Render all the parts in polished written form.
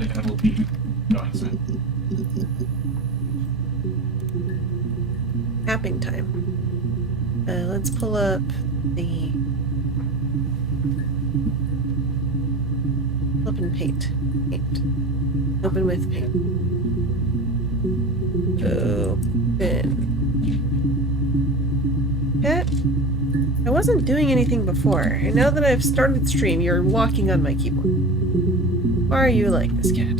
I will be going soon. Tapping time. Let's pull up the open paint. Open with paint. Open. Cat? I wasn't doing anything before, and now that I've started the stream, you're walking on my keyboard. Why are you like this, cat?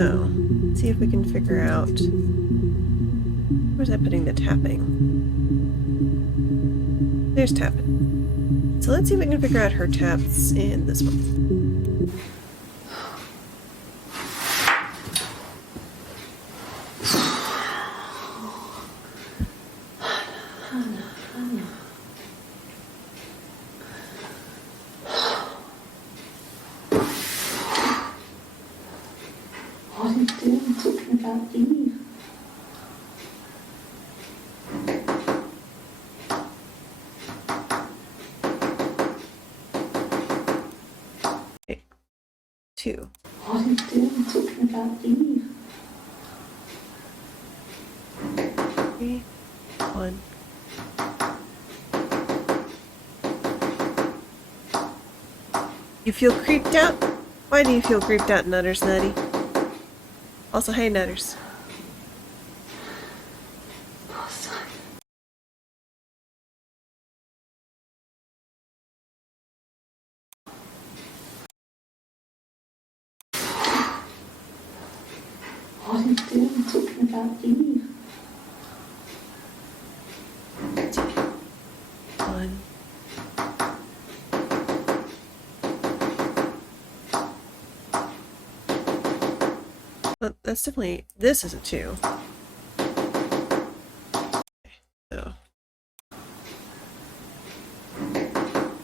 Oh, let's see if we can figure out. Where's that putting the tapping? There's tapping. So let's see if we can figure out her taps in this one. What are you doing talking about Eve? Okay. 2. What are you doing talking about Eve? 3, 1. You feel creeped out? Why do you feel creeped out, Nutters Nutty? Also, hey, Nutters. What are you doing talking about Eve? 1. Well, that's definitely. This is a 2. So.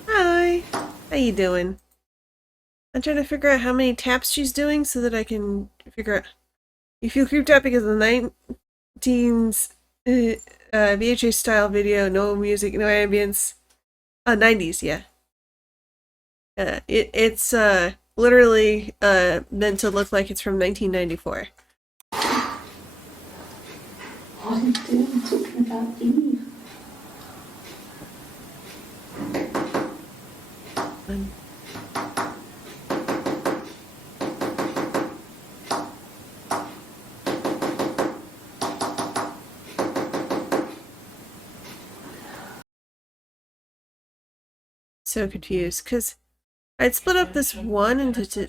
Hi! How you doing? I'm trying to figure out how many taps she's doing so that I can figure out. You feel creeped out because of the 19s VHS style video, no music, no ambience. 90s, yeah. It's literally meant to look like it's from 1994. What are you doing talking about Eve? 1. So confused because I'd split up this 1 into 2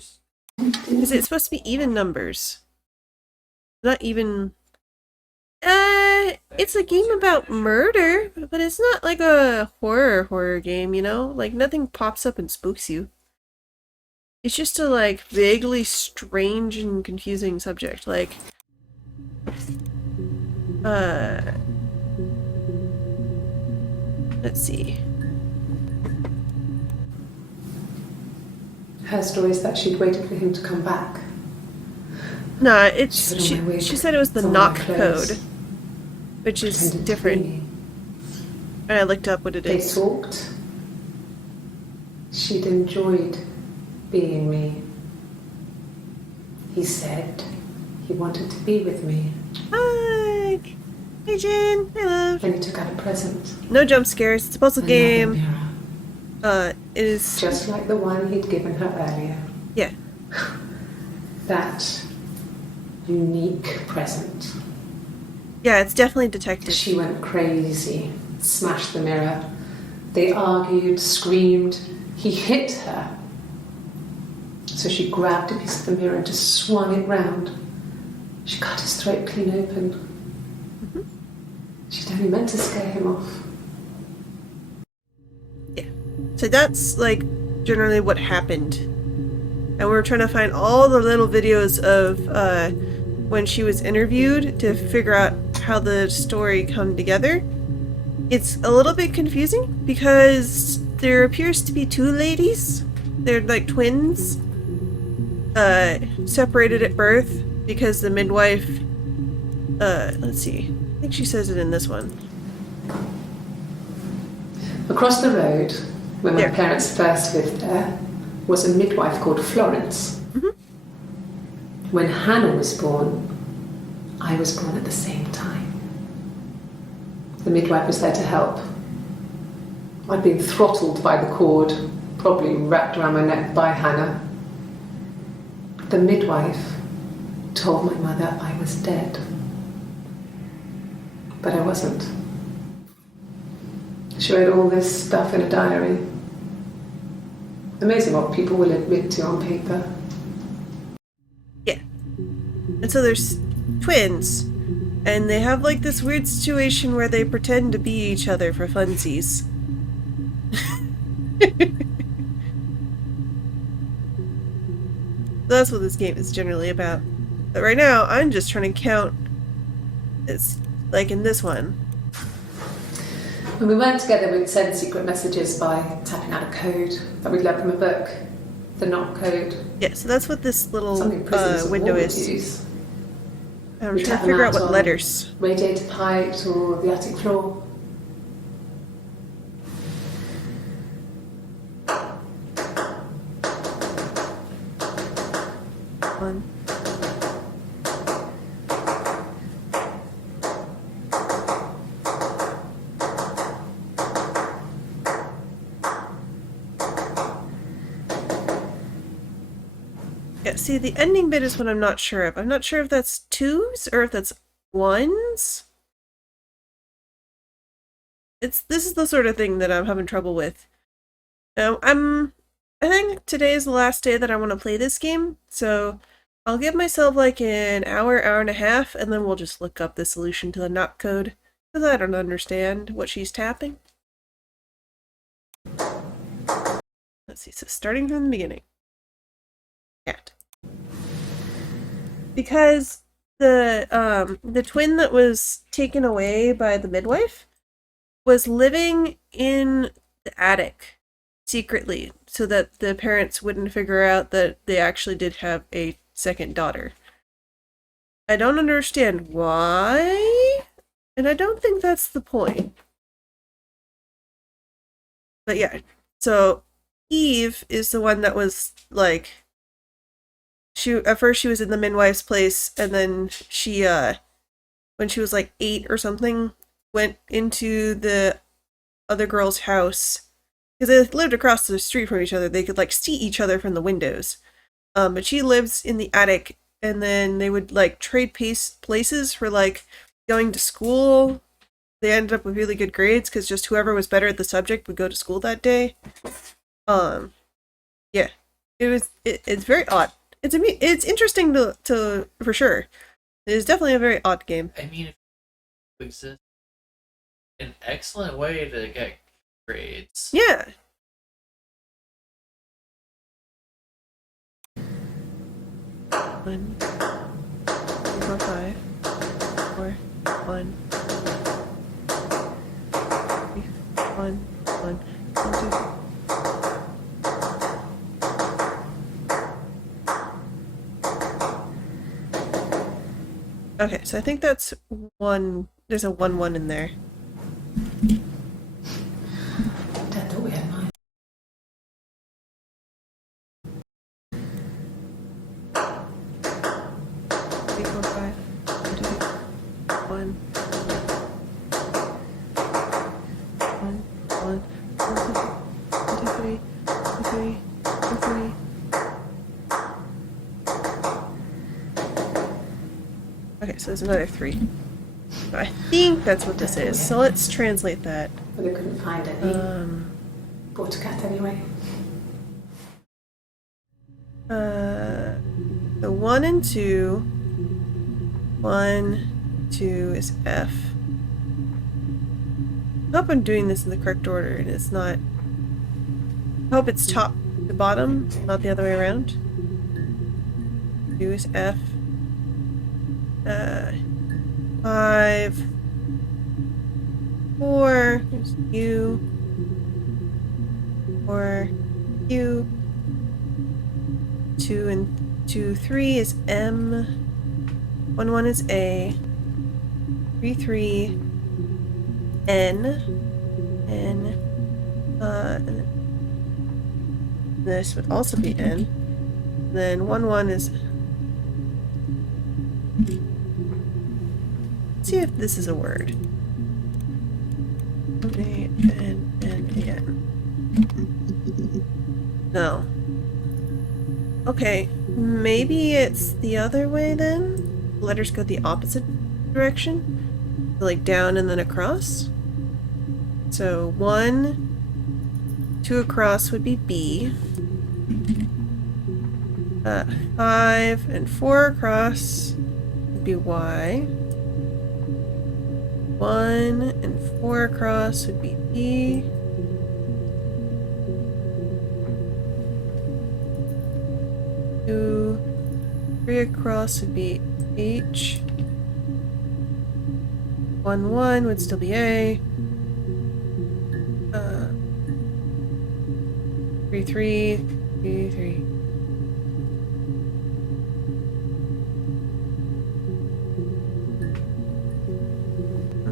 because it's supposed to be even numbers, not even. It's a game about murder, but it's not like a horror game, you know? Like nothing pops up and spooks you. It's just a like vaguely strange and confusing subject, like let's see. Her story is that she'd waited for him to come back. No, it's she said it was the knock code, which is different. And I looked up what it is. They talked. She'd enjoyed being me. He said he wanted to be with me. Hi! Hey Jen! Hey love! Then he took out a present. No jump scares, it's a puzzle game. Mirror. It is... Just like the one he'd given her earlier. Yeah. That unique present. Yeah, it's definitely detective. She went crazy, smashed the mirror. They argued, screamed. He hit her. So she grabbed a piece of the mirror and just swung it round. She cut his throat clean open. Mm-hmm. She'd only meant to scare him off. Yeah. So that's, like, generally what happened. And we're trying to find all the little videos of when she was interviewed to figure out how the story come together. It's a little bit confusing because there appears to be two ladies. They're like twins, separated at birth because the midwife, let's see, I think she says it in this one. Across the road, when my There. parents first lived there, was a midwife called Florence. Mhm. When Hannah was born, I was born at the same time. The midwife was there to help. I'd been throttled by the cord, probably wrapped around my neck by Hannah. The midwife told my mother I was dead. But I wasn't. She wrote all this stuff in a diary. Amazing what people will admit to on paper. Yeah. And so there's twins, and they have like this weird situation where they pretend to be each other for funsies. That's what this game is generally about. But right now, I'm just trying to count. It's like in this one. When we weren't together, we'd send secret messages by tapping out a code that we'd learned from a book. The knock code. Yeah, so that's what this little Something prisoners of window war would is. use. I'm We trying tap to them figure out out what on letters. Radiator pipes or the attic floor. One. Yeah, see, the ending bit is what I'm not sure of. I'm not sure if that's twos or if that's ones. This is the sort of thing that I'm having trouble with. I think today is the last day that I want to play this game, so I'll give myself like an hour, hour and a half, and then we'll just look up the solution to the knock code, because I don't understand what she's tapping. Let's see, so starting from the beginning. Cat. Because the twin that was taken away by the midwife was living in the attic secretly so that the parents wouldn't figure out that they actually did have a second daughter. I don't understand why, and I don't think that's the point. But yeah, so Eve is the one that was like, at first she was in the midwife's place, and then she when she was like 8 or something, went into the other girl's house because they lived across the street from each other. They could like see each other from the windows. But she lives in the attic, and then they would like trade places for like going to school. They ended up with really good grades because just whoever was better at the subject would go to school that day. Yeah, it's very odd. It's interesting to for sure. It is definitely a very odd game. I mean, if it exists, an excellent way to get grades. Yeah. One, 2, 3, 4, 5, 4, 1, 3, 1, 1, 2. Okay, so I think that's one. There's a 1-1 in there. Dad thought we had 9. Three, four, five, 2, 1, 1, 1, 2, 3, 3. Okay, so there's another 3. I think that's what this is. So let's translate that. But I couldn't find any. Bought a cat anyway. The 1 and 2. 1, 2 is F. I hope I'm doing this in the correct order and it's not. I hope it's top to bottom, not the other way around. 2 is F. 5. 4. There's U. 4. U. 2 and 2, 3 is M. 1, 1 is A. 3, 3. N. N. And this would also be N. Then 1, 1 is... Let's see if this is a word. A, N, N, N. No. Okay, maybe it's the other way then? Letters go the opposite direction? Like down and then across? So 1, 2 across would be B. 5 and 4 across would be Y. 1 and 4 across would be E. Two, 3 across would be H. 1, 1 would still be A. 3, 3, 3, 3.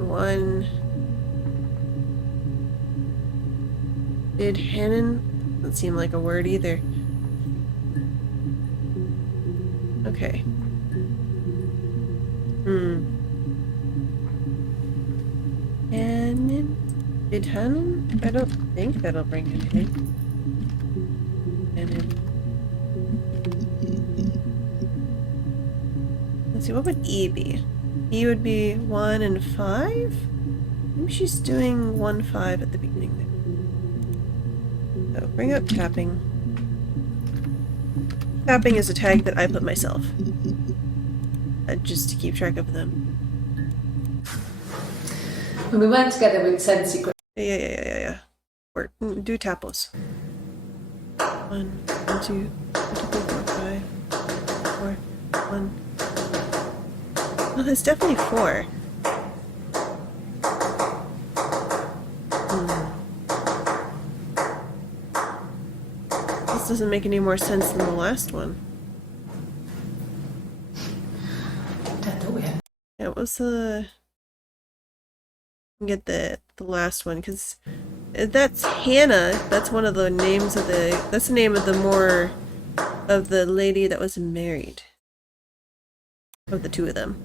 One. Did Hannon? Doesn't seem like a word either. Okay. Hannon? Did Hannon? I don't think that'll bring anything. Hannon. Let's see, what would E be? E would be 1 and 5? Maybe she's doing 1, 5 at the beginning there. So bring up tapping. Tapping is a tag that I put myself. Just to keep track of them. When we went together, we'd said secret. Yeah. Or do tapos. 1, 2, 3, 4, 5, 4, 1. Oh, there's definitely 4. This doesn't make any more sense than the last one. Dad thought we had. Yeah, what was the... Get the last one, because that's Hannah. That's one of the names of the... That's the name of the more... of the lady that was married. Of the two of them.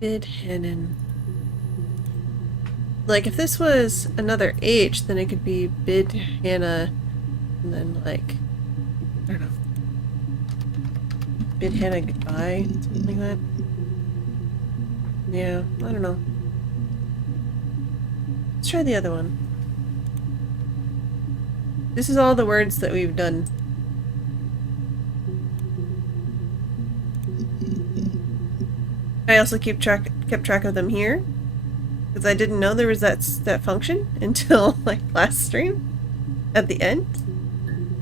Bid Hannon. Like, if this was another H, then it could be Bid Hannah, and then, like, I don't know. Bid Hannah goodbye, something like that. Yeah, I don't know. Let's try the other one. This is all the words that we've done. I also kept track of them here, because I didn't know there was that function until like last stream at the end.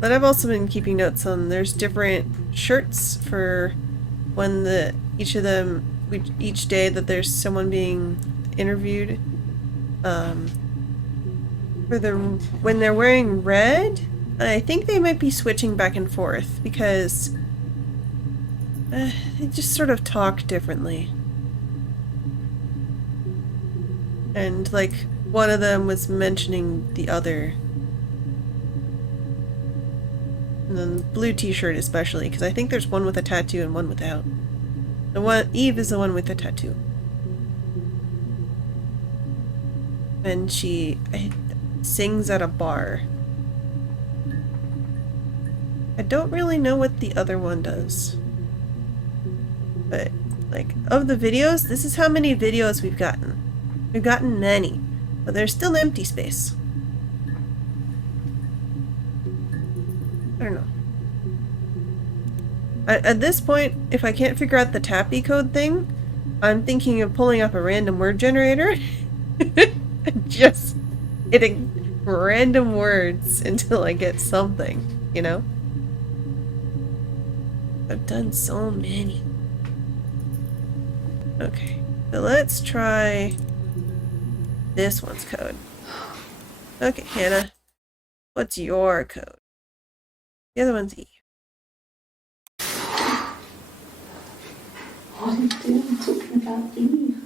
But I've also been keeping notes on there's different shirts for when each day that there's someone being interviewed. When they're wearing red, I think they might be switching back and forth because they just sort of talk differently. And, like, one of them was mentioning the other. And then the blue t-shirt especially, because I think there's one with a tattoo and one without. Eve is the one with the tattoo. And she sings at a bar. I don't really know what the other one does. But, like, of the videos, this is how many videos we've gotten. We've gotten many, but there's still empty space. I don't know. At this point, if I can't figure out the tappy code thing, I'm thinking of pulling up a random word generator and just hitting random words until I get something, you know? I've done so many. Okay, so let's try this one's code. Okay, Hannah, what's your code? The other one's E. What are you doing talking about Eve?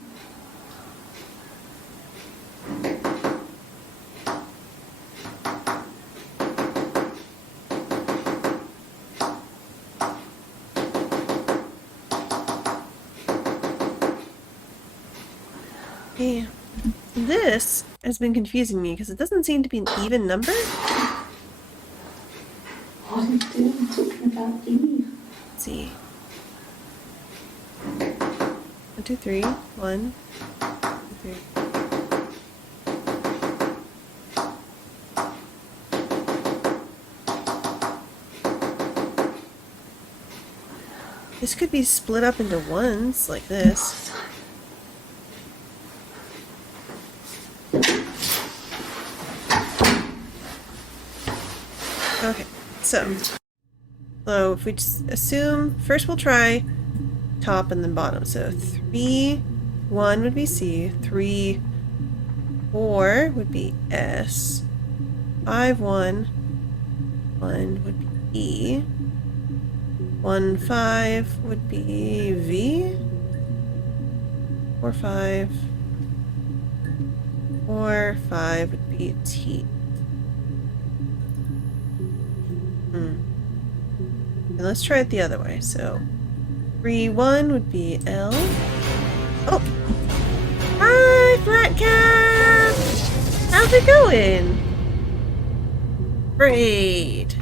Yeah. This has been confusing me because it doesn't seem to be an even number. What are you doing talking about Eve? Let's see. 1, 2, 3. 1, 2, 3. This could be split up into ones like this. Okay, so if we just assume, first we'll try top and then bottom. So 3, 1 would be C, 3, 4 would be S, 5, 1, 1 would be E, 1, 5 would be V, 4, 5, 4, 5 would be T. And let's try it the other way. So 3, 1 would be L. Oh! Hi, Flat Cap! How's it going? Great!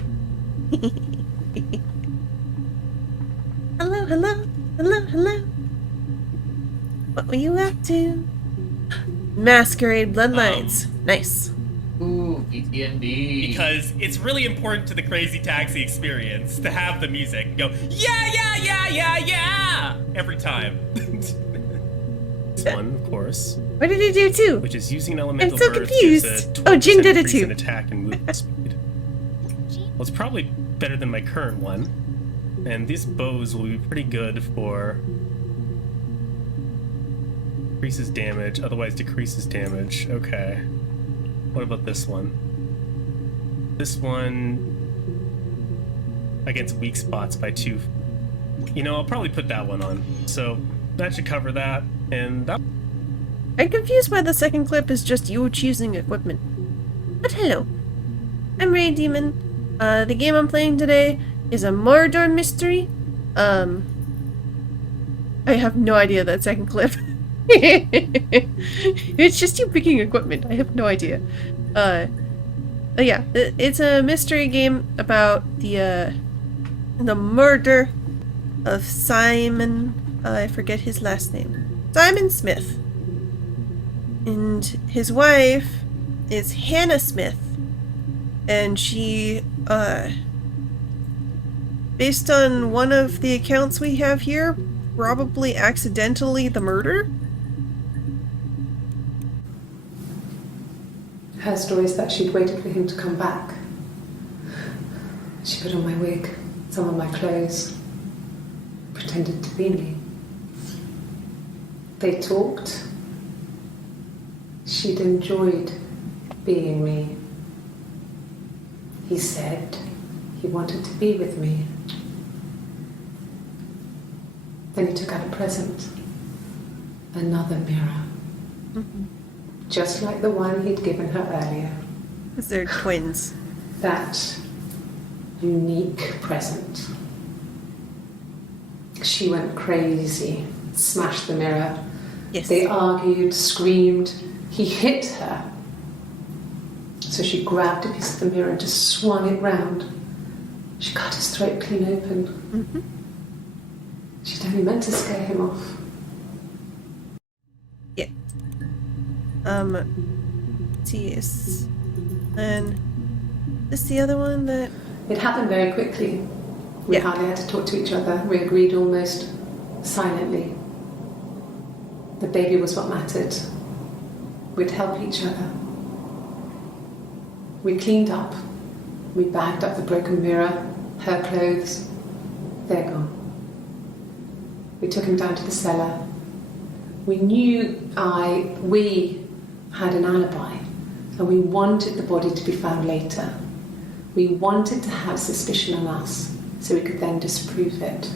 Hello, hello, hello, hello. What were you up to? Masquerade Bloodlines. Nice. Ooh, ETND. Because it's really important to the Crazy Taxi experience to have the music go, yeah, yeah, yeah, yeah, yeah, every time. This one, of course, What did he do too? which is using an elemental so birth confused. gives a Oh, Jin 20% did it increase too. in attack and movement speed. Well, it's probably better than my current one, and these bows will be pretty good for increases damage, otherwise decreases damage. Okay. What about this one? This one against weak spots by 2. You know, I'll probably put that one on. So that should cover that. And that. I'm confused why the second clip is just you choosing equipment. But hello. I'm Ray Demon. The game I'm playing today is a Mordor mystery. I have no idea that second clip. It's just you picking equipment. I have no idea. Yeah, it's a mystery game about the murder of Simon. I forget his last name. Simon Smith. And his wife is Hannah Smith. And she, based on one of the accounts we have here, probably accidentally the murder. Her story is that she'd waited for him to come back. She put on my wig, some of my clothes, pretended to be me. They talked. She'd enjoyed being me. He said he wanted to be with me. Then he took out a present. Another mirror. Mm-hmm. Just like the one he'd given her earlier. Because they're twins. That unique present. She went crazy, smashed the mirror. Yes. They argued, screamed. He hit her. So she grabbed a piece of the mirror and just swung it round. She cut his throat clean open. Mm-hmm. She'd only meant to scare him off. Yeah. And this the other one that... It happened very quickly. We Yeah. hardly had to talk to each other. We agreed almost silently. The baby was what mattered. We'd help each other. We cleaned up. We bagged up the broken mirror, her clothes. They're gone. We took him down to the cellar. We knew we had an alibi, and we wanted the body to be found later. We wanted to have suspicion on us, so we could then disprove it,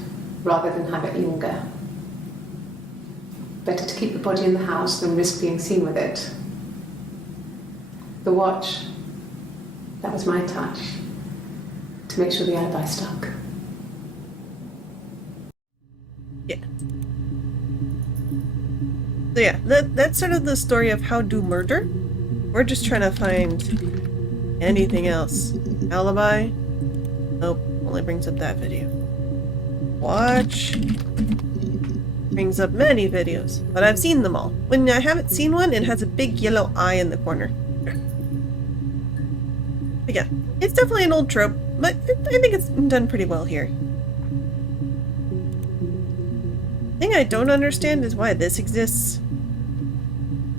rather than have it linger. Better to keep the body in the house than risk being seen with it. The watch, that was my touch, to make sure the alibi stuck. Yeah. So yeah, that's sort of the story of how do murder. We're just trying to find anything else. Alibi? Nope, only brings up that video. Watch? Brings up many videos, but I've seen them all. When I haven't seen one, it has a big yellow eye in the corner. But yeah, it's definitely an old trope, but I think it's done pretty well here. The thing I don't understand is why this exists.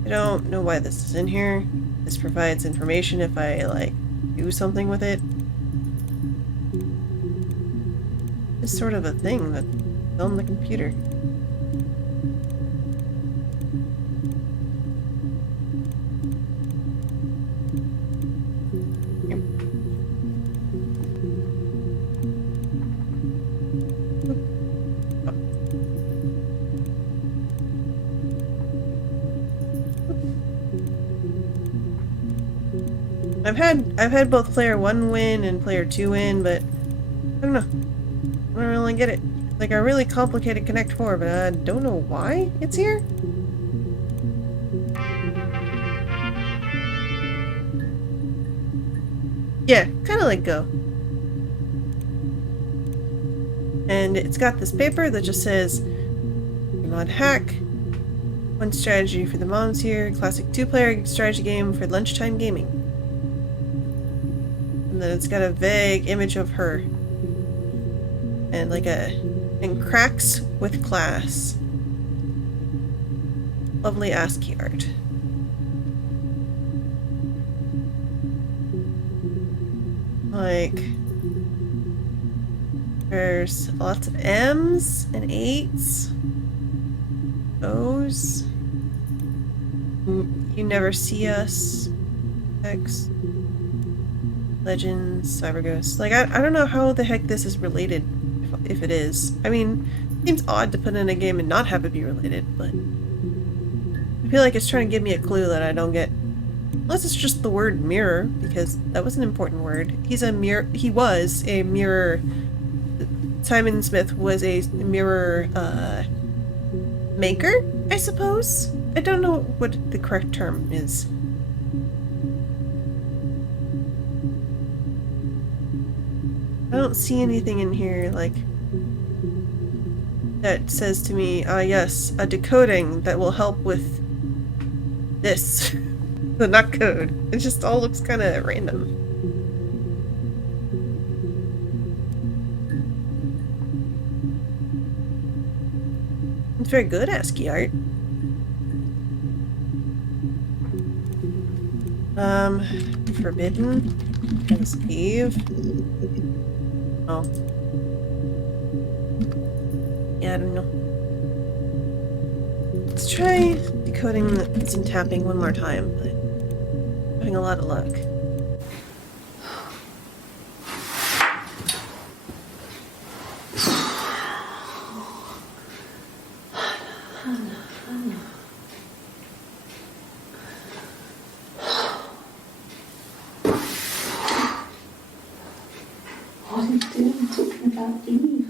I don't know why this is in here. This provides information if I, like, do something with it. It's sort of a thing that's on the computer. I've had both player 1 win and player 2 win, but I don't know. I don't really get it. Like a really complicated Connect 4, but I don't know why it's here. Yeah, kind of like Go. And it's got this paper that just says mod hack. One strategy for the moms here. Classic 2-player strategy game for lunchtime gaming. And then it's got a vague image of her. And like and cracks with class. Lovely ASCII art. Like, there's lots of M's and 8's. O's. You never see us. X. Legends, Cyber Ghosts. Like, I don't know how the heck this is related, if it is. I mean, it seems odd to put in a game and not have it be related, but I feel like it's trying to give me a clue that I don't get. Unless it's just the word mirror, because that was an important word. He was a mirror. Simon Smith was a mirror, maker, I suppose? I don't know what the correct term is. I don't see anything in here, like, that says to me, yes, a decoding that will help with this. The nut code. It just all looks kind of random. It's very good ASCII art. Forbidden. Eve. Oh. Yeah, I don't know. Let's try decoding this and tapping one more time, but I'm having a lot of luck. What are you doing talking about Eve?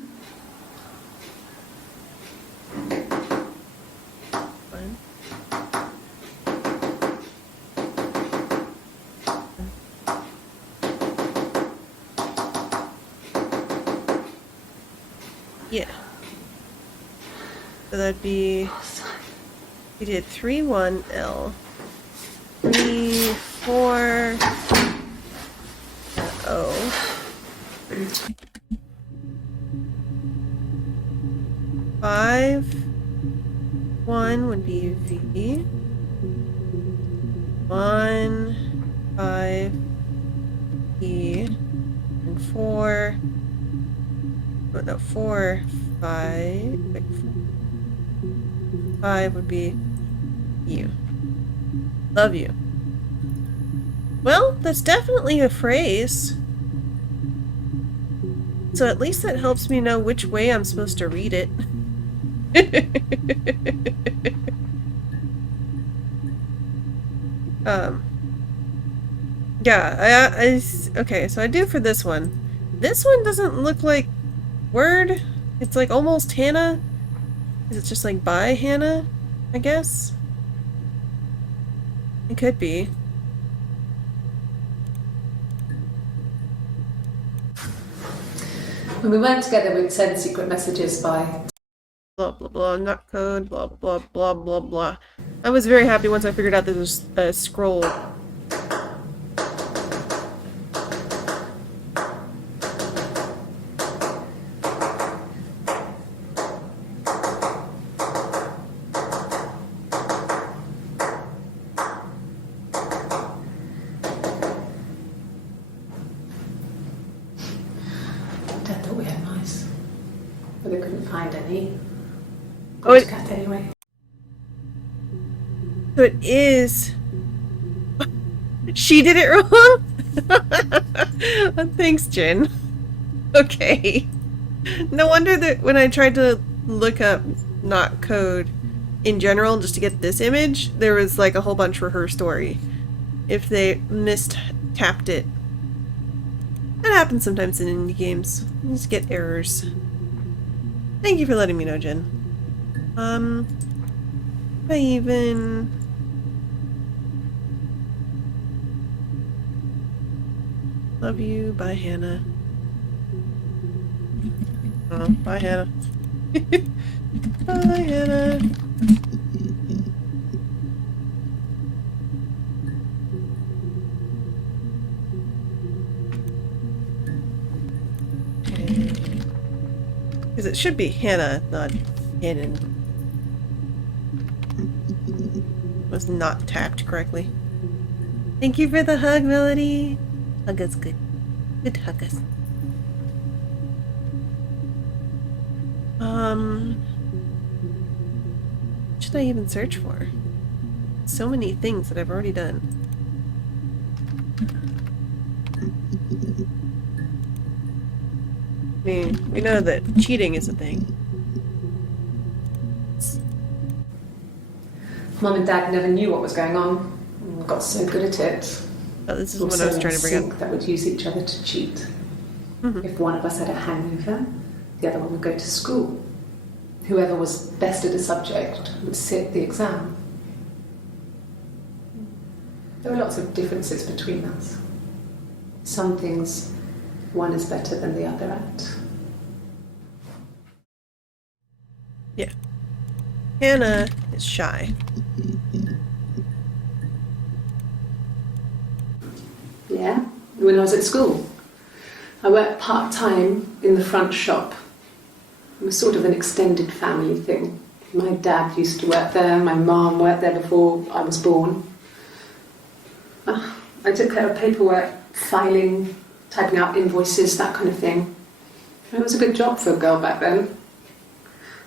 Fine. Yeah. So that'd be, we did 3-1-L. 3-4 O. 5. 1 would be V. 1, 5, E, and 4. Oh, no, 4, 5. Wait, 5 would be you. Love you. Well, that's definitely a phrase. So at least that helps me know which way I'm supposed to read it. Yeah, okay, so I do for this one. This one doesn't look like word. It's like almost Hannah. Is it just like by Hannah, I guess? It could be. When we weren't together, we'd send secret messages by Blah blah blah, not code, blah blah blah blah blah. I was very happy once I figured out there was a scroll. Dad thought we had mice, but they couldn't find any. Oh, Got a cat anyway. So it is. She did it wrong? Thanks, Jen. Okay. No wonder that when I tried to look up not code in general just to get this image, there was like a whole bunch for her story. If they mistapped it. That happens sometimes in indie games. You just get errors. Thank you for letting me know, Jen. If I even... Love you, bye Hannah. Oh, bye Hannah. Bye Hannah. Because it should be Hannah, not Hannon. Was not tapped correctly. Thank you for the hug, Melody. Hug us good. Good hug us. What should I even search for? So many things that I've already done. I mean, we know that cheating is a thing. Mum and Dad never knew what was going on. And got so good at it. Oh, this is what I was trying to bring up. That would use each other to cheat. Mhm. If one of us had a hangover, the other one would go to school. Whoever was best at a subject would sit the exam. There are lots of differences between us. Some things one is better than the other at. Yeah. Hannah is shy. Yeah, when I was at school. I worked part-time in the front shop. It was sort of an extended family thing. My dad used to work there, my mum worked there before I was born. I took care of paperwork, filing, typing out invoices, that kind of thing. It was a good job for a girl back then.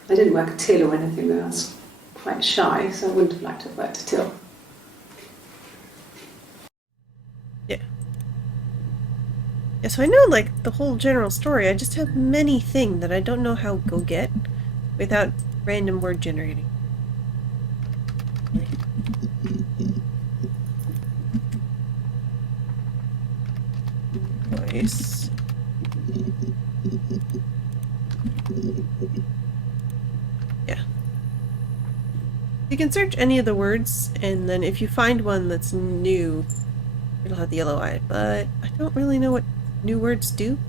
I didn't work a till or anything though. I was quite shy, so I wouldn't have liked to have worked a till. Yeah, so I know, like, the whole general story. I just have many things that I don't know how to go get without random word generating. Voice. Yeah. You can search any of the words, and then if you find one that's new, it'll have the yellow eye, but I don't really know what new words do.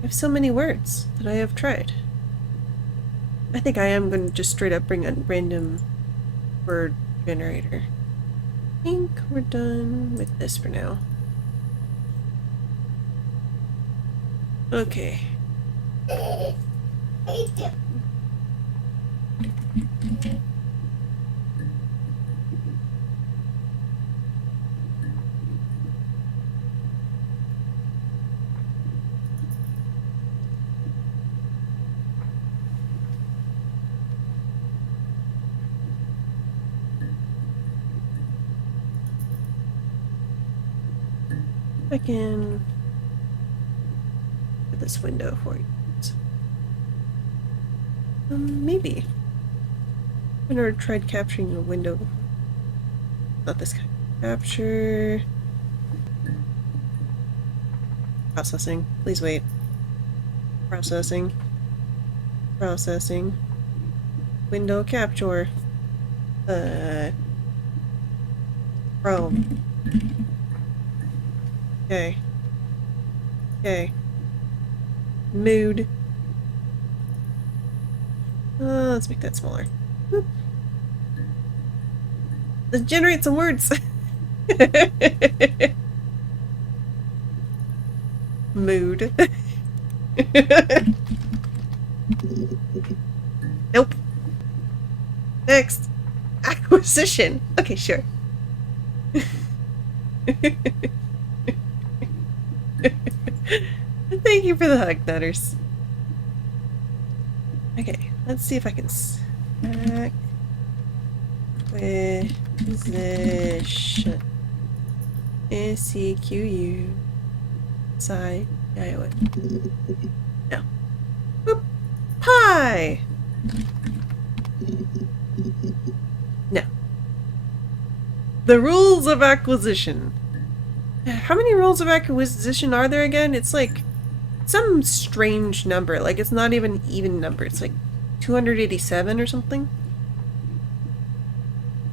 I have so many words that I have tried. I think I am going to just straight up bring a random word generator. I think we're done with this for now. Okay. I can put this window for you. Maybe. I've never tried capturing a window before. Not this kind. Capture. Processing. Please wait. Processing. Processing. Window capture. Chrome. Okay. Okay. Mood. Let's make that smaller. Boop. Let's generate some words. Mood. Nope. Next. Acquisition. Okay, sure. Thank you for the hug, Nutters. Okay, let's see if I can stack position. SCQU side Iowa. No. Boop. Hi. No. The rules of acquisition. How many rules of acquisition are there again? It's like some strange number. Like it's not even even number. It's like 287 or something.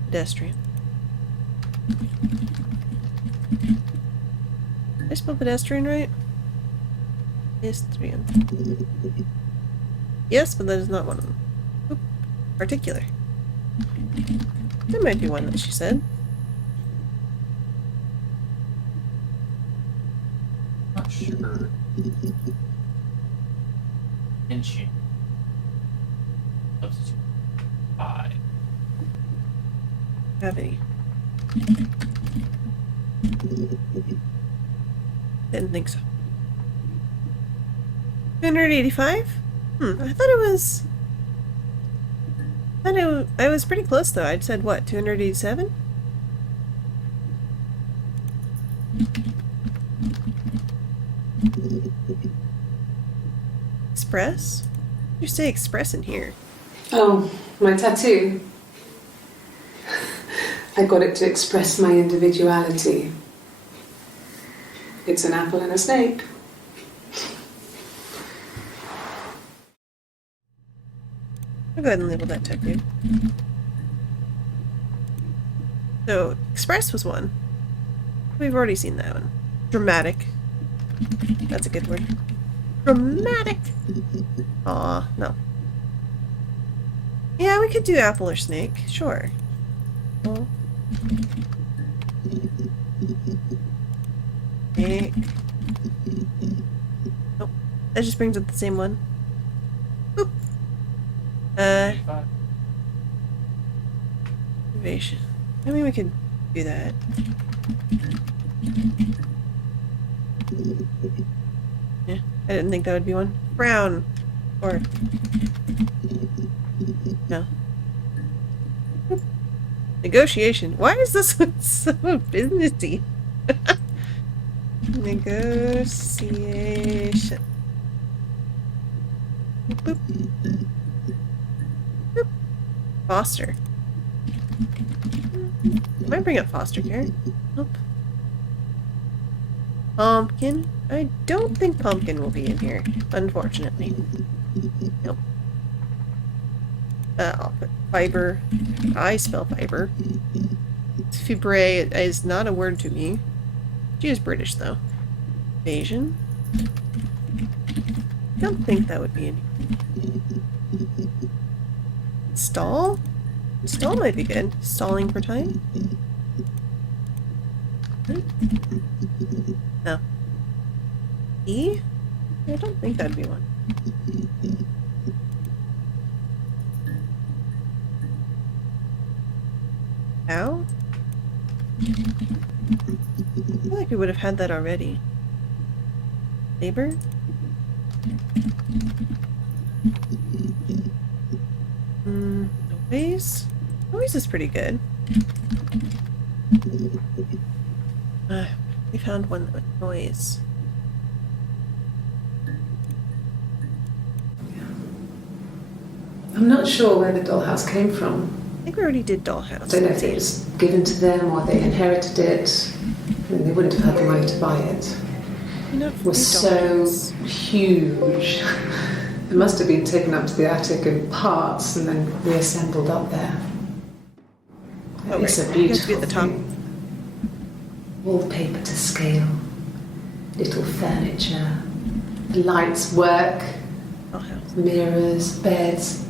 Pedestrian. Did I spell pedestrian right? Pedestrian. Yes, but that is not one of them. Oop. Particular. That might be one that she said. Not sure. Inching. Substitute 5. Gravity. Didn't think so. 285? I thought it was... I was pretty close though. I'd said what, 287? Express? What did you say express in here? Oh, my tattoo. I got it to express my individuality. It's an apple and a snake. I'll go ahead and label that tattoo. So, express was one. We've already seen that one. Dramatic. That's a good word. Dramatic! Aw, no. Yeah, we could do apple or snake. Sure. Well. Snake. Nope. That just brings up the same one. Boop. Innovation. I mean, we could do that. Yeah, I didn't think that would be one. Brown. Or... no. Oop. Negotiation. Why is this one so businessy? Negotiation. Boop. Boop. Foster. Might bring up foster care. Nope. Pumpkin. I don't think pumpkin will be in here, unfortunately. Nope. I'll put fiber. I spell fiber. Fibre is not a word to me. She is British, though. Asian. Don't think that would be in here. Stall? Stall might be good. Stalling for time? No. E? I don't think that'd be one. Ow? I feel like we would have had that already. Labor? Noise? Noise is pretty good. We found one with noise. I'm not sure where the dollhouse came from. I think we already did I Dollhouse. don't know if it was given to them or they inherited it. I mean, they wouldn't have had the money to buy it. It was so huge. It must have been taken up to the attic in parts and then reassembled up there. Oh, It's right. a It has to beautiful be at the top. thing. Wallpaper to scale. Little furniture. The lights work. Dollhouse. Mirrors, beds,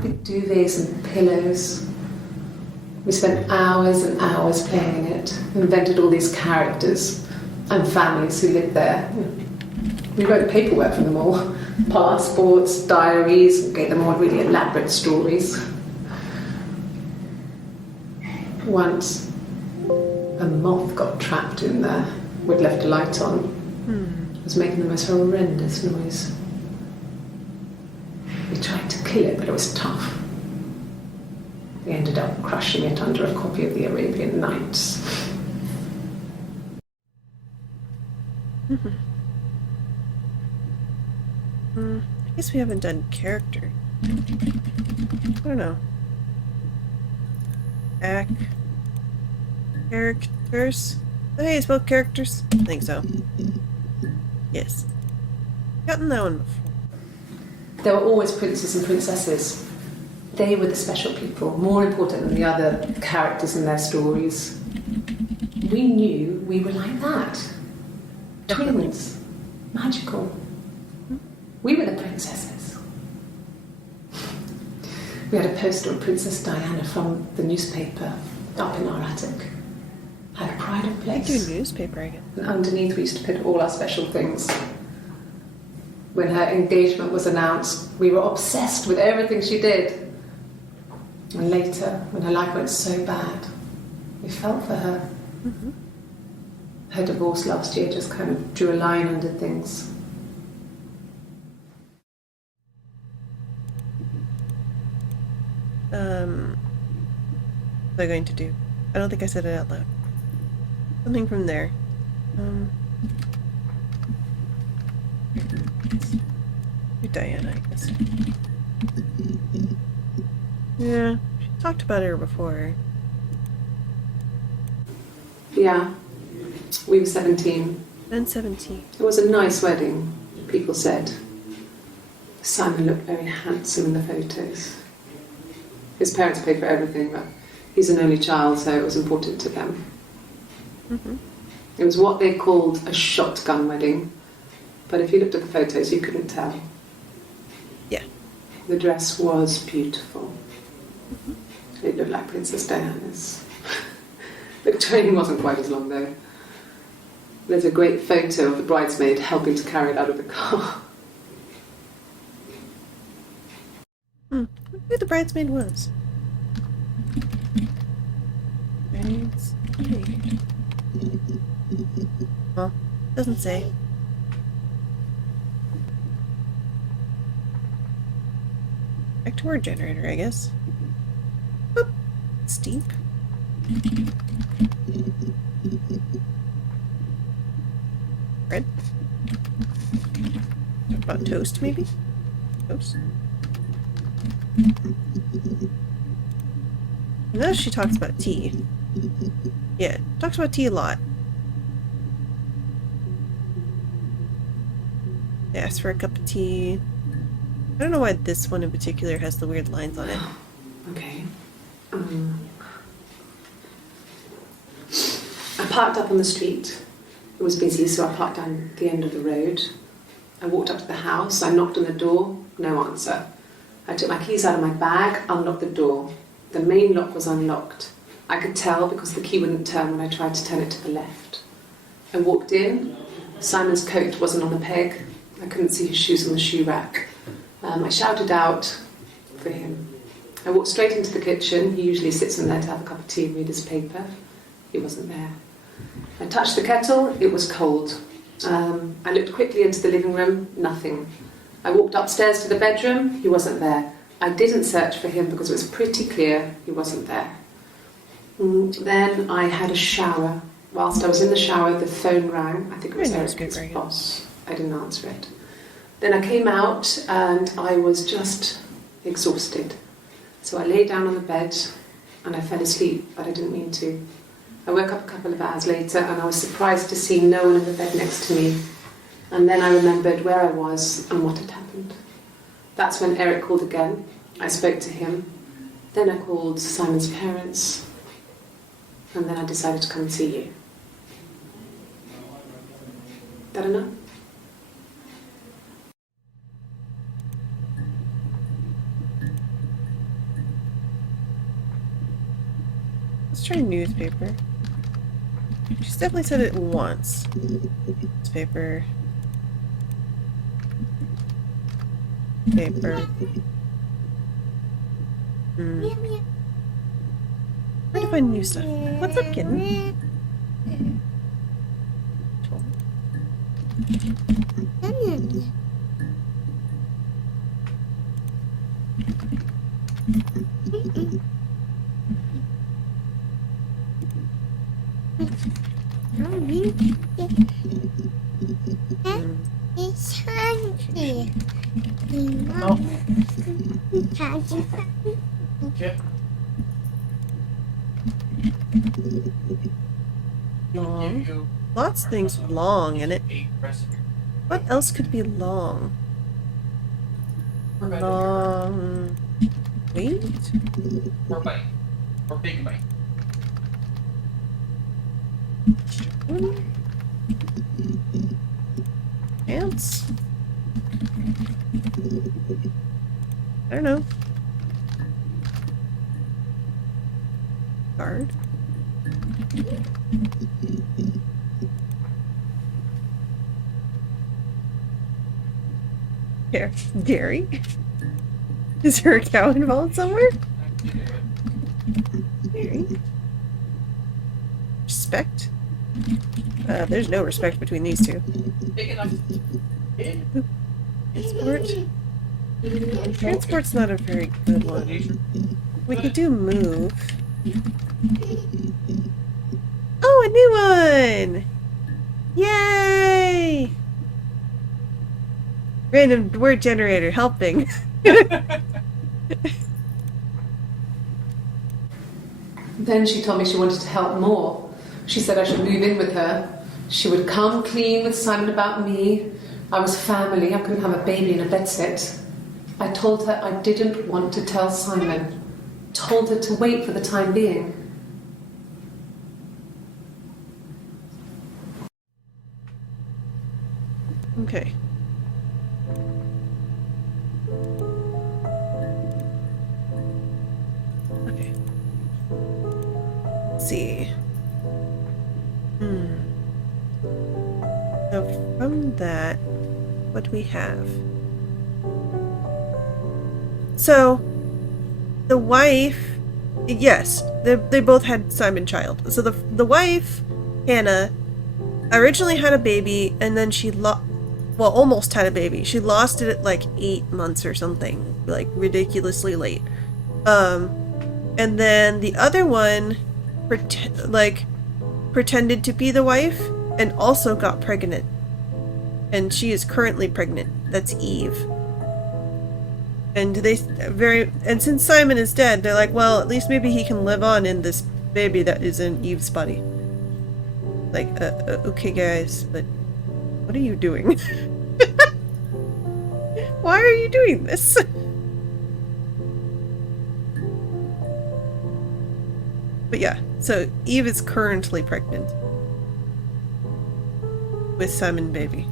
big duvets and pillows. We spent hours and hours playing in it, invented all these characters and families who lived there. We wrote paperwork for them all, passports, diaries, gave them all really elaborate stories. Once, a moth got trapped in there. We'd left a light on. It was making the most horrendous noise. We tried to kill it, but it was tough. We ended up crushing it under a copy of the Arabian Nights. I guess we haven't done character. I don't know. Characters? Oh, hey, it's both characters? I think so. Yes. Gotten that one before. There were always princes and princesses. They were the special people, more important than the other characters in their stories. We knew we were like that. Twins. Magical. We were the princesses. We had a poster of Princess Diana from the newspaper up in our attic. Had a pride of I place. do newspaper, I guess. And underneath we used to put all our special things. When her engagement was announced, we were obsessed with everything she did. And later, when her life went so bad, we felt for her. Her divorce last year just kind of drew a line under things. What am I going to do? I don't think I said it out loud. Something from there. Do Diana, I guess. Yeah, she talked about her before. Yeah, we were 17. Then 17. It was a nice wedding, people said. Simon looked very handsome in the photos. His parents paid for everything, but he's an only child, so it was important to them. It was what they called a shotgun wedding, but if you looked at the photos, you couldn't tell. Yeah. The dress was beautiful. It looked like Princess Diana's. The train wasn't quite as long, though. There's a great photo of the bridesmaid helping to carry it out of the car. Who the bridesmaid was? Bridesmaid. Well, doesn't say. Back to word generator, I guess. Boop. Steep. Bread. Talk about toast, maybe? Toast. Now she talks about tea. Yeah, talks about tea a lot. Ask for a cup of tea. I don't know why this one in particular has the weird lines on it. Okay. I parked up on the street. It was busy, so I parked down the end of the road. I walked up to the house. I knocked on the door. No answer. I took my keys out of my bag, unlocked the door. The main lock was unlocked. I could tell because the key wouldn't turn when I tried to turn it to the left. I walked in. Simon's coat wasn't on the peg. I couldn't see his shoes on the shoe rack. I shouted out for him. I walked straight into the kitchen. He usually sits in there to have a cup of tea and read his paper. He wasn't there. I touched the kettle, it was cold. I looked quickly into the living room, nothing. I walked upstairs to the bedroom, he wasn't there. I didn't search for him because it was pretty clear he wasn't there. Then I had a shower. Whilst I was in the shower, the phone rang. I think it was Eric's boss. I didn't answer it. Then I came out and I was just exhausted. So I lay down on the bed and I fell asleep, but I didn't mean to. I woke up a couple of hours later and I was surprised to see no one in the bed next to me. And then I remembered where I was and what had happened. That's when Eric called again. I spoke to him. Then I called Simon's parents. And then I decided to come and see you. That enough? Let's try newspaper. She's definitely said it once. Newspaper. Paper. Where to find new stuff? What's up, kitten? Okay. Long. Lots of things long in it. What else could be long? Long. Wait. Or bite. Or big bite. Pants? I don't know. Guard? Here. Dairy? Is there a cow involved somewhere? Dairy? Respect? There's no respect between these two. Big enough. Transport? Transport's not a very good one. We could do move. Oh, a new one! Yay! Random word generator helping. Then she told me she wanted to help more. She said I should move in with her. She would come clean with Simon about me. I was family. I couldn't have a baby in a bedsit. I told her I didn't want to tell Simon. Told her to wait for the time being. Okay. Okay. Let's see. So from that, what do we have? So, the wife, yes, they both had Simon Child. So the wife, Hannah, originally had a baby, and then she almost had a baby. She lost it at like 8 months or something, like ridiculously late. And then the other one, pretended to be the wife and also got pregnant. And she is currently pregnant. That's Eve. And and since Simon is dead, they're like, well, at least maybe he can live on in this baby that is in Eve's body. Like, okay guys, but what are you doing? Why are you doing this? But yeah, so Eve is currently pregnant with Simon baby.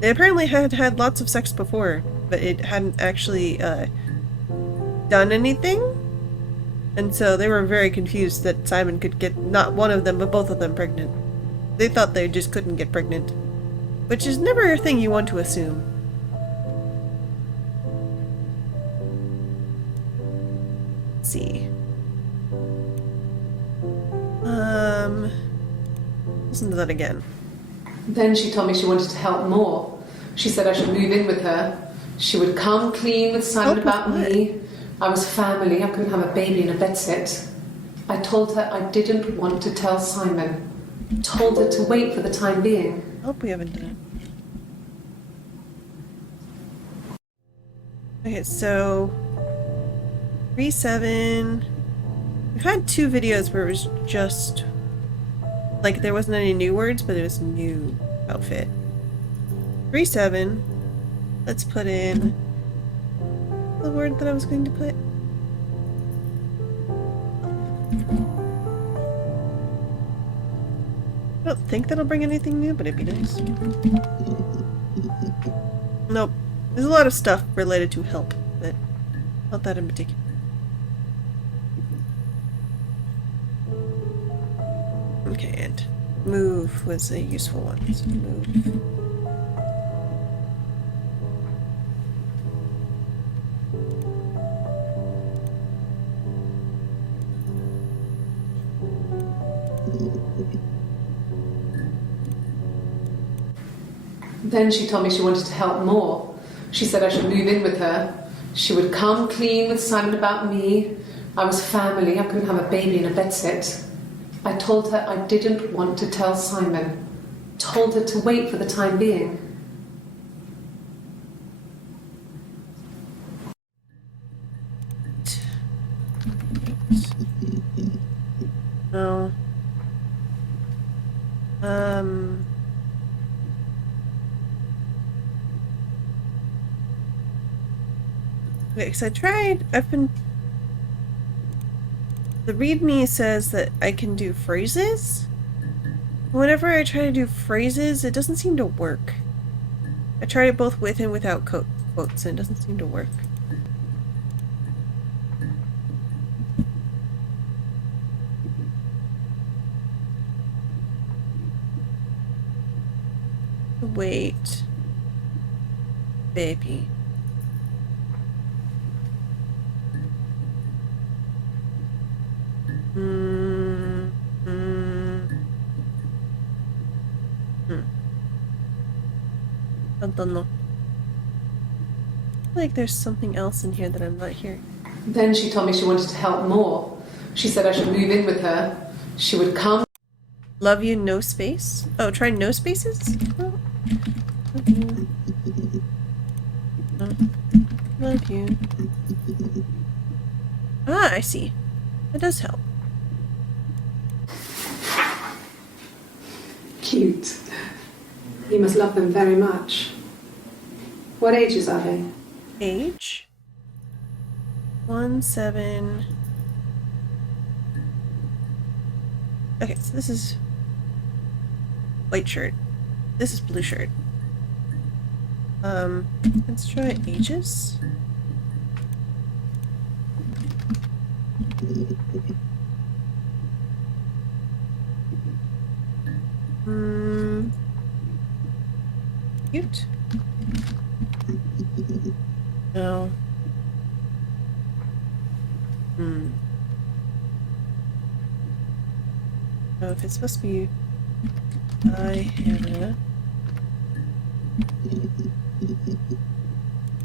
They apparently had lots of sex before, but it hadn't actually done anything. And so they were very confused that Simon could get not one of them, but both of them pregnant. They thought they just couldn't get pregnant. Which is never a thing you want to assume. Let's see. Listen to that again. Then she told me she wanted to help more. She said I should move in with her. She would come clean with Simon Help with about what? me. I was family. I couldn't have a baby in a bedsit. I told her I didn't want to tell Simon. Told her to wait for the time being. I hope we haven't done it. Okay, so 3-7. We've had 2 videos where it was just like there wasn't any new words, but it was new outfit. 3-7. Let's put in the word that I was going to put. I don't think that'll bring anything new, but it'd be nice. Nope. There's a lot of stuff related to help, but not that in particular. Okay, and move was a useful one. So move. Then she told me she wanted to help more. She said I should move in with her. She would come clean with Simon about me. I was family. I couldn't have a baby in a bedsit. I told her I didn't want to tell Simon. Told her to wait for the time being. No. Okay, because the readme says that I can do phrases. Whenever I try to do phrases, it doesn't seem to work. I tried it both with and without quotes, and it doesn't seem to work. Wait. Baby. I don't know. I feel like there's something else in here that I'm not hearing. Then she told me she wanted to help more. She said I should move in with her. She would come. Love you, no space? Oh, try no spaces? Oh. Love you. Oh. Love you. Ah, I see. That does help. Cute. You must love them very much. What ages are they? Age 1, 7. Okay, so this is white shirt. This is blue shirt. Let's try ages. Cute. No. Oh, if it's supposed to be Hannah.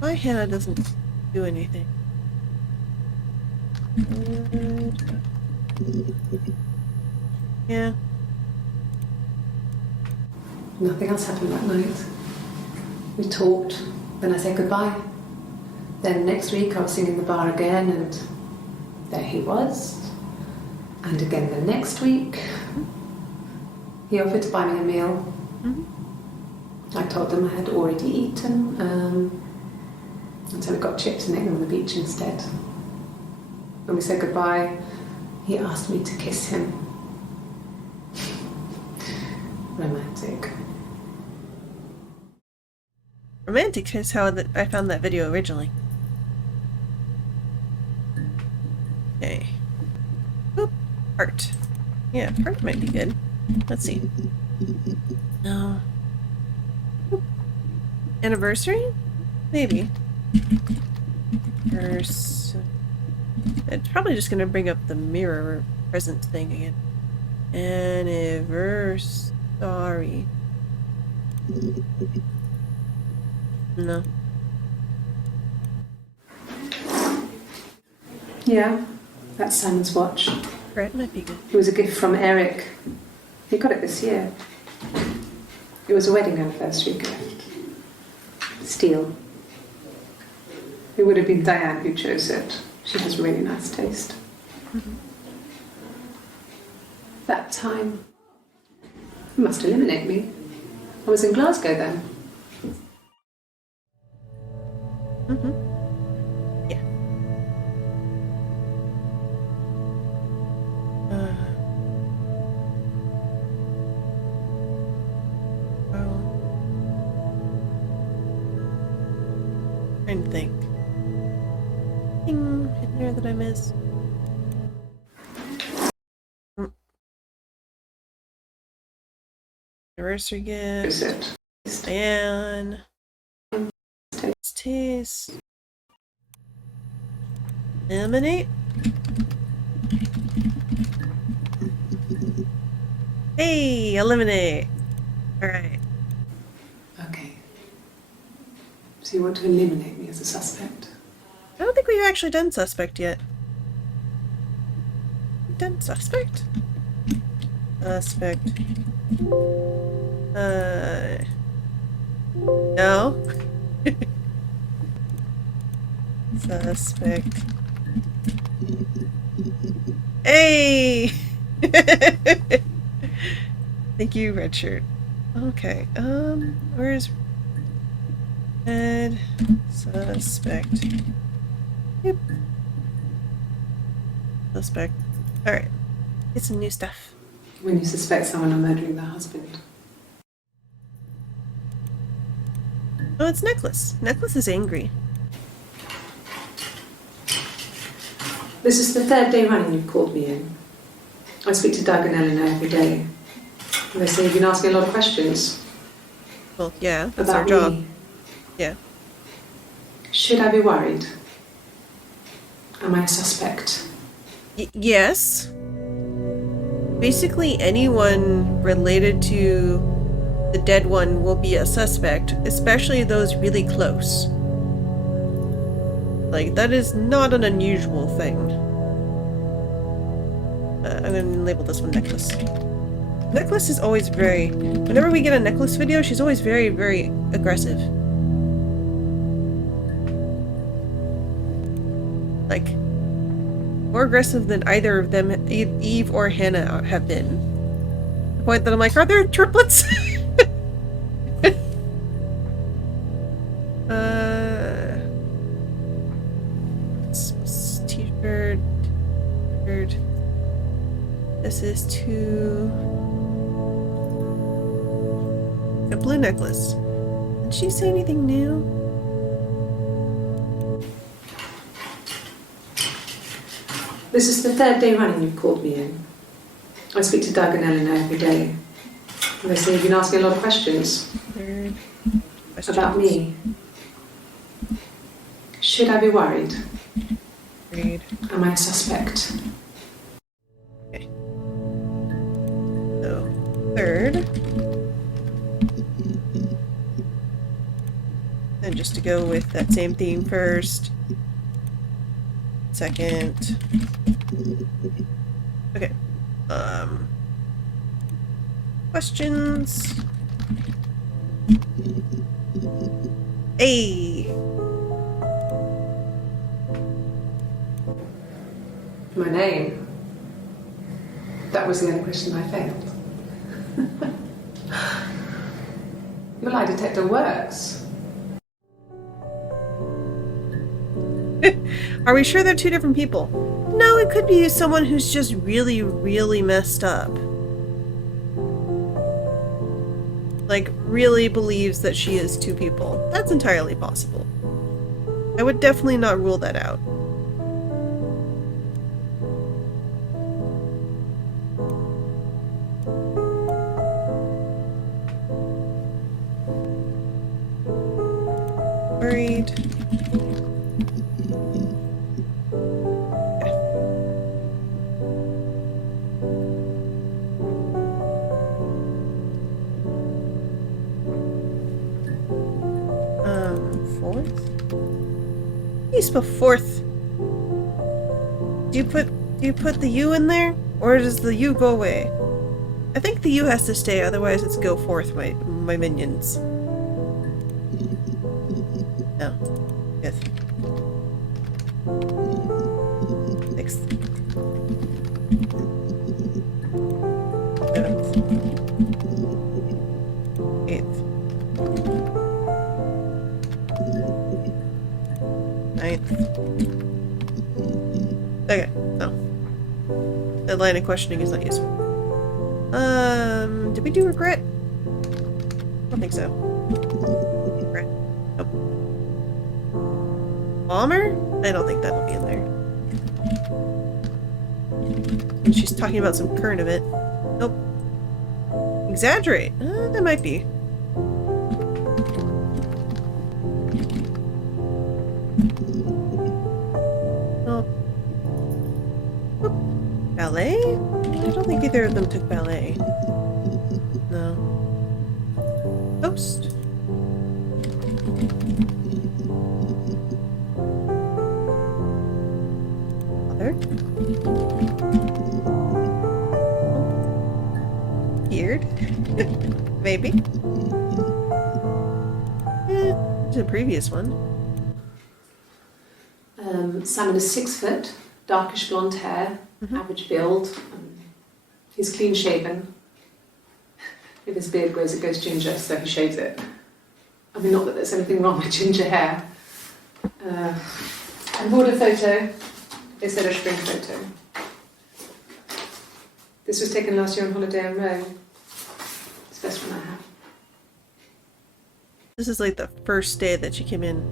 Hannah doesn't do anything. Yeah. Nothing else happened that night. We talked, then I said goodbye. Then next week I was singing in the bar again, and there he was. And again the next week, he offered to buy me a meal. I told him I had already eaten, and so we got chips and ate them on the beach instead. When we said goodbye, he asked me to kiss him. Romantic. Romantic is how I found that video originally. Okay. Oop. Heart. Yeah, heart might be good. Let's see. No. Oop. Anniversary? Maybe. It's probably just gonna bring up the mirror present thing again. Anniversary. No. Yeah, that's Simon's watch. Right, might be good. It was a gift from Eric. He got it this year. It was a wedding anniversary gift. Steel. It would have been Diane who chose it. She has really nice taste. That time, you must eliminate me. I was in Glasgow then. Yeah. Well, trying to think. Anything in there that I missed? Anniversary Is gift. it? Diane. Taste. Eliminate. Hey, eliminate. Alright. Okay. So you want to eliminate me as a suspect? I don't think we've actually done suspect yet. We've done suspect? Suspect. No. Suspect. Hey! Thank you, red shirt. Okay, where's red suspect? Yep. Suspect. Alright. Get some new stuff. When you suspect someone of murdering their husband. Oh, it's Necklace. Necklace is angry. This is the third day running you've called me in. I speak to Doug and Eleanor every day. And they say you've been asking a lot of questions. Well, yeah, that's About our job. me. Yeah. Should I be worried? Am I a suspect? Yes. Basically, anyone related to the dead one will be a suspect, especially those really close. Like, that is not an unusual thing. I'm gonna label this one Necklace. Necklace is always very... Whenever we get a Necklace video, she's always very, very aggressive. Like, more aggressive than either of them, Eve or Hannah, have been. To the point that I'm like, are there triplets? T-shirt. This is to a blue necklace. Did she say anything new? This is the third day running you've called me in. I speak to Doug and Eleanor every day. And they say you've been asking a lot of questions. Third About me. Should I be worried? Read. Am I a suspect? Okay. So, third. And just to go with that same theme first. Second. Okay. Questions. Hey. My name. That was the only question I failed. Your lie detector works. Are we sure they're two different people? No, it could be someone who's just really, really messed up. Like, really believes that she is two people. That's entirely possible. I would definitely not rule that out. Worried. spell fourth? Do you put the U in there? Or does the U go away? I think the U has to stay, otherwise it's go forth, my minions. No. Fifth. Sixth. Seventh. Eighth. Ninth. Okay, no. That line of questioning is not useful. Did we do regret? I don't think so. Regret. Nope. Bomber? I don't think that'll be in there. And she's talking about some current event. Nope. Exaggerate? That might be. Oh. Ballet? I don't think either of them took ballet. No. Ghost? Father? Beard? Maybe. There's a previous one. Simon is 6 foot, darkish blonde hair, average build. He's clean shaven. If his beard grows, it goes ginger, so he shaves it. I mean, not that there's anything wrong with ginger hair. And bought a photo. They said a spring photo. This was taken last year on holiday in Rome. It's the best one I have. This is like the first day that she came in.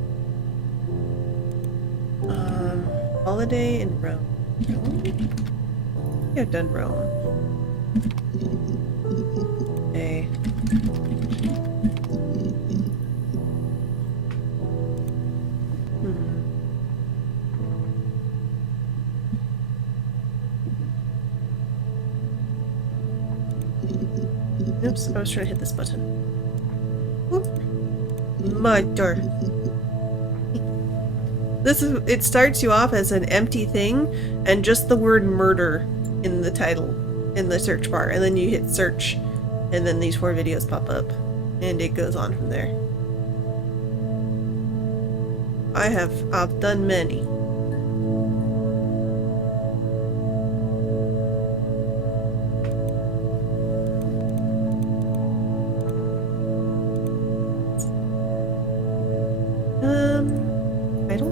Holiday in Rome. Yeah, I've done Rome. Day. Oops, I was trying to hit this button. Whoop. Murder. It starts you off as an empty thing and just the word murder in the title, in the search bar, and then you hit search and then these 4 videos pop up and it goes on from there. I've done many. Title?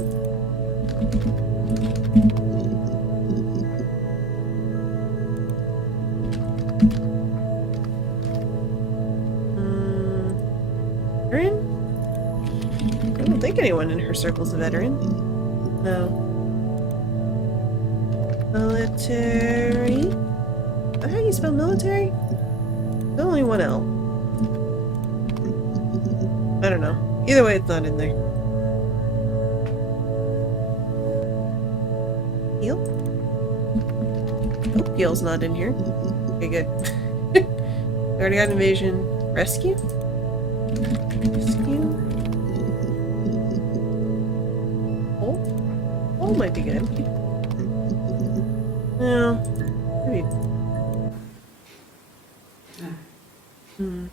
Veteran? I don't think anyone in her circle's a veteran. No. Military? Is that how you spell military? There's only one L. I don't know. Either way, it's not in there. Heal? Nope, heal's not in here. Okay, good. We already got invasion. Rescue? Rescue? Oh might be good. No. Maybe. No. Hmm.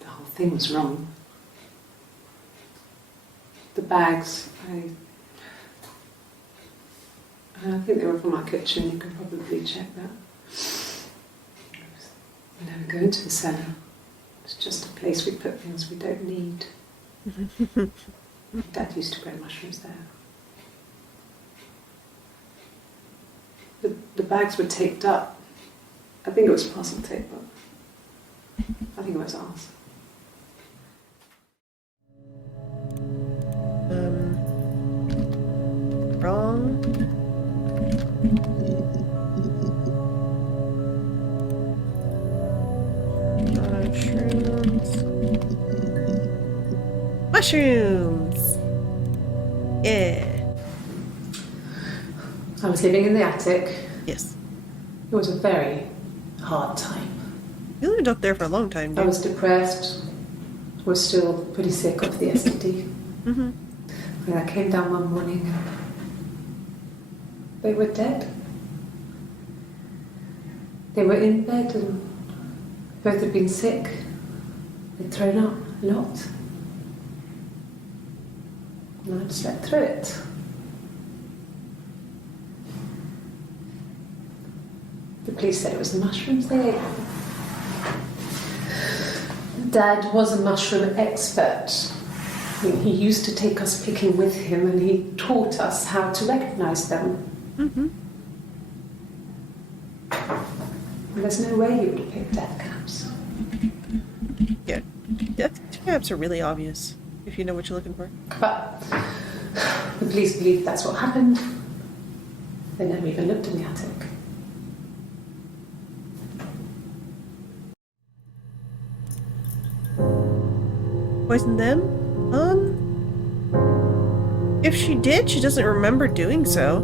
The whole thing was wrong. The bags, I think they were from our kitchen. You can probably check that. We never go into the cellar. It's just a place we put things we don't need. Dad used to grow mushrooms there. The bags were taped up. I think it was parcel tape, but I think it was ours. Wrong. Mushrooms! Yeah. I was living in the attic. Yes. It was a very hard time. You lived up there for a long time, I dude. was depressed. Was still pretty sick of the STD. Mm-hmm. And I came down one morning and they were dead. They were in bed and both had been sick. They'd thrown up a lot. And I'd slept through it. The police said it was the mushrooms they ate. Dad was a mushroom expert. I mean, he used to take us picking with him and he taught us how to recognise them. Mm-hmm. And there's no way you would have picked death caps. Yeah. Death traps are really obvious if you know what you're looking for. But the police believe that's what happened. They never even looked in the attic. Poison them? If she did, she doesn't remember doing so.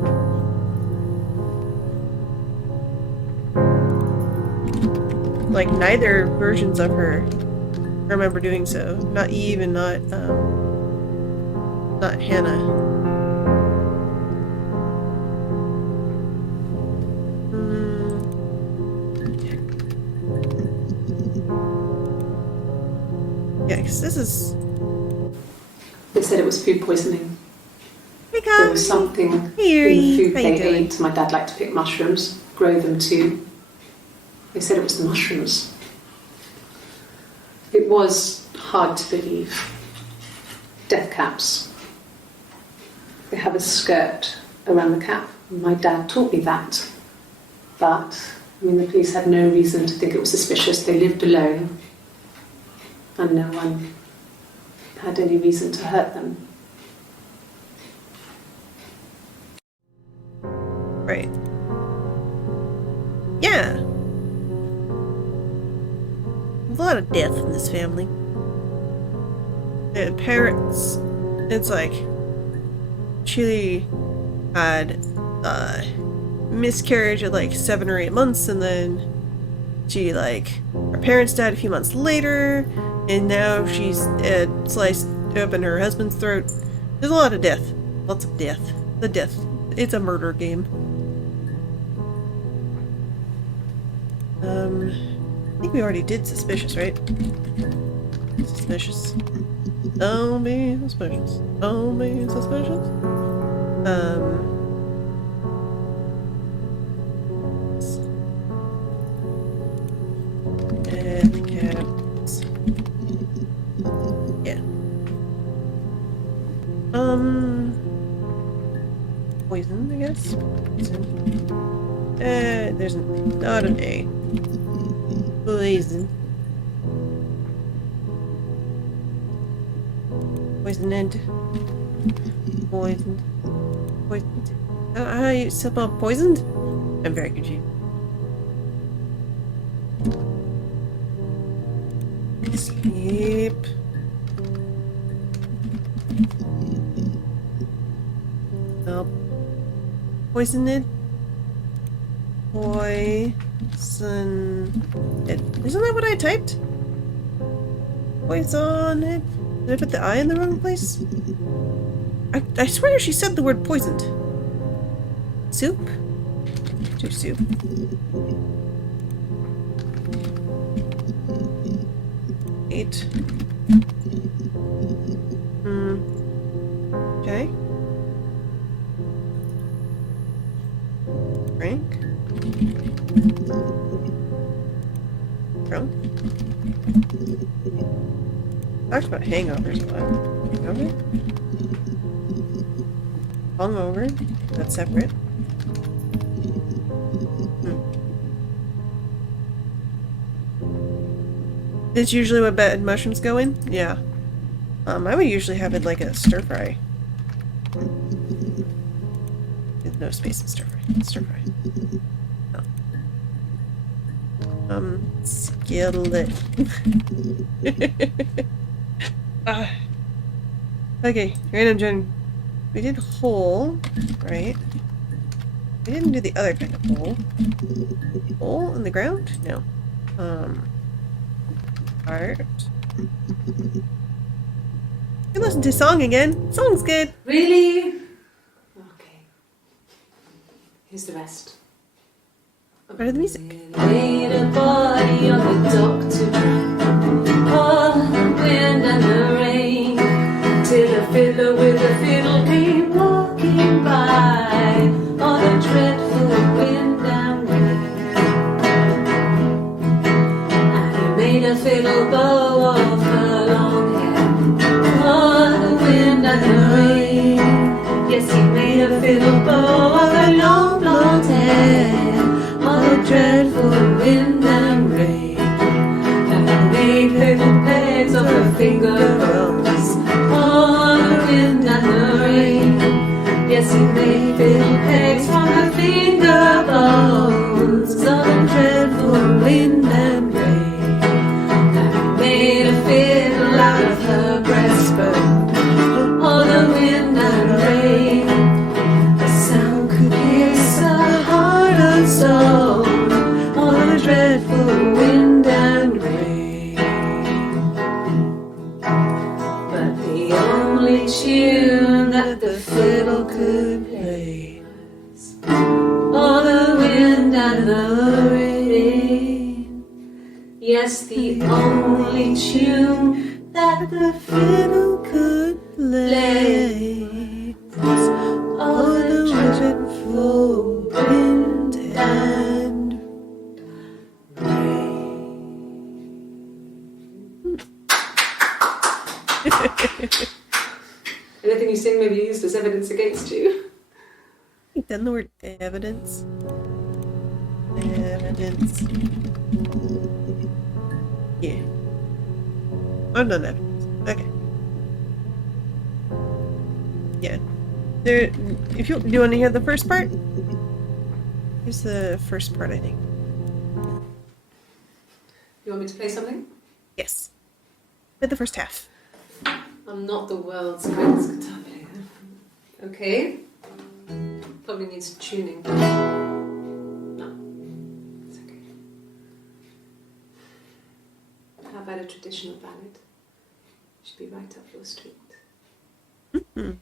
Like, neither versions of her remember doing so. Not Eve and not Hannah. Yeah, because this is... They said it was food poisoning. Hey, There guys. was something in Hey, the food how you they doing? ate. My dad liked to pick mushrooms, grow them too. They said it was the mushrooms. It was hard to believe. Death caps. They have a skirt around the cap. My dad taught me that. But, I mean, the police had no reason to think it was suspicious. They lived alone. And no one had any reason to hurt them. Right. Yeah. There's a lot of death in this family. The parents, it's like, she had a miscarriage at like 7 or 8 months, and then she, like, her parents died a few months later, and now she's sliced open her husband's throat. There's a lot of death. Lots of death. The death. It's a murder game. I think we already did suspicious, right? Suspicious. Don't be suspicious. Don't be suspicious. And cats. Yeah. Poison, I guess. Poison. There's not an A. Poison. Poisoned. Poisoned. Poisoned. How you spell poisoned? I'm very confused. Sleep. Nope. Poisoned. Poison. Isn't that what I typed? Poison. Did I put the I in the wrong place? I swear she said the word poisoned. Soup? Do soup. Eight. Okay. Frank. Drunk. Talked about hangovers a lot. Hangover? Hungover. That's separate. It's usually what bed mushrooms go in? Yeah. I would usually have it like a stir fry. There's no space in stir fry. Stir fry. No. Skillet. Okay, random gen. We did hole, right? We didn't do the other kind of hole. Hole in the ground? No. Heart. You listen to song again. Song's good. Really? Okay. Here's the rest. Part of the music. Laid a body on the doctor, all the wind and the rain, till a fiddler with a fiddle came walking by, on a dreadful wind and rain. And he made a fiddle bow of her long hair, on the wind and the rain. Yes, he made a fiddle bow of her long blonde hair, on the dreadful wind and rain. And he made little pegs of her finger bones, on the wind and the rain. Yes, he made little pegs from her finger bones, on the dreadful wind and rain. And he made a fiddle out of her breastbone, on the wind and rain. The sound could pierce her heart of stone, on the dreadful wind and rain. But the only tune that the fiddle could play was on the wind and the rain. Yes, the only tune that the fiddle could play was on the dreadful wind and rain. Anything you sing may be used as evidence against you. You've done the word evidence. Evidence. Yeah. I've done evidence. Okay. Yeah. There. If you do, you want to hear the first part? Here's the first part, I think. You want me to play something? Yes. But the first half. I'm not the world's greatest guitar player. Okay. Probably needs tuning. No. It's okay. How about a traditional ballad? Should be right up your street. Mm-hmm.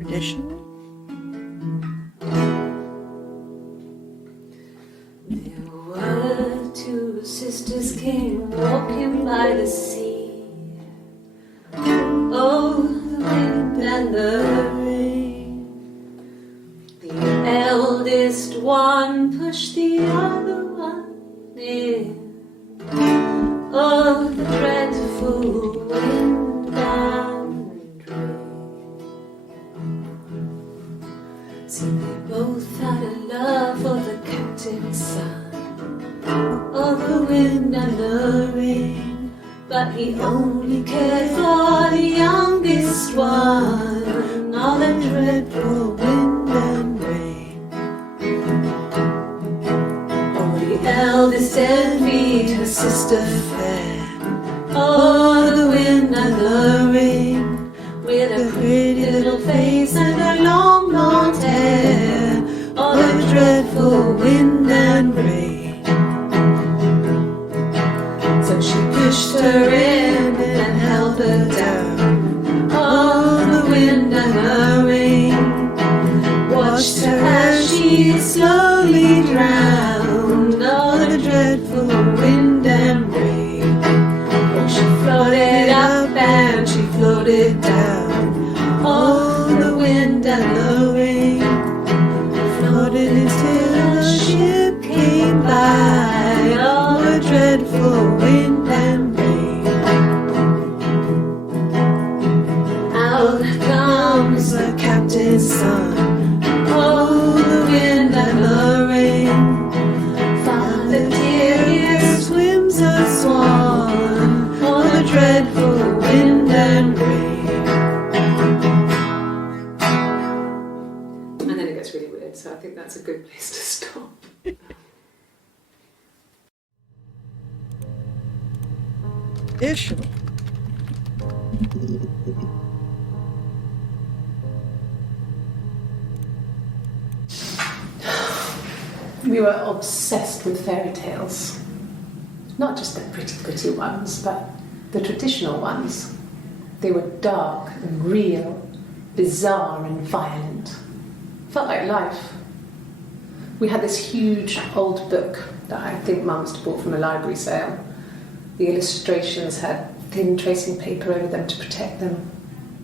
Traditional? There were two sisters came walking by the sea. Oh, the wind and the rain. The eldest one pushed the other one in. Oh, the dreadful wind and rain. See, they both had a love for the captain's son, of the wind and the rain, but he only cared for the youngest one, of the dreadful wind and rain. Oh, the eldest envied her sister fair, oh, the wind and the rain, with a pretty little face and her long blonde hair, oh, the dreadful wind and rain. So she pushed her in and held her down, oh, the wind and the rain, watched her as she slowly drowned, oh, the dreadful wind and rain. Oh, she floated up and she floated down, oh, the wind and the rain, floated until a ship came by, oh, the dreadful wind and rain. Out comes the captain's son, oh, the wind and the rain. Father dear, here swims a swan, oh, the dreadful wind and rain. And then it gets really weird, so I think that's a good place to stop. Additional. We were obsessed with fairy tales. Not just the pretty ones, but the traditional ones. They were dark and real, bizarre and violent. Felt like life. We had this huge old book that I think Mum must have bought from a library sale. The illustrations had thin tracing paper over them to protect them.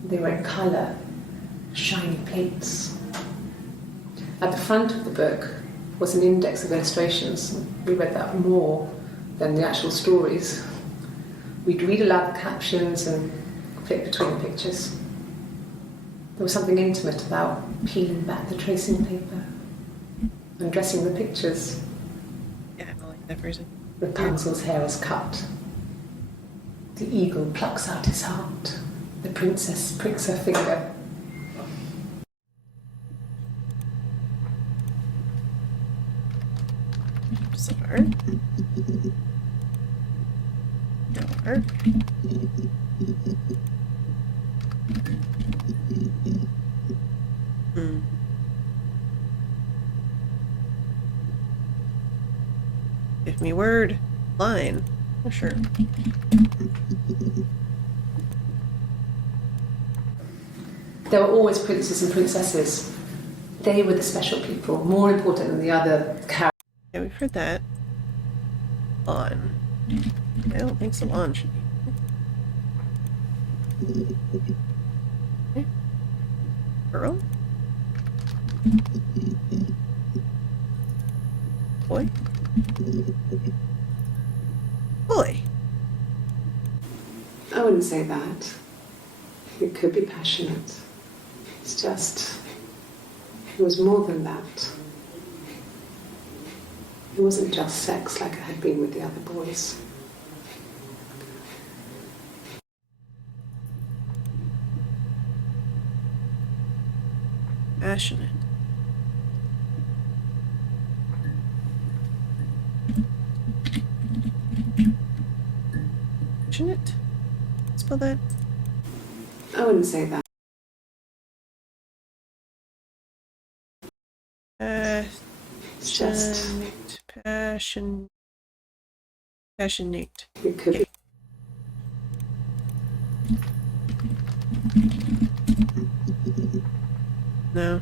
They were in colour, shiny plates. At the front of the book was an index of illustrations. We read that more than the actual stories. We'd read aloud the captions and flip between the pictures. There was something intimate about peeling back the tracing paper and dressing the pictures. Yeah, I like that version. Rapunzel's hair is cut. The eagle plucks out his heart. The princess pricks her finger. Czar. Door. Give me word. Line. Oh, sure. There were always princes and princesses. They were the special people, more important than the other characters. Yeah, we've heard that. Lawn. I don't think Salon should be. Okay. Girl? Boy? Boy. I wouldn't say that. It could be passionate. It's just, it was more than that. It wasn't just sex like it had been with the other boys. Passionate. Passionate? Spell that. I wouldn't say that. It's just, Passionate. it could be. No.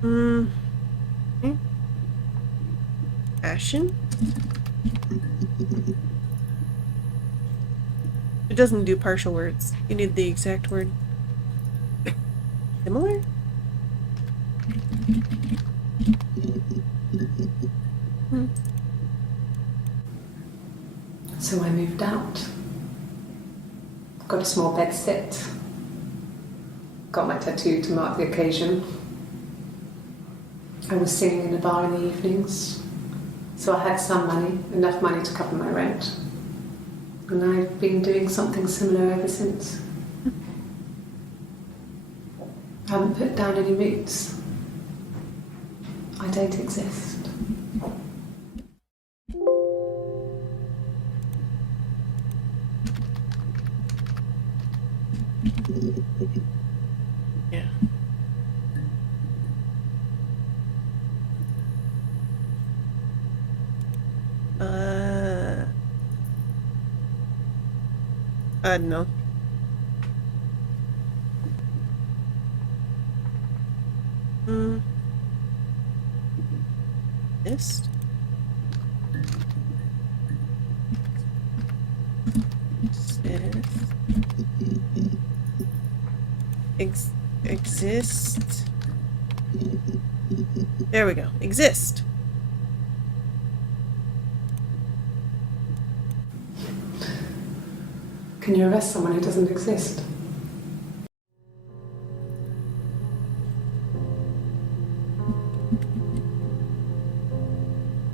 Hmm. Passion? It doesn't do partial words. You need the exact word. Similar? So I moved out. Got a small bed sit. Got my tattoo to mark the occasion. I was singing in a bar in the evenings. So I had some money, enough money to cover my rent. And I've been doing something similar ever since. I haven't put down any roots. I don't exist. Yeah. No. Exist? Exist. There we go. Exist. Can you arrest someone who doesn't exist?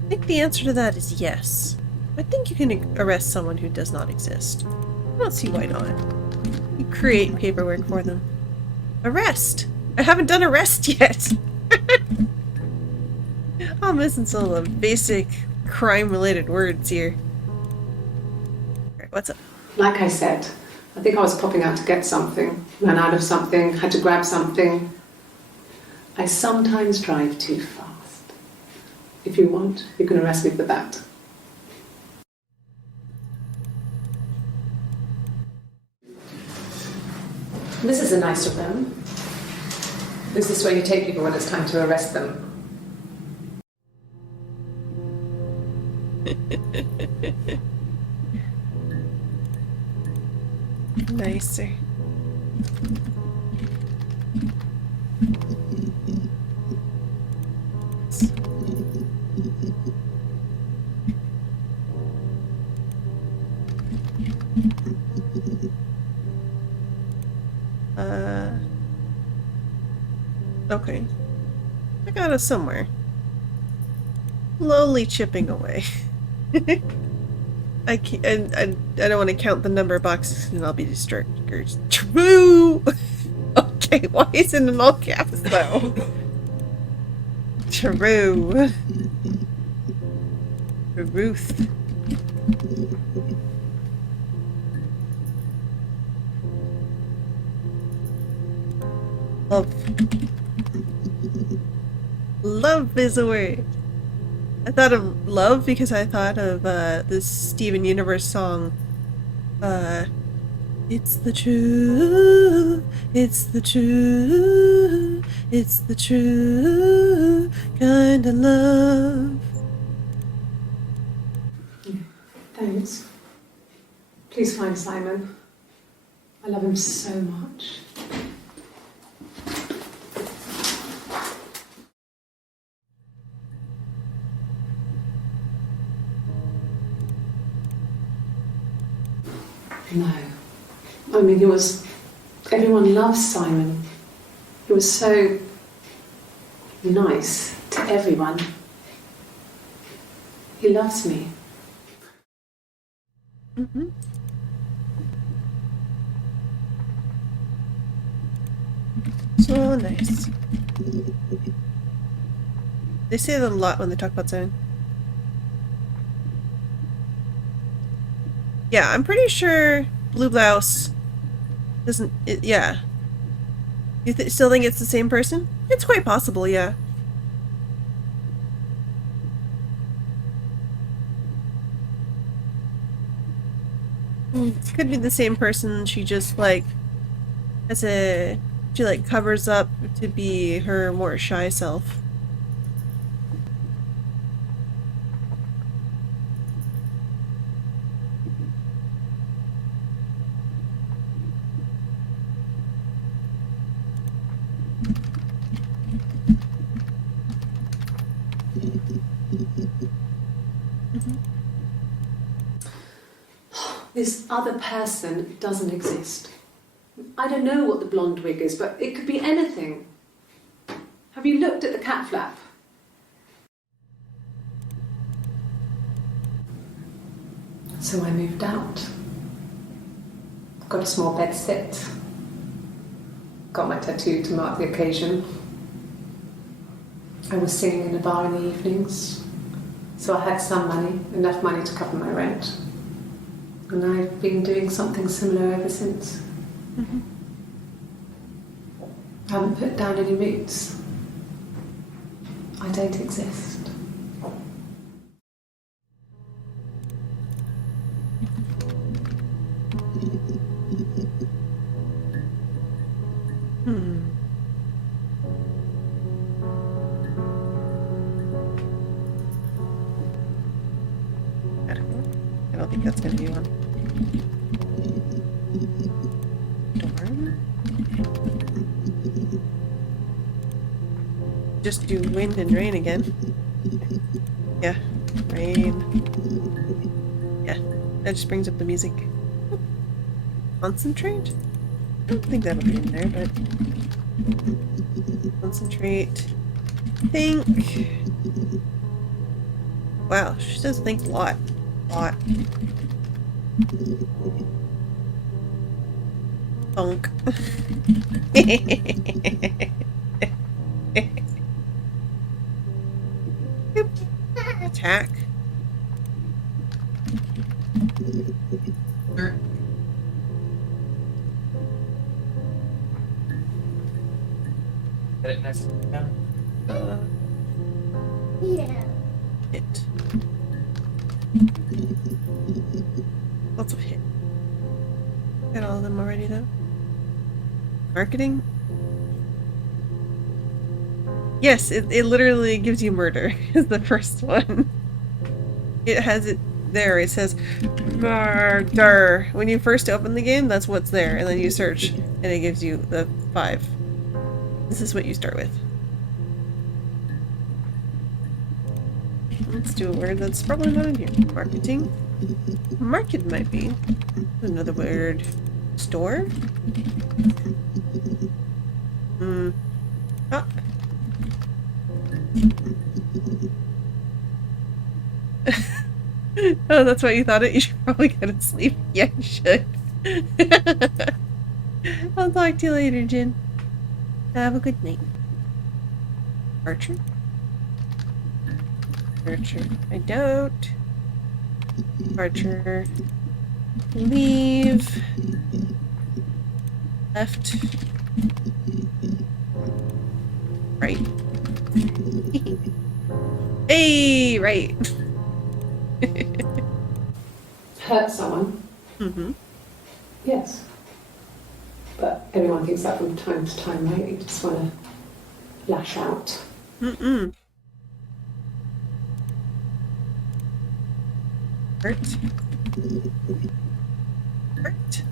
I think the answer to that is yes. I think you can arrest someone who does not exist. I don't see why not. You create paperwork for them. Arrest! I haven't done arrest yet! I'm missing some of the basic crime-related words here. Alright, what's up? Like I said, I think I was popping out to get something, ran out of something, had to grab something. I sometimes drive too fast. If you want, you can arrest me for that. This is a nicer room. Is this where you take people when it's time to arrest them? Nicer. Okay. I got us somewhere. Slowly chipping away. I can't, I don't want to count the number of boxes and I'll be distracted. True! Okay, why is it in all caps though? True. Ruth. Love. Love is a word. I thought of love because I thought of this Steven Universe song. It's the truth, it's the truth, it's the true kind of love. Thanks. Please find Simon. I love him so much. No. I mean, everyone loves Simon. He was so nice to everyone. He loves me. Mm-hmm. So nice. They say that a lot when they talk about Simon. Yeah, I'm pretty sure Blue Blouse doesn't... yeah. You still think it's the same person? It's quite possible, yeah. It could be the same person, she just, like... she, like, covers up to be her more shy self. This other person doesn't exist. I don't know what the blonde wig is, but it could be anything. Have you looked at the cat flap? So I moved out. Got a small bed sit. Got my tattoo to mark the occasion. I was singing in a bar in the evenings, so I had some money, enough money to cover my rent. And I've been doing something similar ever since. Mm-hmm. I haven't put down any roots. I don't exist. I don't think that's gonna be one. Dorm? Just do wind and rain again. Yeah, rain. Yeah, that just brings up the music. Concentrate? I don't think that'll be in there, but... Concentrate. Think. Wow, she does think a lot. Funk. Attack. Sure. Get it next time. Yeah. Hit. Lots of hit. Got all of them already though. Marketing? Yes, it literally gives you murder is the first one. It has it there. It says murder. When you first open the game, that's what's there. And then you search and it gives you the 5. This is what you start with. Let's do a word that's probably not in here. Marketing. Market might be. Another word. Store. Ah. Oh, that's what you thought it? You should probably go to sleep. Yeah, you should. I'll talk to you later, Jin. Have a good night. Archer? Archer. I don't. Archer. Leave. Left. Right. Hey, right. Hurt someone? Mm-hmm. Yes. But everyone thinks that from time to time, right? You just want to lash out. Mm-mm. Hurt. Hurt.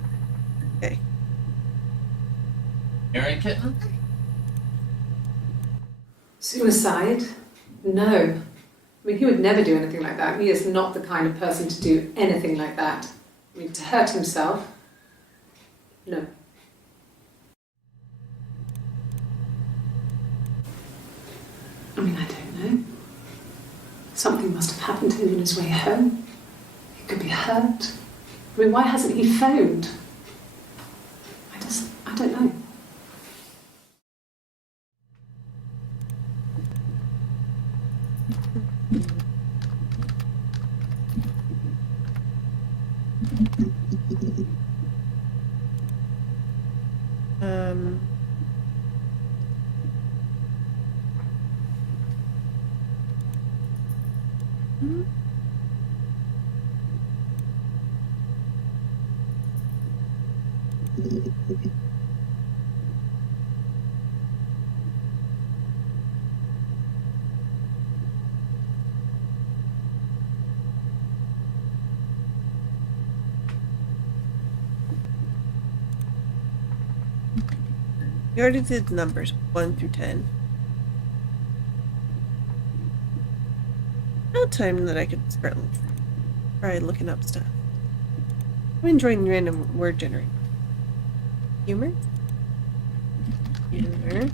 Okay. Aaron Kitten? Suicide? No. I mean, he would never do anything like that. He is not the kind of person to do anything like that. I mean, to hurt himself? No. I mean, I don't know. Something must have happened to him on his way home. He could be hurt. I mean, why hasn't he phoned? I don't know. You already did numbers 1 through 10. No time that I could start try looking up stuff. I'm enjoying random word generator. Humor? Humor.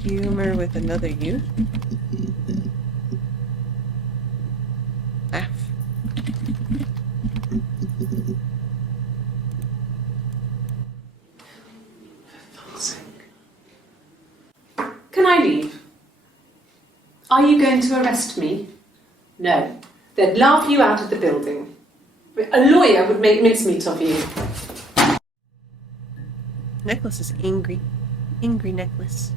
Humor with another U. Laugh. Can I leave? Are you going to arrest me? No. They'd laugh you out of the building. A lawyer would make mincemeat of you. Necklace is angry. Angry necklace.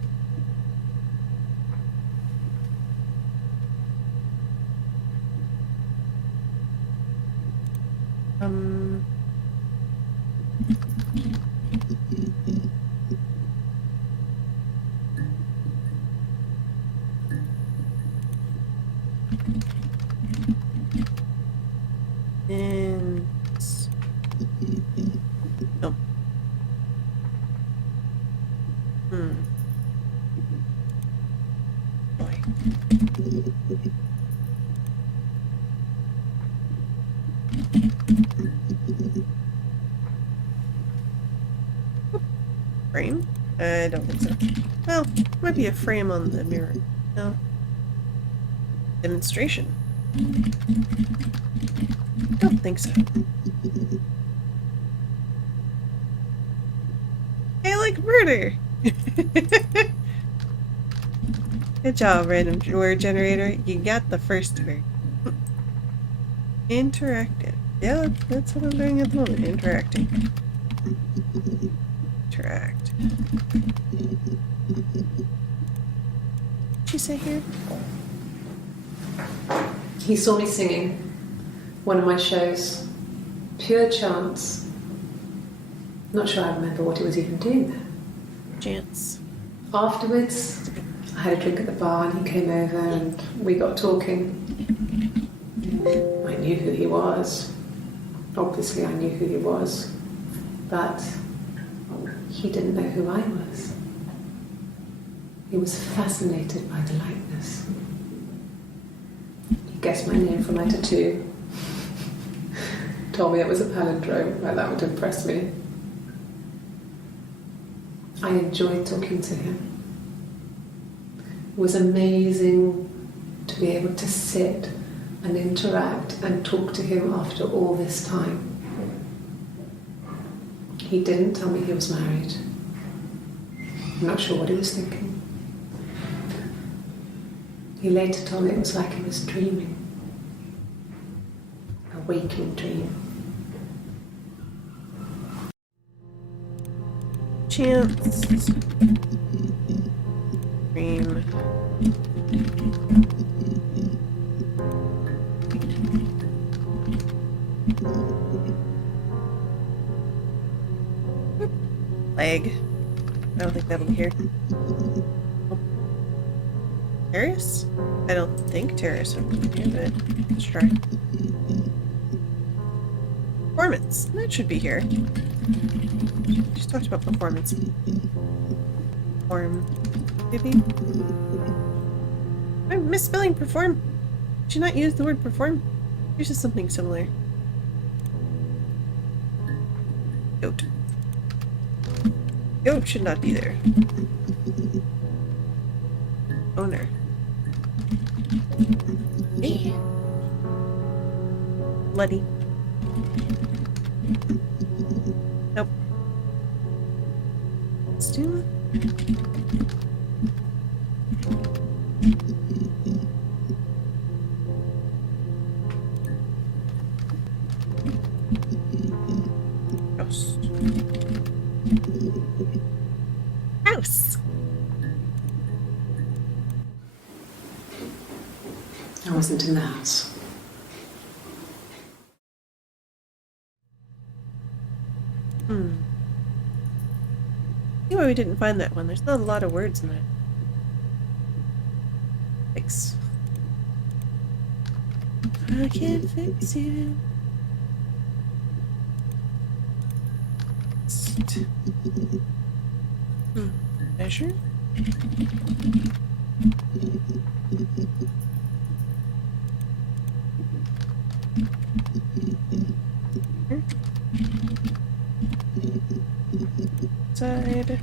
And oh. Boy. Frame? I don't think so. Well, might be a frame on the mirror. No. Demonstration. Don't think so. I like murder! Good job, random word generator. You got the first word. Interactive. Yeah, that's what I'm doing at the moment. Interacting. Interact. What'd you say here? He saw me singing one of my shows, pure chance. Not sure I remember what he was even doing there. Chance. Afterwards, I had a drink at the bar and he came over and we got talking. I knew who he was. Obviously, I knew who he was, but he didn't know who I was. He was fascinated by the likeness. He guessed my name from my tattoo. Told me it was a palindrome, well, that would impress me. I enjoyed talking to him. It was amazing to be able to sit and interact and talk to him after all this time. He didn't tell me he was married. I'm not sure what he was thinking. He later told me it was like he was dreaming. A waking dream. Chance. Dream. Leg. I don't think that'll be here. Terrace? I don't think terrace will be here, but let's try. Performance. That should be here. Just talked about performance. Perform. Maybe? I'm misspelling perform. Should not use the word perform. Use just something similar. Goat. Goat should not be there. Owner. Hey. Bloody. Nope. Let's do. House. House. I wasn't in the house. See why we didn't find that one. There's not a lot of words in there. Fix. I can't fix you. Measure. Side.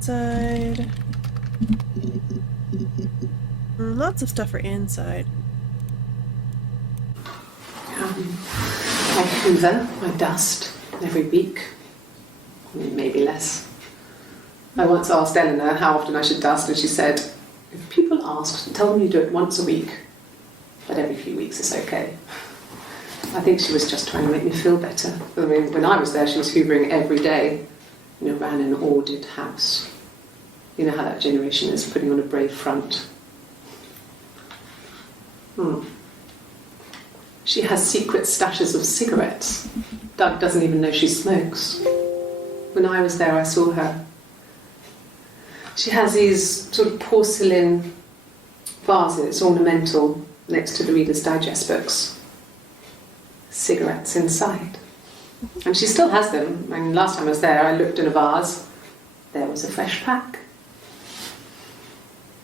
Side. Lots of stuff for inside. I hoover, I dust every week. Maybe less. I once asked Eleanor how often I should dust, and she said, if people ask, tell them you do it once a week, but every few weeks is okay. I think she was just trying to make me feel better. I mean, when I was there, she was hoovering every day. You know, ran an ordered house. You know how that generation is, putting on a brave front. She has secret stashes of cigarettes. Doug doesn't even know she smokes. When I was there, I saw her. She has these sort of porcelain vases, ornamental, next to the Reader's Digest books. Cigarettes inside. And she still has them. I mean, last time I was there, I looked in a vase. There was a fresh pack.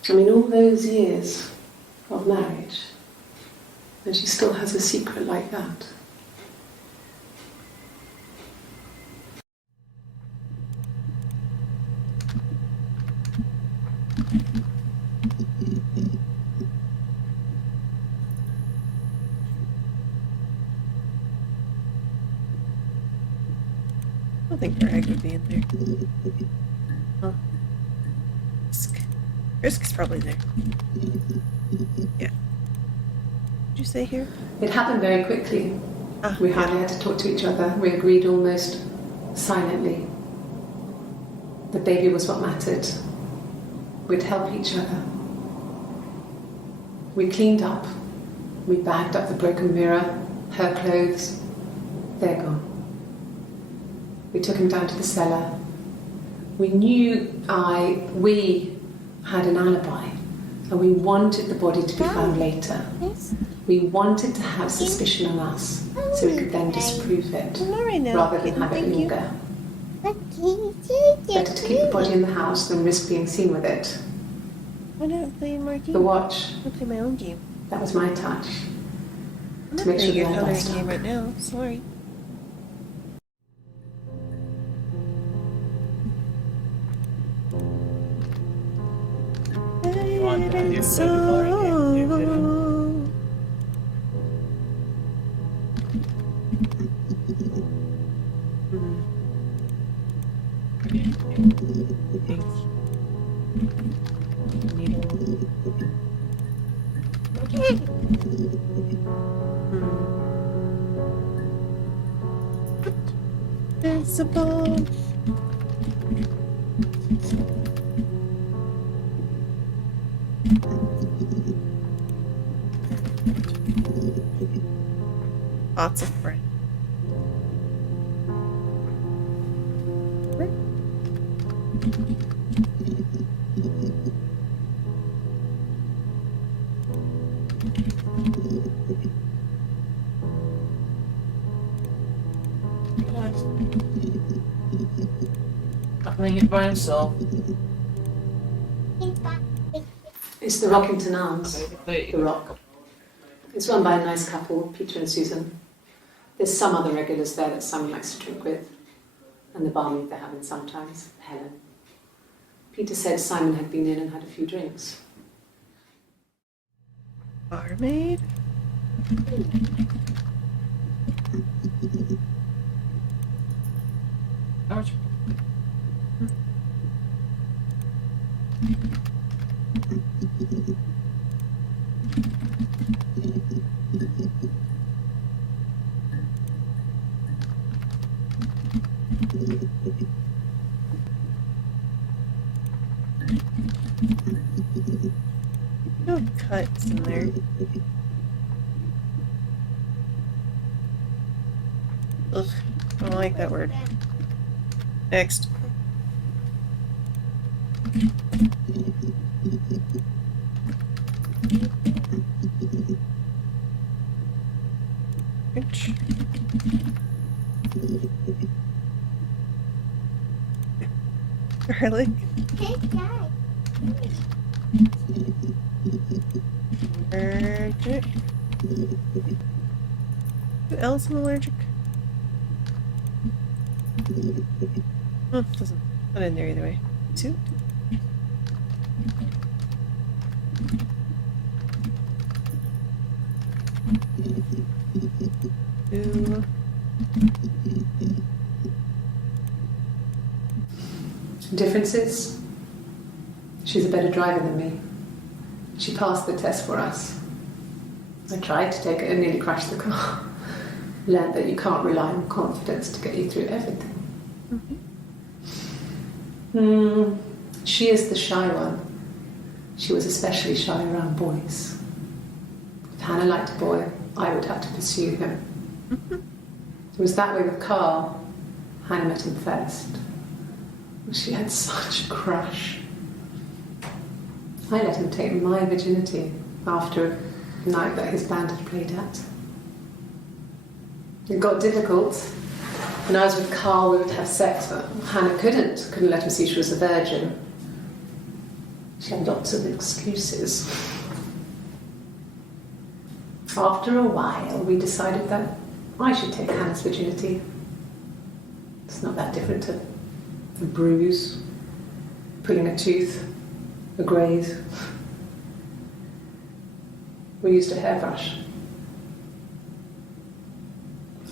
I mean, all those years of marriage, and she still has a secret like that. I don't think her egg would be in there. Oh. Risk. Risk's probably there. Yeah. Did you say here? It happened very quickly. Ah, We hardly had to talk to each other. We agreed almost silently. The baby was what mattered. We'd help each other. We cleaned up. We bagged up the broken mirror, her clothes. They're gone. We took him down to the cellar. We knew we had an alibi, and we wanted the body to be found later. We wanted to have suspicion on us, so we could then disprove it, rather than have it linger. Better to keep the body in the house than risk being seen with it. Why not play more games? The watch, I'll play my own game. that was my touch. I'm To not make sure playing your the alibi coloring stuck. game right now. Sorry. want to do So- the coloring game too, Visible. Lots of bread. Not playing it by himself. It's the Rockington Arms, Play the Rock. It's run by a nice couple, Peter and Susan. There's some other regulars there that Simon likes to drink with, and the barmaid they're having sometimes, Helen. Peter said Simon had been in and had a few drinks. Barmaid? How much? No cuts in there. Ugh, I don't like that word. Next. Ouch. Garlic. Allergic. Who else am allergic? Doesn't not in there either way. Two. Two. Differences? She's a better driver than me. She passed the test for us. I tried to take it and nearly crashed the car. Learned that you can't rely on confidence to get you through everything. She is the shy one. She was especially shy around boys. If Hannah liked a boy, I would have to pursue him. It was that way with Carl. Hannah met him first. She had such a crush. I let him take my virginity after a night that his band had played at. It got difficult. When I was with Carl, we would have sex, but Hannah couldn't let him see she was a virgin. She had lots of excuses. After a while, we decided that I should take Hannah's virginity. It's not that different to a bruise, pulling a tooth, a graze. We used a hairbrush.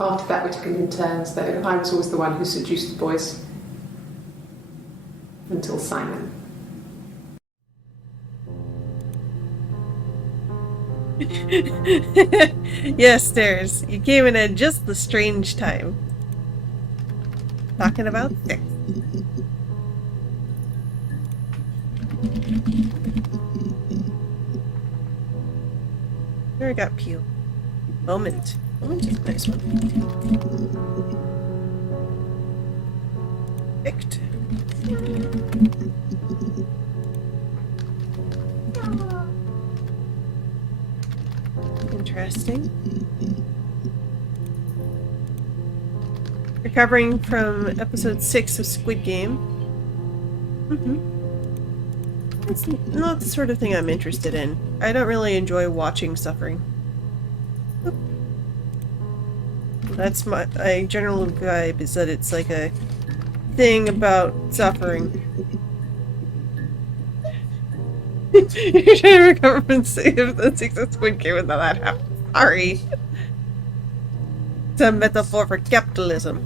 After that, we took it in turns, though. I was always the one who seduced the boys. Until Simon. Yes, Stairs. You came in at just the strange time. Talking about sex. There I got peeled. Moment. Moment is a nice one. Picked. Interesting. Recovering from episode 6 of Squid Game. It's not the sort of thing I'm interested in. I don't really enjoy watching suffering. Oop. That's my general vibe, is that it's like a thing about suffering. You're trying to recover from the 6 of Squid Game without that happening. Sorry. It's a metaphor for capitalism.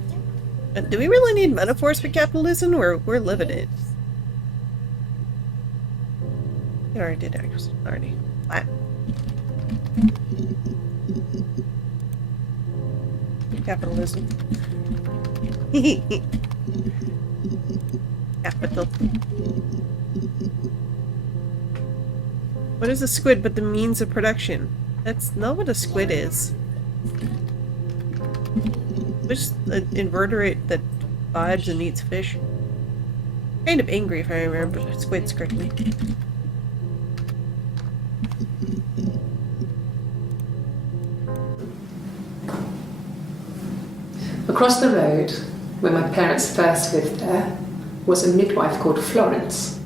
Do we really need metaphors for capitalism, or we're living it? It already did, actually. Already. Flat. Capitalism. Capital. What is a squid but the means of production? That's not what a squid is. Just an invertebrate that vibes and eats fish. Kind of angry if I remember the squids correctly. Across the road, where my parents first lived there, was a midwife called Florence.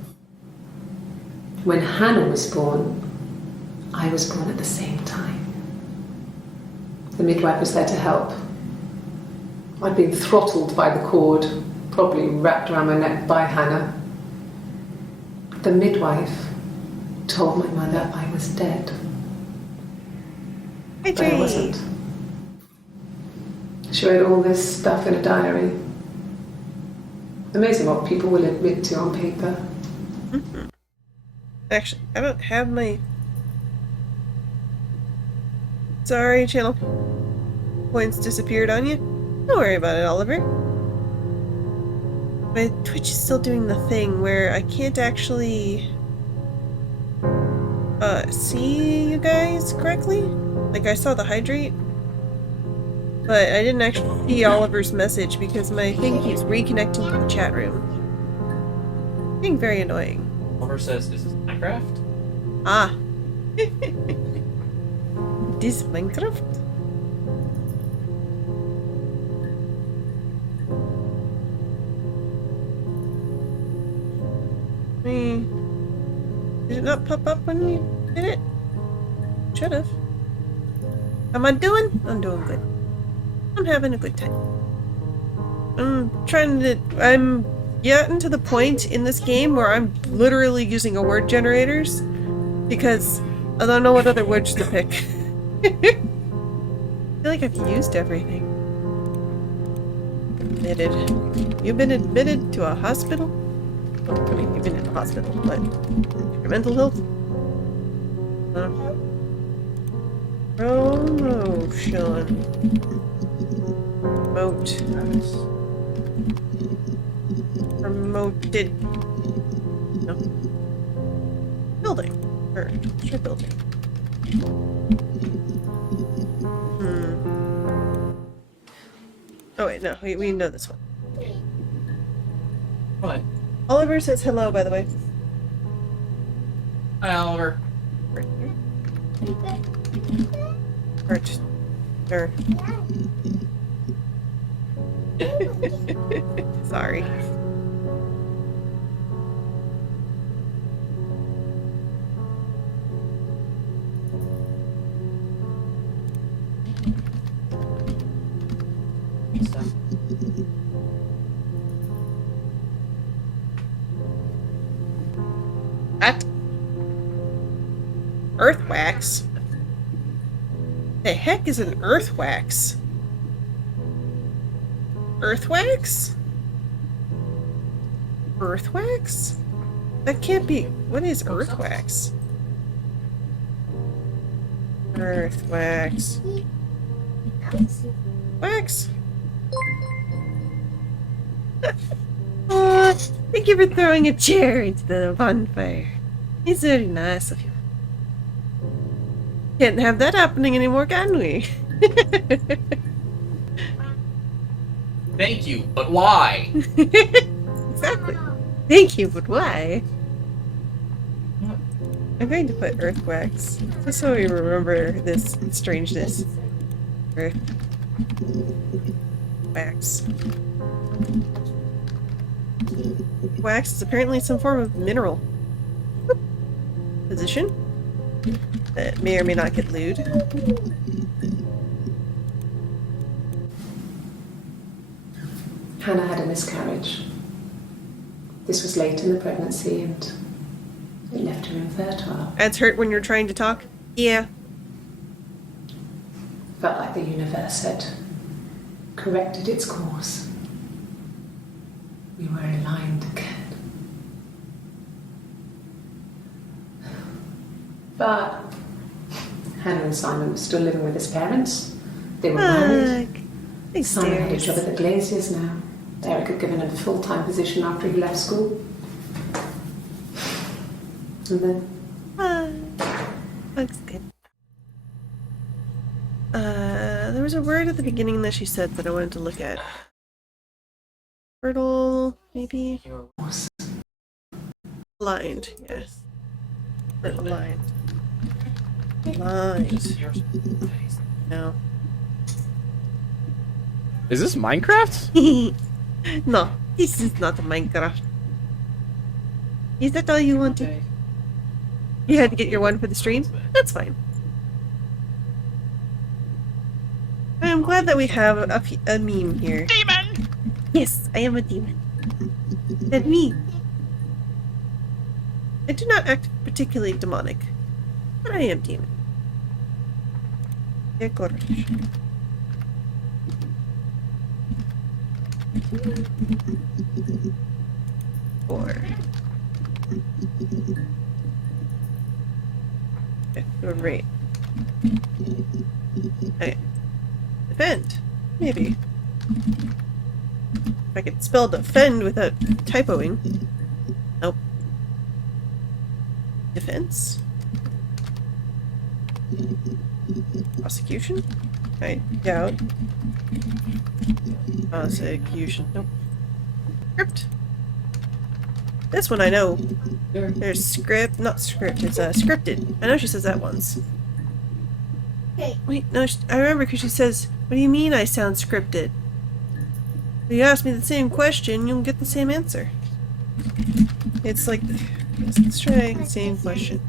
When Hannah was born, I was born at the same time. The midwife was there to help. I'd been throttled by the cord, probably wrapped around my neck by Hannah. The midwife told my mother I was dead. But I wasn't. She wrote all this stuff in a diary. Amazing what people will admit to on paper. Actually, I don't have my... Sorry, channel points disappeared on you. Don't worry about it, Oliver. My Twitch is still doing the thing where I can't actually see you guys correctly. Like, I saw the hydrate, but I didn't actually see Oliver's message because my thing keeps reconnecting to the chat room. Being very annoying. Oliver says, "Is this Minecraft?" Ah. This Minecraft? Did it not pop up when you did it? Should have. How am I doing? I'm doing good. I'm having a good time. I'm getting to the point in this game where I'm literally using a word generators because I don't know what other words to pick. I feel like I've used everything. Admitted. You've been admitted to a hospital? Well, I mean, you've been in a hospital, but your mental health? Promotion. Promote. Promoted. No. Building. Or, sure, building. Oh wait, no, we know this one. What? Oliver says hello, by the way. Hi, Oliver. Right here. Right there. Sorry. What? Earthwax? The heck is an earthwax? Earthwax? Earthwax? That can't be. What is earthwax? Earthwax. Wax? Oh, thank you for throwing a chair into the bonfire. It's very nice of you. Can't have that happening anymore, can we? Thank you, but why? Exactly. Thank you, but why? I'm going to put earth wax, just so we remember this strangeness. Earth wax. Wax is apparently some form of mineral. Position that may or may not get lewd. Hannah had a miscarriage. This was late in the pregnancy and it left her infertile. Ads hurt when you're trying to talk? Yeah. Felt like the universe had corrected its course. We were aligned again. But Hannah and Simon were still living with his parents. They were married. Thanks, Simon had a dears. job at the Glaziers now. Eric had given him a full-time position after he left school. And then Looks good. There was a word at the beginning that she said that I wanted to look at. Fertile, maybe? Aligned, yes. Or aligned. Aligned. No. Is this Minecraft? No, this is not Minecraft. Is that all you wanted? You had to get your one for the stream? That's fine. I'm glad that we have a meme here. Demon! Yes, I am a demon. That me. I do not act particularly demonic, but I am demon. Yeah, courage. Four. Okay, great. Okay. Defend. Maybe. If I could spell defend without typoing. Nope. Defense. Prosecution? I doubt. Prosecution. Nope. Script. This one I know. There's script. Not script. It's scripted. I know she says that once. Wait, no, I remember because she says, "What do you mean I sound scripted?" If you ask me the same question, you'll get the same answer. It's like, let's try the same question.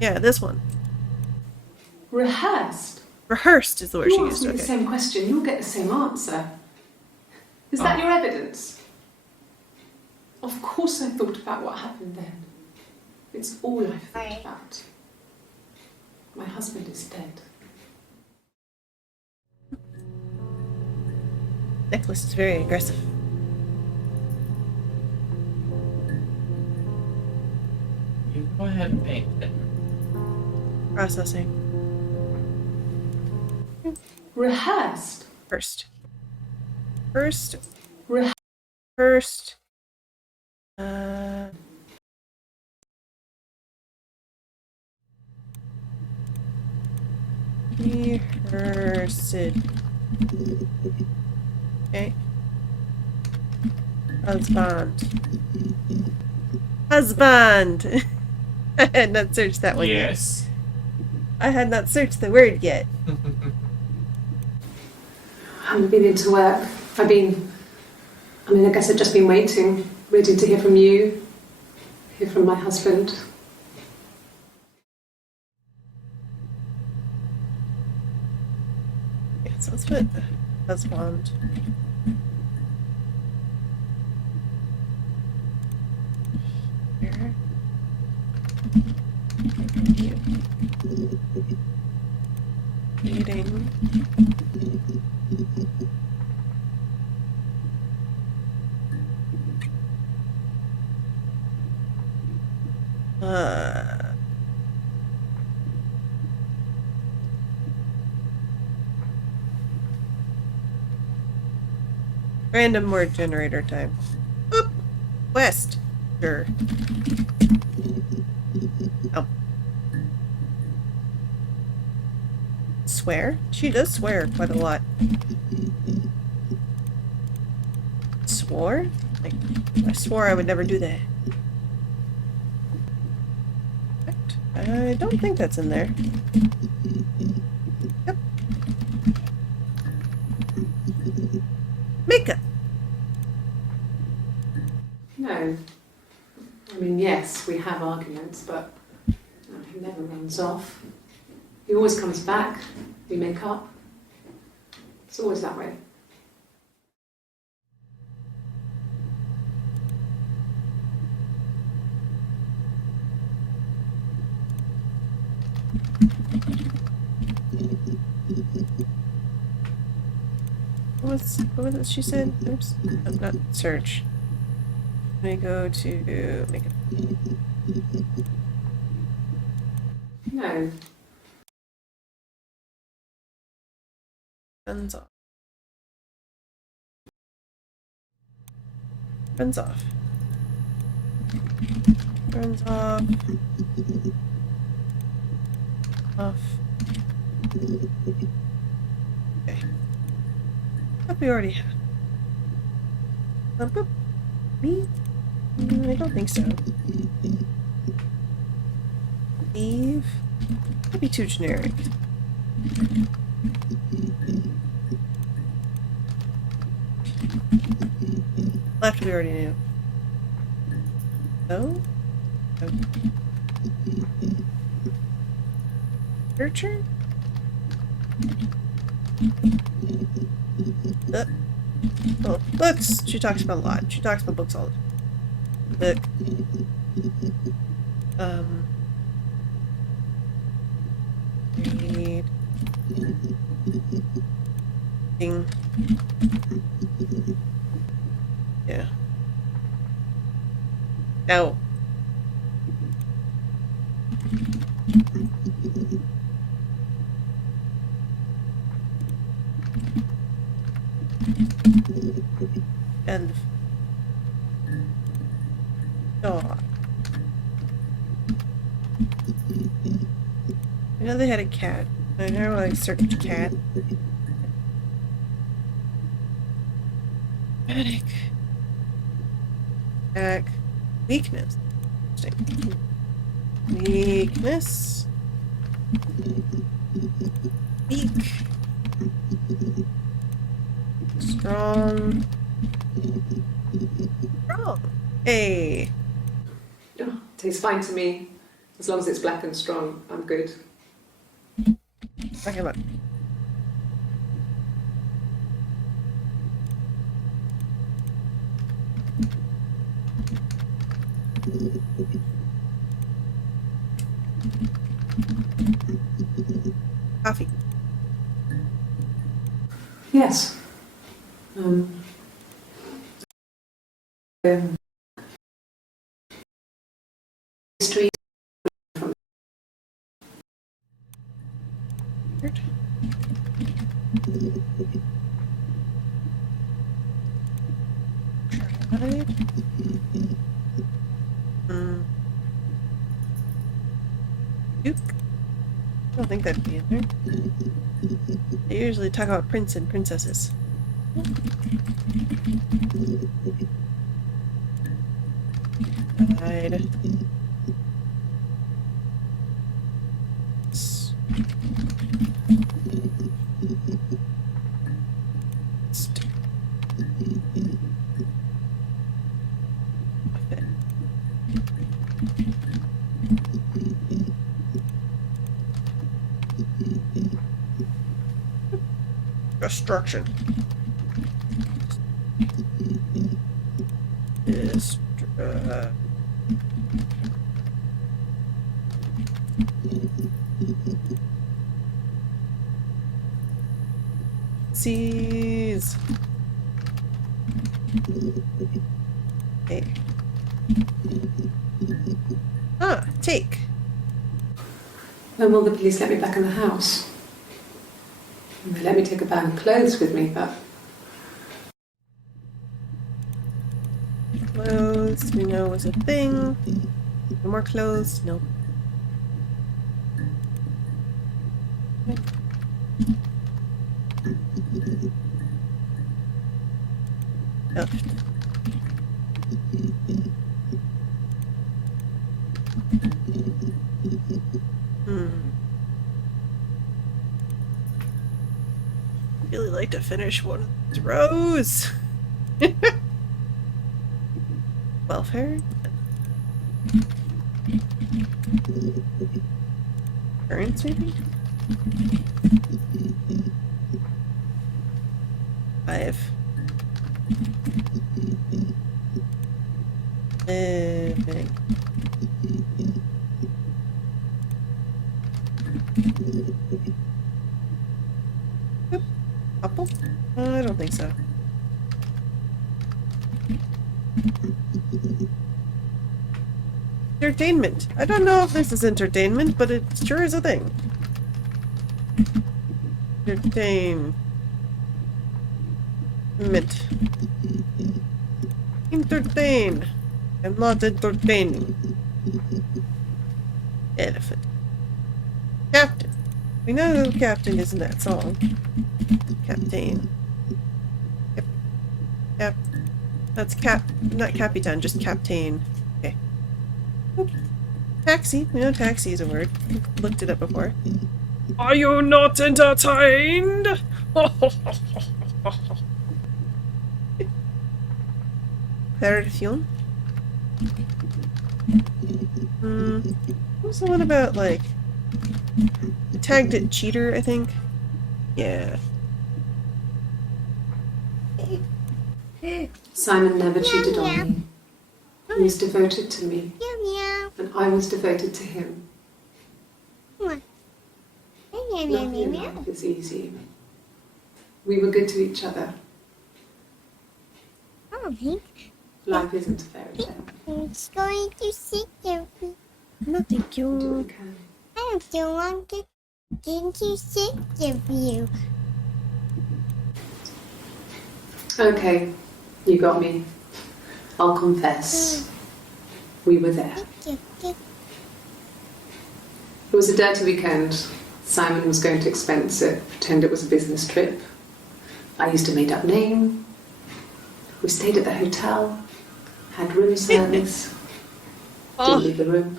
Yeah, this one. rehearsed. Rehearsed is the word she You ask used. me the Okay. same question, you'll get the same answer. Is that your evidence? Of course I thought about what happened then. It's all I've thought about. My husband is dead. Necklace is very aggressive. You go ahead and paint it. Processing. Rehearsed. First. First. Re- First. Rehearsed. Okay. Husband. Husband! I had not searched that one yet. Yes. I had not searched the word yet. I haven't been into work. I guess I've just been waiting, ready to hear from you, hear from my husband. Yeah, so let's put husband. Here. Eating. Random word generator time. Boop. West. Sure. Oh. Swear? She does swear quite a lot. Swore? Like, I swore I would never do that. What? I don't think that's in there. Yep. Makeup! No. I mean, yes, we have arguments, but he never runs off. He always comes back. We make up. It's always that way. What was it she said? Oops. No, not search. Let me go to makeup. No. Guns off. Guns off. Guns off. Off. Okay. That we already have. Boop. Me? I don't think so. Leave. That'd be too generic. Left we already knew. So? Nurture? Oh, books! She talks about a lot. She talks about books all the time. Book. Read. Thing. Yeah. No. And dog. I know they had a cat. I never like searched cat. Panic. Back. Weakness. Weakness. Weak. Strong. Strong. Hey. Oh, tastes fine to me. As long as it's black and strong, I'm good. Talking about. Coffee. Yes. Street. Weird. Tried. Duke. I don't think that'd be in there. They usually talk about prince and princesses. Died. Destruction. Seize. Hey. Ah, take. When will the police let me back in the house? They let me take a bag of clothes with me, but Clothes, we know was a thing. No more clothes, nope. Left. Really like to finish one of these rows. Welfare. Currents, maybe? 5. Living. Oop. Couple? I don't think so. Entertainment. I don't know if this is entertainment, but it sure is a thing. Entertainment. Entertain. I'm not entertaining. Elephant. Captain. We know who Captain is in that song. Captain. Cap. That's not Capitan, just Captain. Okay. Oh. Taxi. We know taxi is a word. We've looked it up before. Are you not entertained? Perfume. What was the one about, like, tagged it cheater, I think? Yeah. Simon never cheated on me. He was devoted to me, and I was devoted to him. Nothing in life is easy. We were good to each other. Life isn't a fairy tale. It's going to sit there. No, thank We do what you. we can. I don't want to get to sit there with you. Okay, you got me. I'll confess. We were there. It was a dirty weekend. Simon was going to expense it, pretend it was a business trip. I used a made-up name. We stayed at the hotel, had room service. Didn't leave the room.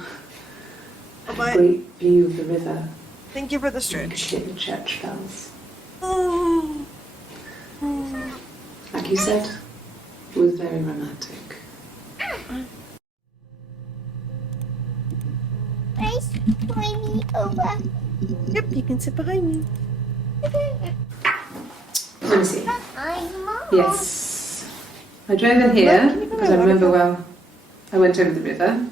Had a great view of the river. Thank you for the You could stretch. hear the church bells. Oh. Like you said, it was very romantic. Race me over. Yep, you can sit behind me. Let me see. I'm Mom. Yes. I drove in here because I remember well. I went over the river.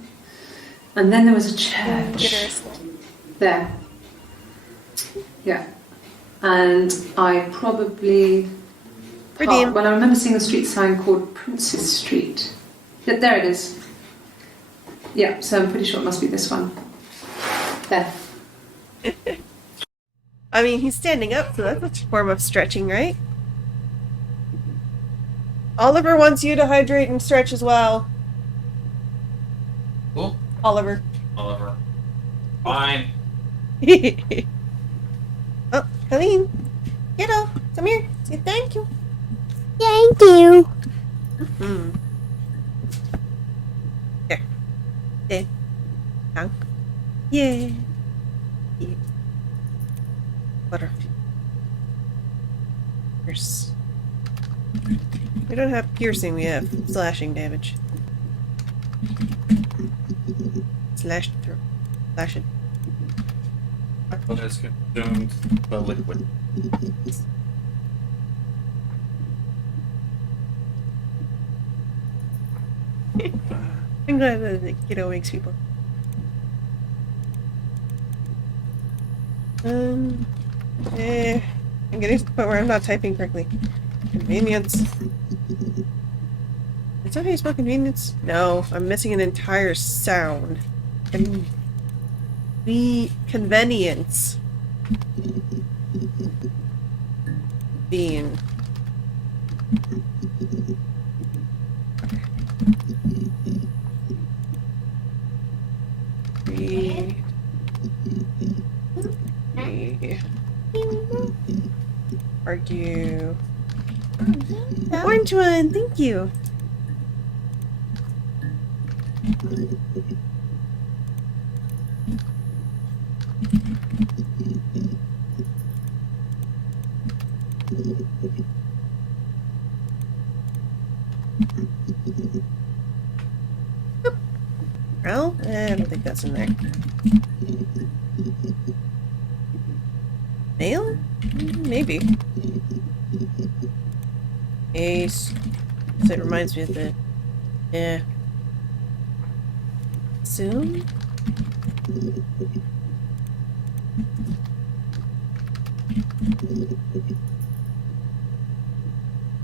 And then there was a church. There. Yeah. And I probably... Redeem. Well, I remember seeing a street sign called Princess Street. Yeah, there it is. Yeah, so I'm pretty sure it must be this one. There. I mean, he's standing up, so that's a form of stretching, right? Oliver wants you to hydrate and stretch as well. Cool. Oliver. Oliver. Fine. Oh, Colleen. Kiddo, come here. Say thank you. Thank you. Here. There. Down. Yeah. Yeah. Butter. Pierce. We don't have piercing, we have slashing damage. Slash the throat. Slash it. What has consumed the liquid? I'm glad that the kiddo wakes people. I'm getting to the point where I'm not typing correctly. Convenience. Is that how you spell convenience? No, I'm missing an entire sound. Convenience. Bean. argue. The orange one, thank you. Well, I don't think that's in there. Nail? Maybe. Ace. So it reminds me of the... Yeah. Zoom?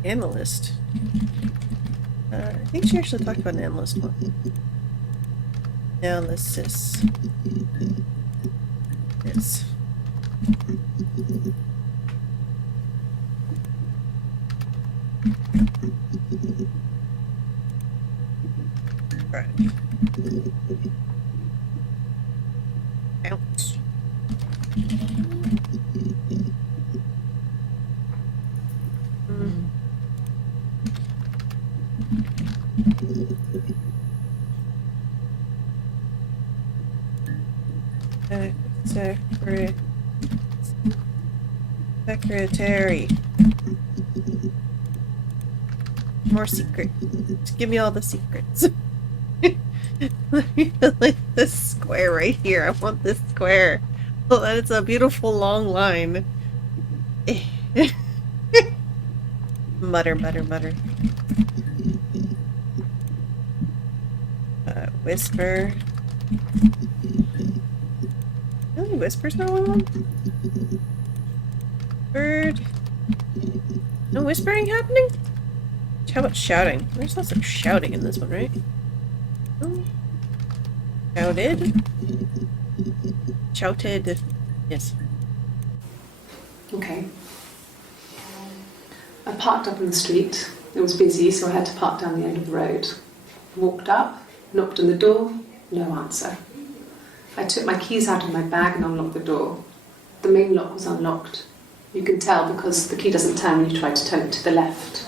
Analyst. I think she actually talked about an analyst one. Analysis. Yes. Right. Ouch. Secretary. More secret. Just give me all the secrets. Like this square right here. I want this square. Oh, that is a beautiful long line. Mutter, mutter, mutter. Whisper. Really? Whisper's not one? Bird. No whispering happening? How about shouting? There's lots of shouting in this one, right? Oh. Shouted? Shouted. Yes. Okay. I parked up on the street. It was busy, so I had to park down the end of the road. Walked up, knocked on the door, no answer. I took my keys out of my bag and unlocked the door. The main lock was unlocked. You can tell because the key doesn't turn when you try to turn it to the left.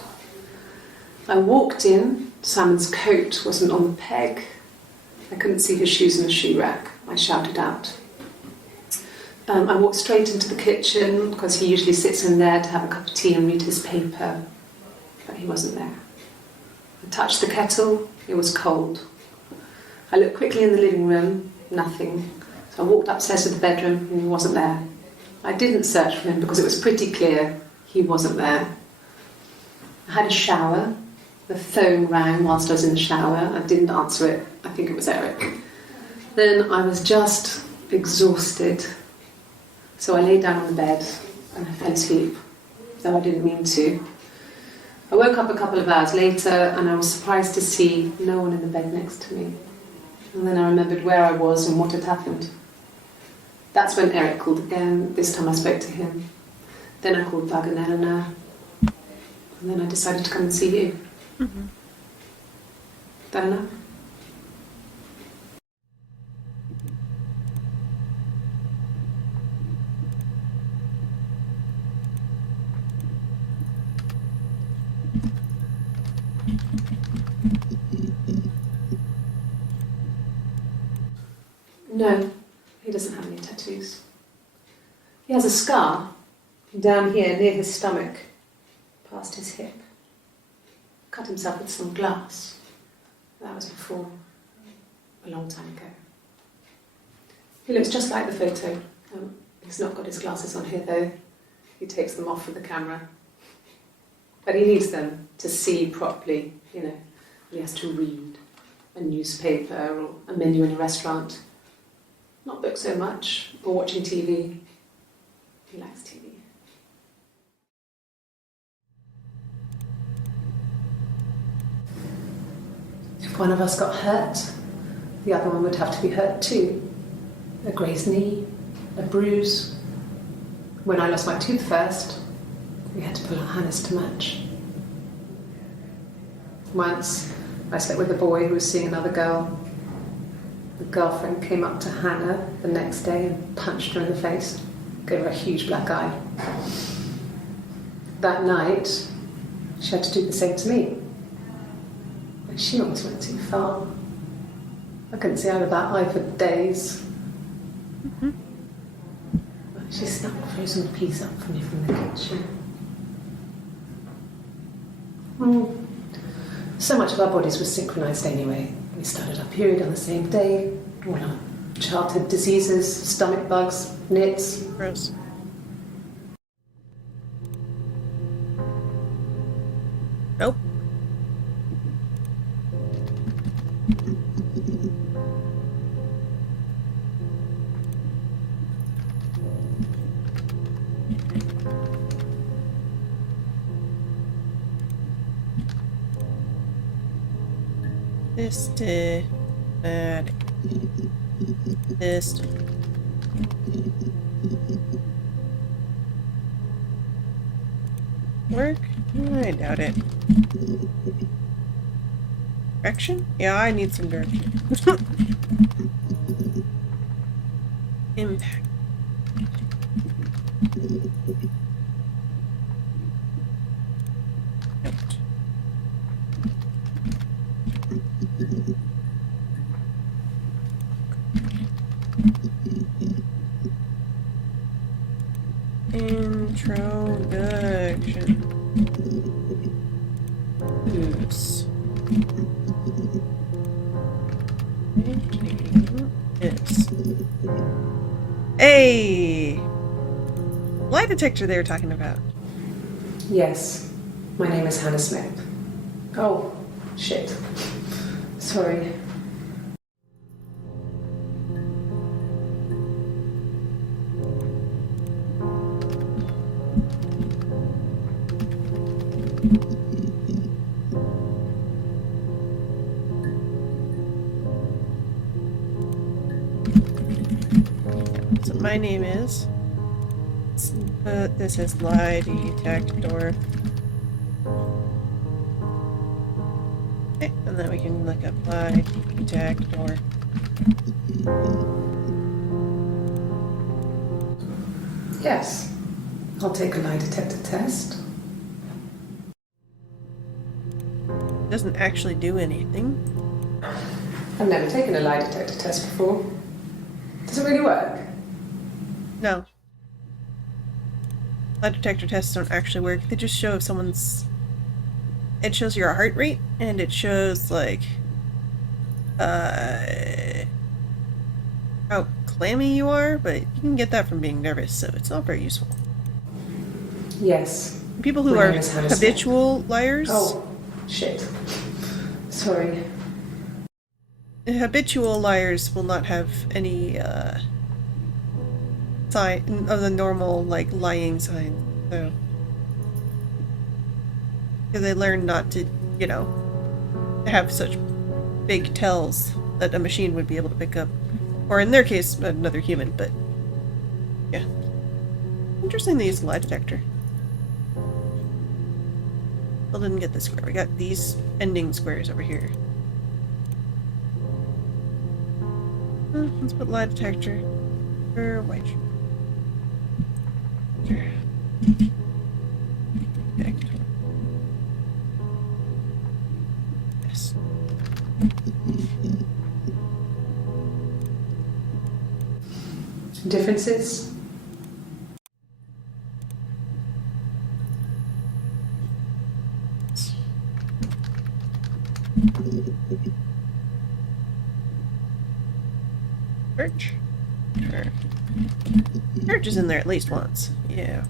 I walked in. Simon's coat wasn't on the peg. I couldn't see his shoes in the shoe rack. I shouted out. I walked straight into the kitchen because he usually sits in there to have a cup of tea and read his paper, but he wasn't there. I touched the kettle. It was cold. I looked quickly in the living room. Nothing. So I walked upstairs to the bedroom and he wasn't there. I didn't search for him because it was pretty clear he wasn't there. I had a shower. The phone rang whilst I was in the shower. I didn't answer it. I think it was Eric. Then I was just exhausted. So I lay down on the bed and I fell asleep, though I didn't mean to. I woke up a couple of hours later and I was surprised to see no one in the bed next to me. And then I remembered where I was and what had happened. That's when Eric called again. This time I spoke to him. Then I called Doug and Eleanor. And then I decided to come and see you. Mm-hmm. That enough? No, he doesn't have any tattoos. He has a scar down here near his stomach, past his hip. Cut himself with some glass. That was before, a long time ago. He looks just like the photo. He's not got his glasses on here though. He takes them off for the camera. But he needs them to see properly, you know. He has to read a newspaper or a menu in a restaurant. Not book so much, or watching TV. He likes TV. If one of us got hurt, the other one would have to be hurt too. A grazed knee, a bruise. When I lost my tooth first, we had to pull our harness to match. Once, I slept with a boy who was seeing another girl. The girlfriend came up to Hannah the next day and punched her in the face, gave her a huge black eye. that night, she had to do the same to me. But she almost went too far. I couldn't see out of that eye for days. She snapped a frozen piece up for me from the kitchen. So much of our bodies were synchronized anyway. We started our period on the same day. All our childhood diseases, stomach bugs, nits. Gross. Nope. This. Work? I doubt it. Direction? Yeah, I need some direction. Impact. Note. Introduction. Oops. Yes. Hey! Lie detector they were talking about. Yes, my name is Hannah Smith. Oh, shit. Sorry. So my name is. This is lie detector. Okay, and then we can look up lie detector. Yes, I'll take a lie detector test. Doesn't actually do anything. I've never taken a lie detector test before. Does it really work? No. Lie detector tests don't actually work. They just show if someone's... It shows your heart rate, and it shows, like, how clammy you are, but you can get that from being nervous, so it's not very useful. Yes. People who My are name is Hannah habitual liars... Oh, shit. Sorry. Habitual liars will not have any, sign of the normal, like, lying sign, so... Because they learn not to, you know, have such big tells that a machine would be able to pick up. Or in their case, another human, but... Yeah. Interesting they use a lie detector. Still didn't get this square. We got these ending squares over here. Let's put lie detector for white. Detector. Yes. Differences? Church? Sure. Church is in there at least once. Yeah.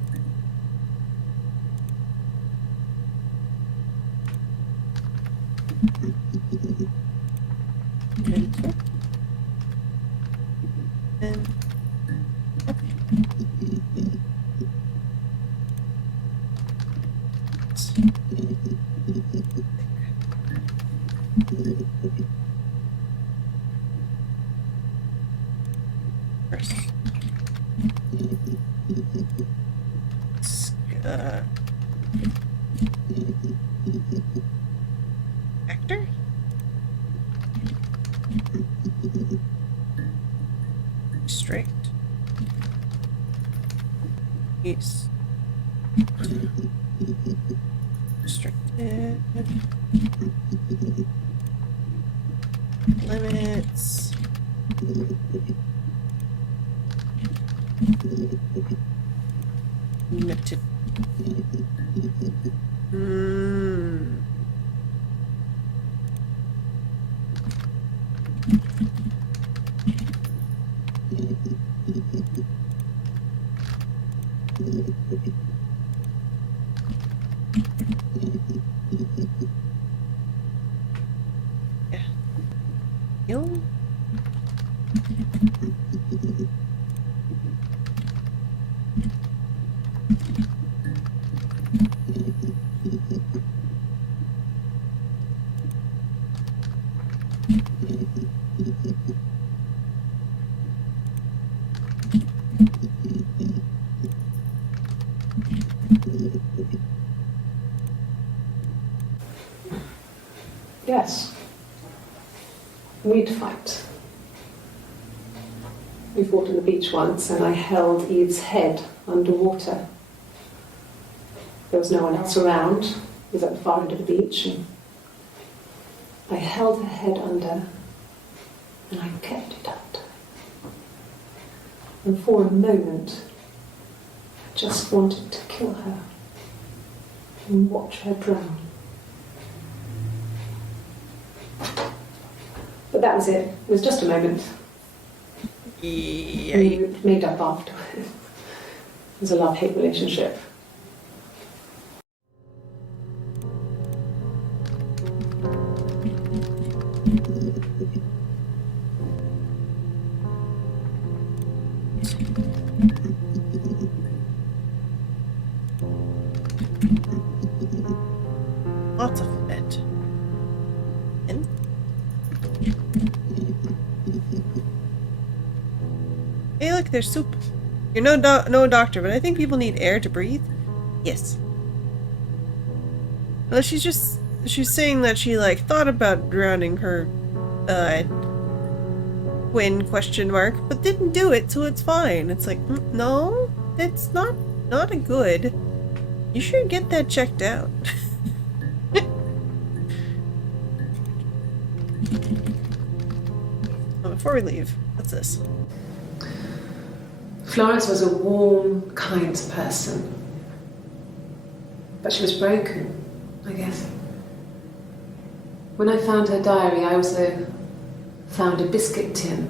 And first. Actor? Straight. Yes. Limits. Limited. Yeah. Heal? Yes. We'd fight. We fought on the beach once, and I held Eve's head underwater. There was no one else around. It was at the far end of the beach, and I held her head under, and I kept it under. And for a moment, I just wanted to kill her and watch her drown. But that was it. It was just a moment. Yeah. We made up afterwards. It was a love-hate relationship. Lots of it. And hey, look, there's soup. You're no doctor, but I think people need air to breathe. Yes. Well, she's saying that she like thought about drowning her twin question mark, but didn't do it, so it's fine. It's like, no, that's not a good. You should get that checked out. Oh, before we leave, what's this? Florence was a warm, kind person. But she was broken, I guess. When I found her diary, I also found a biscuit tin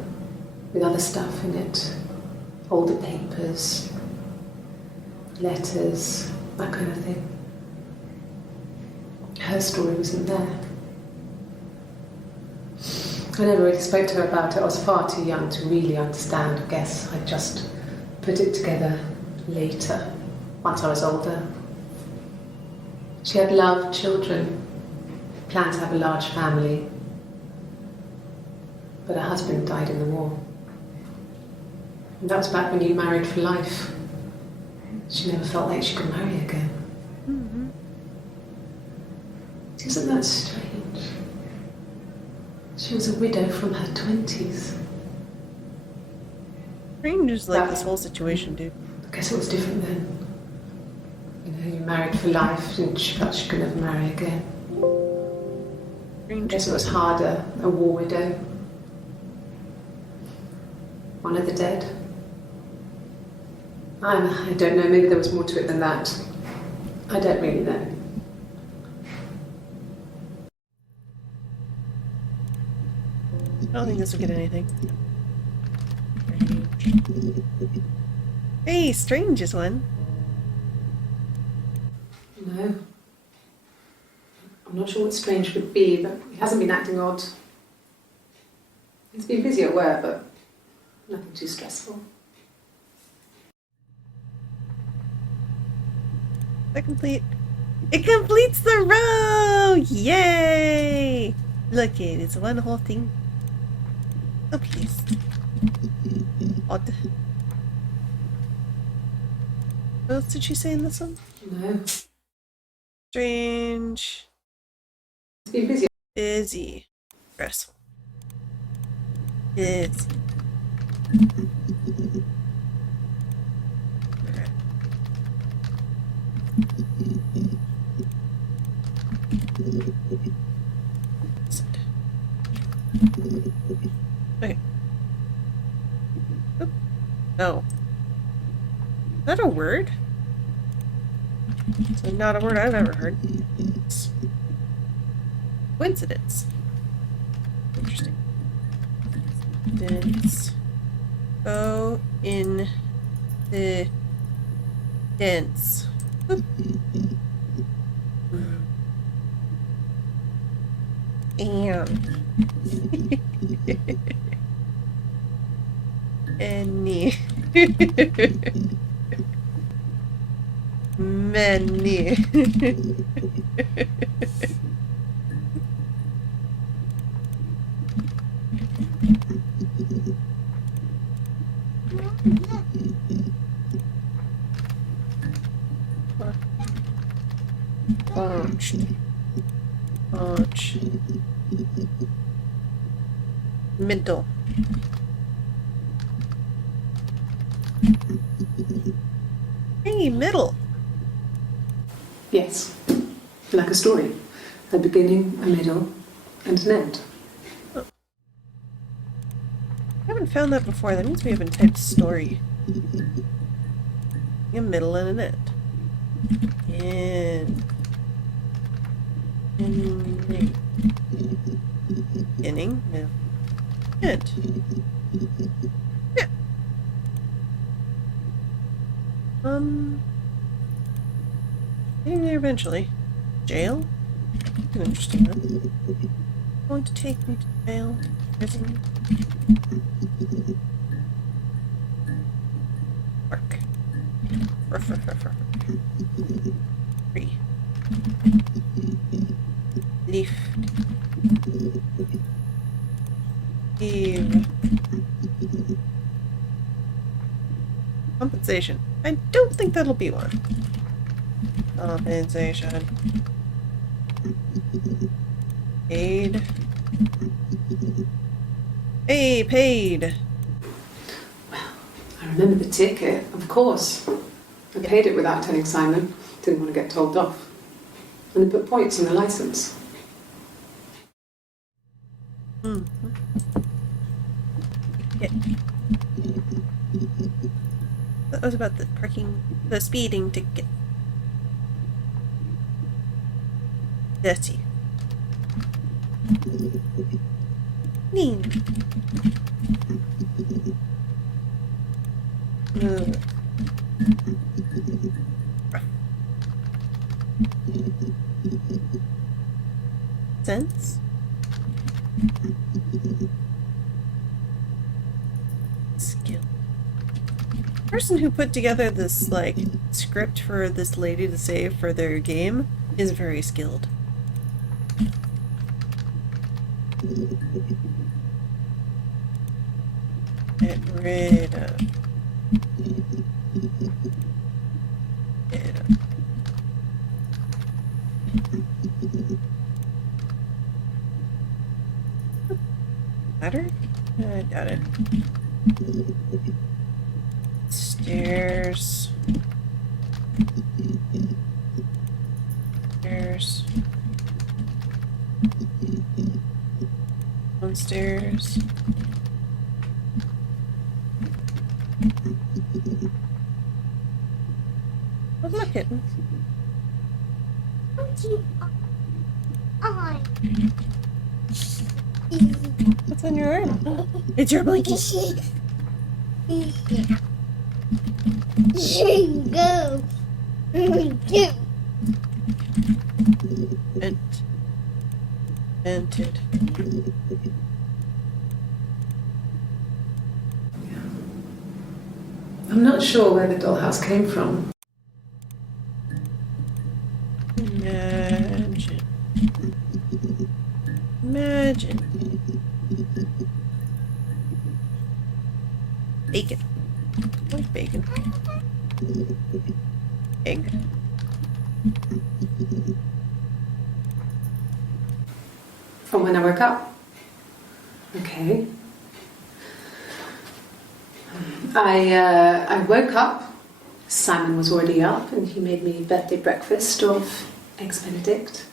with other stuff in it. Older papers, letters, that kind of thing. Her story wasn't there. I never really spoke to her about it. I was far too young to really understand, I guess. I just put it together later, once I was older. She had love, children, planned to have a large family. But her husband died in the war. And that was back when you married for life. She never felt like she could marry again. Mm-hmm. Isn't that strange? She was a widow from her 20s. Strange is like this whole situation, dude. I guess it was different then. You know, you married for life and she felt she could never marry again. I Strange. guess it was harder, a war widow. One of the dead. I don't know, maybe there was more to it than that. I don't really know. I don't think this will get anything. Hey, strange is one. No. I'm not sure what strange would be, but he hasn't been acting odd. He's been busy at work, but nothing too stressful. That complete. It completes the row! Yay! Look, it's one whole thing. Oh, please. Odd. What else did she say in this one? No. Strange. He's been busy. Busy. Stressful. Busy. Okay. Oop. No. Is that a word? It's not a word I've ever heard. It's coincidence. Interesting. Dense. Go in the dense. Oop. And any many Launch. Middle. Hey, middle. Yes, like a story. A beginning, a middle, and an end. I haven't found that before. That means we haven't typed story. A middle and an end. Beginning, middle, end. Yeah. Getting there eventually. Jail? An interesting one. Going to take me to jail? Prison? Work. Free. Leaf. Eve. Compensation. I don't think that'll be one. Compensation. Paid. Hey, paid. Well, I remember the ticket, of course. I paid it without telling Simon. Didn't want to get told off. And they put points on the license. Yeah. That was about the speeding ticket. Dirty. Clean. Sense? Skill. The person who put together this, like, script for this lady to save for their game is very skilled. Get rid of. Ladder? I doubt it. Stairs. Stairs. Downstairs. Oh, look it. What's on your arm? It's your blanket. Go. Vented. I'm not sure where the dollhouse came from. Imagine. Bacon. What's bacon? Egg. From when I woke up. Okay. I woke up. Simon was already up and he made me birthday breakfast of eggs Benedict.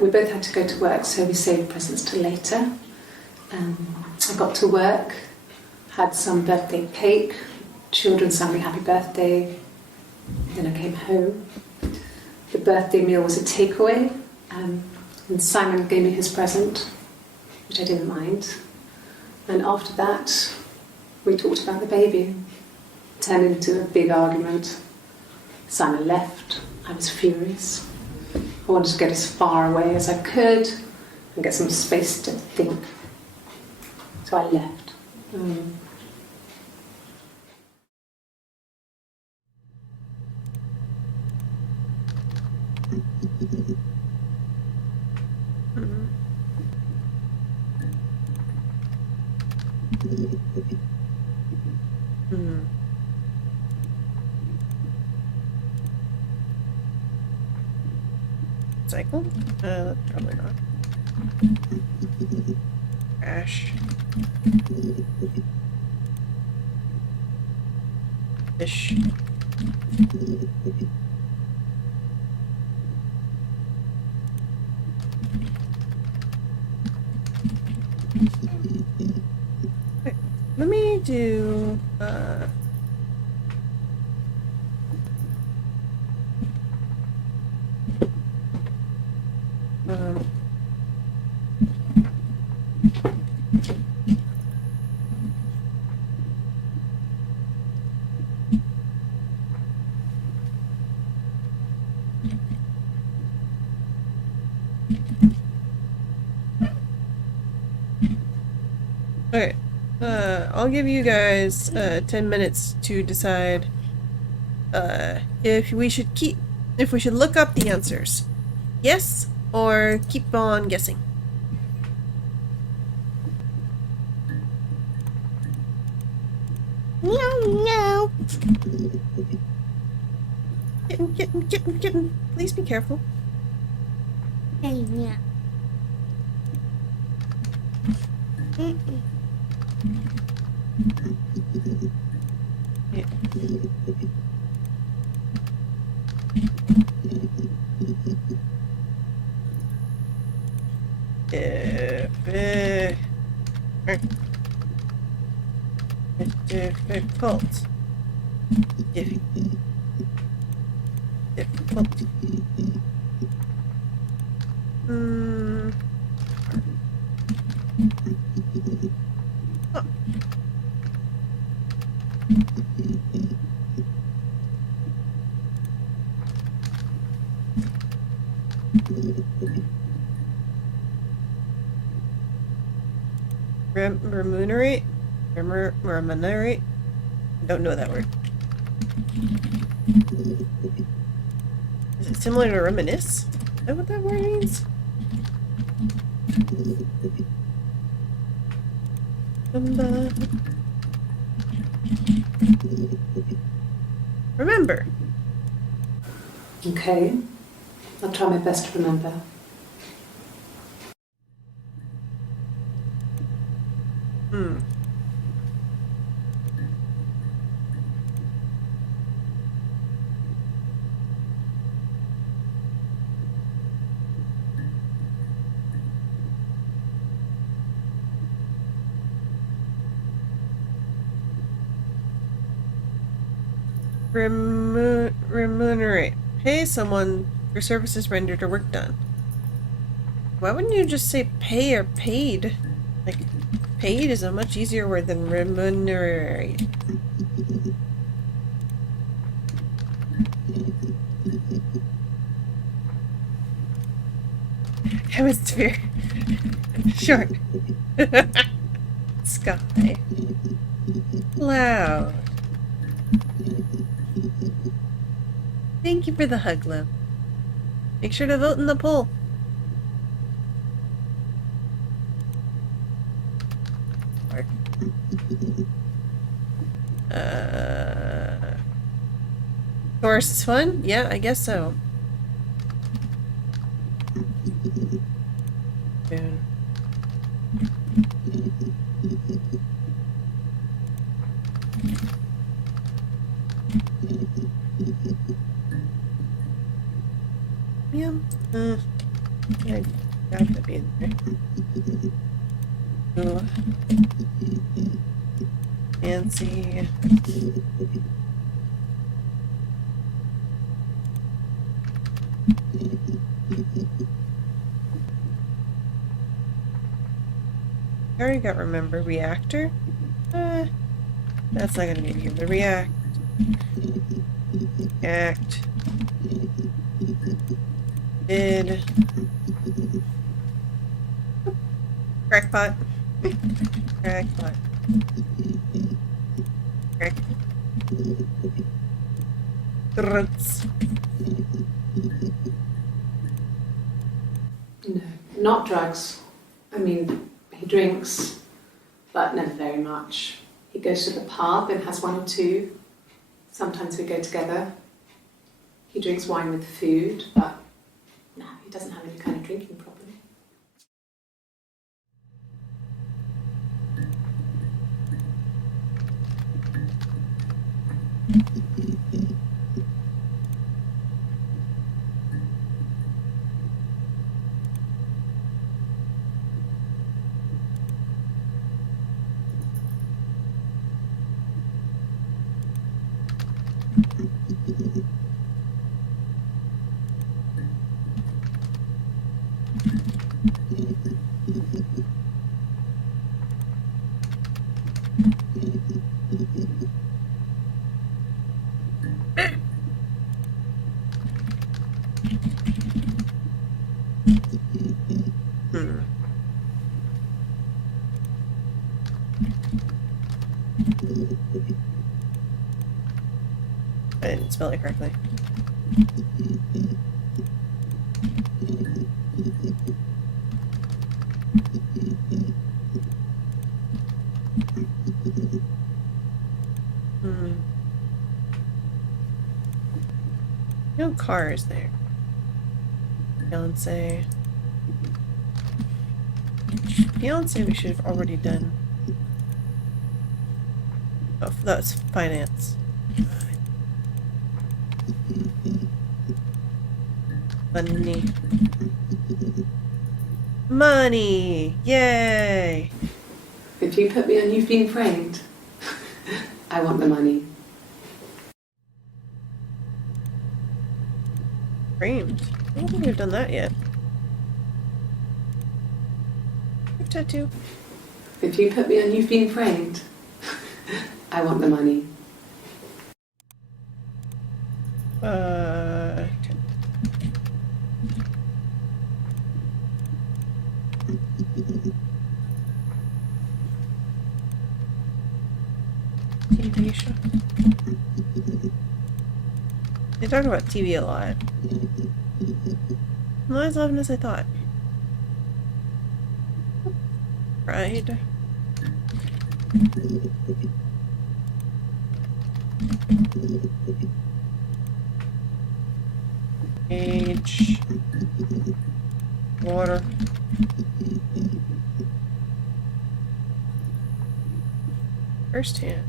We both had to go to work, so we saved presents till later. I got to work, had some birthday cake, children sang me happy birthday, then I came home. The birthday meal was a takeaway, and Simon gave me his present, which I didn't mind. And after that, we talked about the baby. It turned into a big argument. Simon left. I was furious. I wanted to get as far away as I could and get some space to think. So I left. Cycle? Probably not. Crash. Fish. Okay, let me do okay. I'll give you guys 10 minutes to decide if we should look up the answers. Yes, or keep on guessing. No. Kitten. Please be careful. Hey, yeah. Yeah. Difficult. Oh. Remunerate? Remunerate? Don't know that word. Is it similar to reminisce? Is that what that word means? Remember. Okay, I'll try my best to remember. Remunerate. Pay someone for services rendered or work done. Why wouldn't you just say pay or paid? Like, paid is a much easier word than remunerate. Hemisphere. Short. Sky. Cloud. Thank you for the hug, love. Make sure to vote in the poll. Taurus is fun? Yeah, I guess so. Boon. Yeah. I got to be in there. Ooh. Fancy. I already got remember reactor. That's not gonna be the react. Act. Did. Crackpot. Crackpot. Crack. Drugs. No, not drugs. I mean, he drinks, but never very much. He goes to the pub and has one or two. Sometimes we go together. He drinks wine with food, but no, he doesn't have any kind of drinking problem. I didn't spell it correctly. No cars there. Fiance. Fiance we should have already done. Oh, that's finance. Money. Money! Yay! If you put me on You've Been Framed, I want the money. Framed. I don't think we've done that yet. Big tattoo. If you put me on You've Been Framed, I want the money. TV show. They talk about TV a lot. Not as often as I thought. Pride. Age. Water. First hand.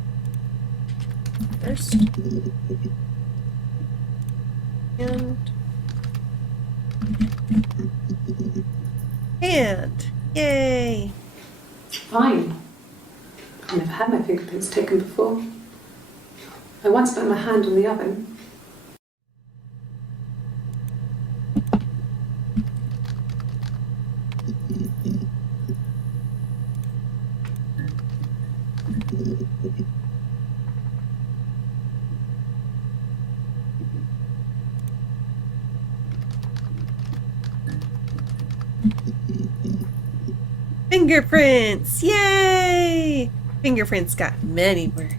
First. And. Yay! Fine. I've never had my fingerprints taken before. I once put my hand on the oven. Fingerprints! Yay! Fingerprints got many words.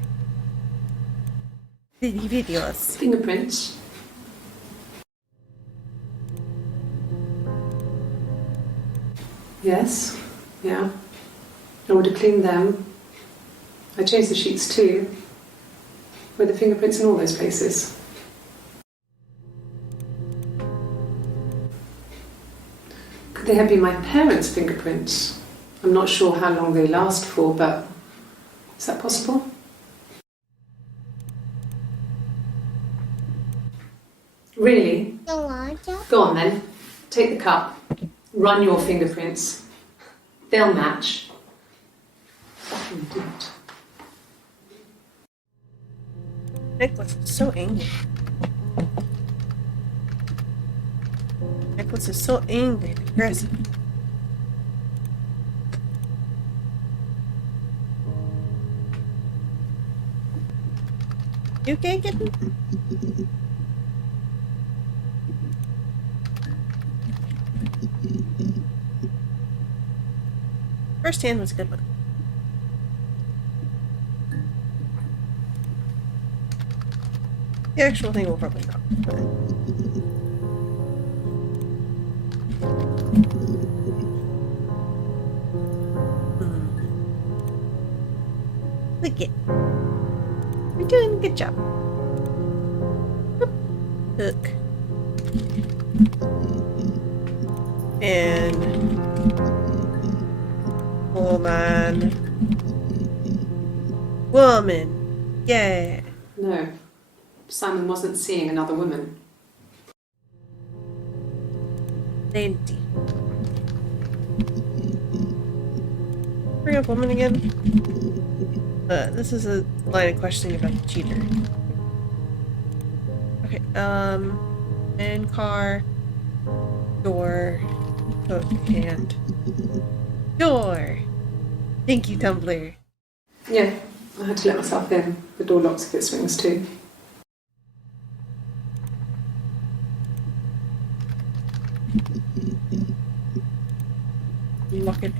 Videos. Fingerprints. Yes. Yeah. I would have cleaned them. I changed the sheets too. Were the fingerprints in all those places? Could they have been my parents' fingerprints? I'm not sure how long they last for, but is that possible? Really? Go on then. Take the cup. Run your fingerprints. They'll match. Fucking do it. Nicholas is so angry. Nicholas is so angry and aggressive. You okay, kitten? First hand was a good one. The actual thing will probably not. But... Look it. We're doing a good job. Boop. Hook. And woman. Woman. Yeah. No. Simon wasn't seeing another woman. Dainty. Bring up woman again. This is a line of questioning about the cheater. Okay, man, car, door, hook, hand. Door! Thank you, Tumblr. Yeah, I had to let myself in. The door locks if it swings too. Lock it.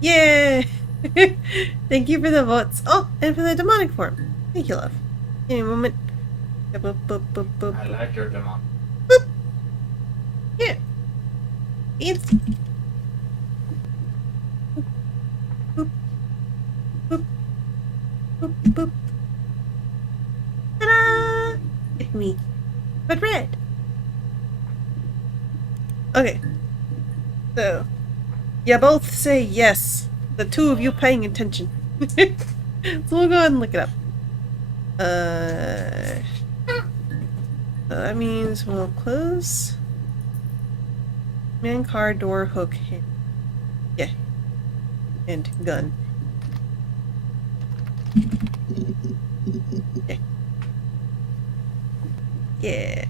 Yeah! Thank you for the votes. Oh, and for the demonic form. Thank you, love. Give me a moment. Boop, boop, boop, boop. I like your demon. Yeah. Fancy. Boop. Boop. Boop, boop. Ta-da! It's me. But red. Okay. So, you both say yes. The two of you paying attention. So we'll go ahead and look it up. That means we'll close. Man, car, door, hook, hand. Yeah. And gun. Yeah. Yeah.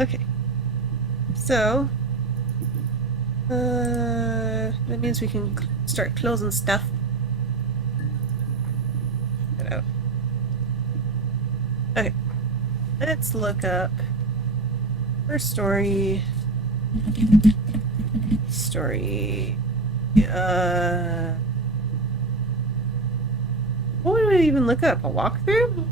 Okay. So, that means we can start closing stuff. Get out. Okay. Let's look up first story. Story. What would we even look up? A walkthrough?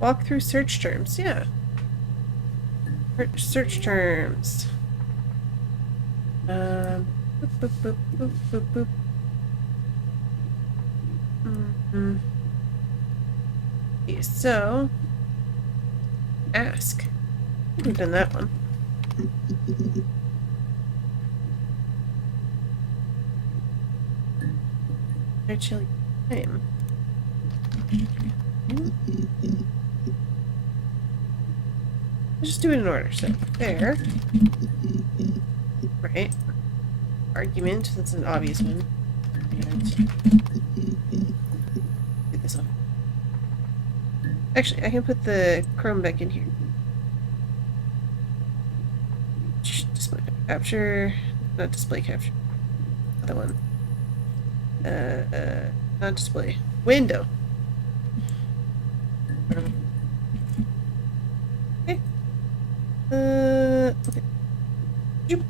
Walkthrough search terms, yeah. Search terms. Boop, boop, boop, boop, boop, boop. Mm-hmm. Okay, so ask. We've done that one. They're chilly time. Let's just do it in order. So there. Right. Argument, that's an obvious one. And get this off. Actually, I can put the Chrome back in here. Display capture, not display capture. Other one. Not display. Window. Okay. Okay. Yep.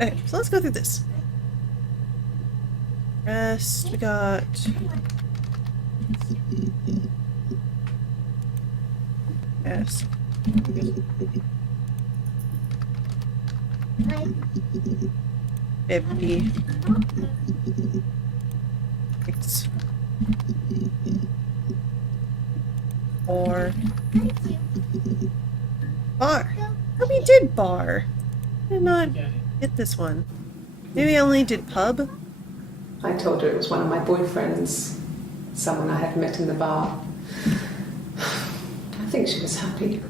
Okay, so let's go through this. Rest, we got... Yes. Empty. Bar. Bar. Oh, we did bar. I did not get this one. Maybe I only did pub. I told her it was one of my boyfriends, someone I had met in the bar. I think she was happy.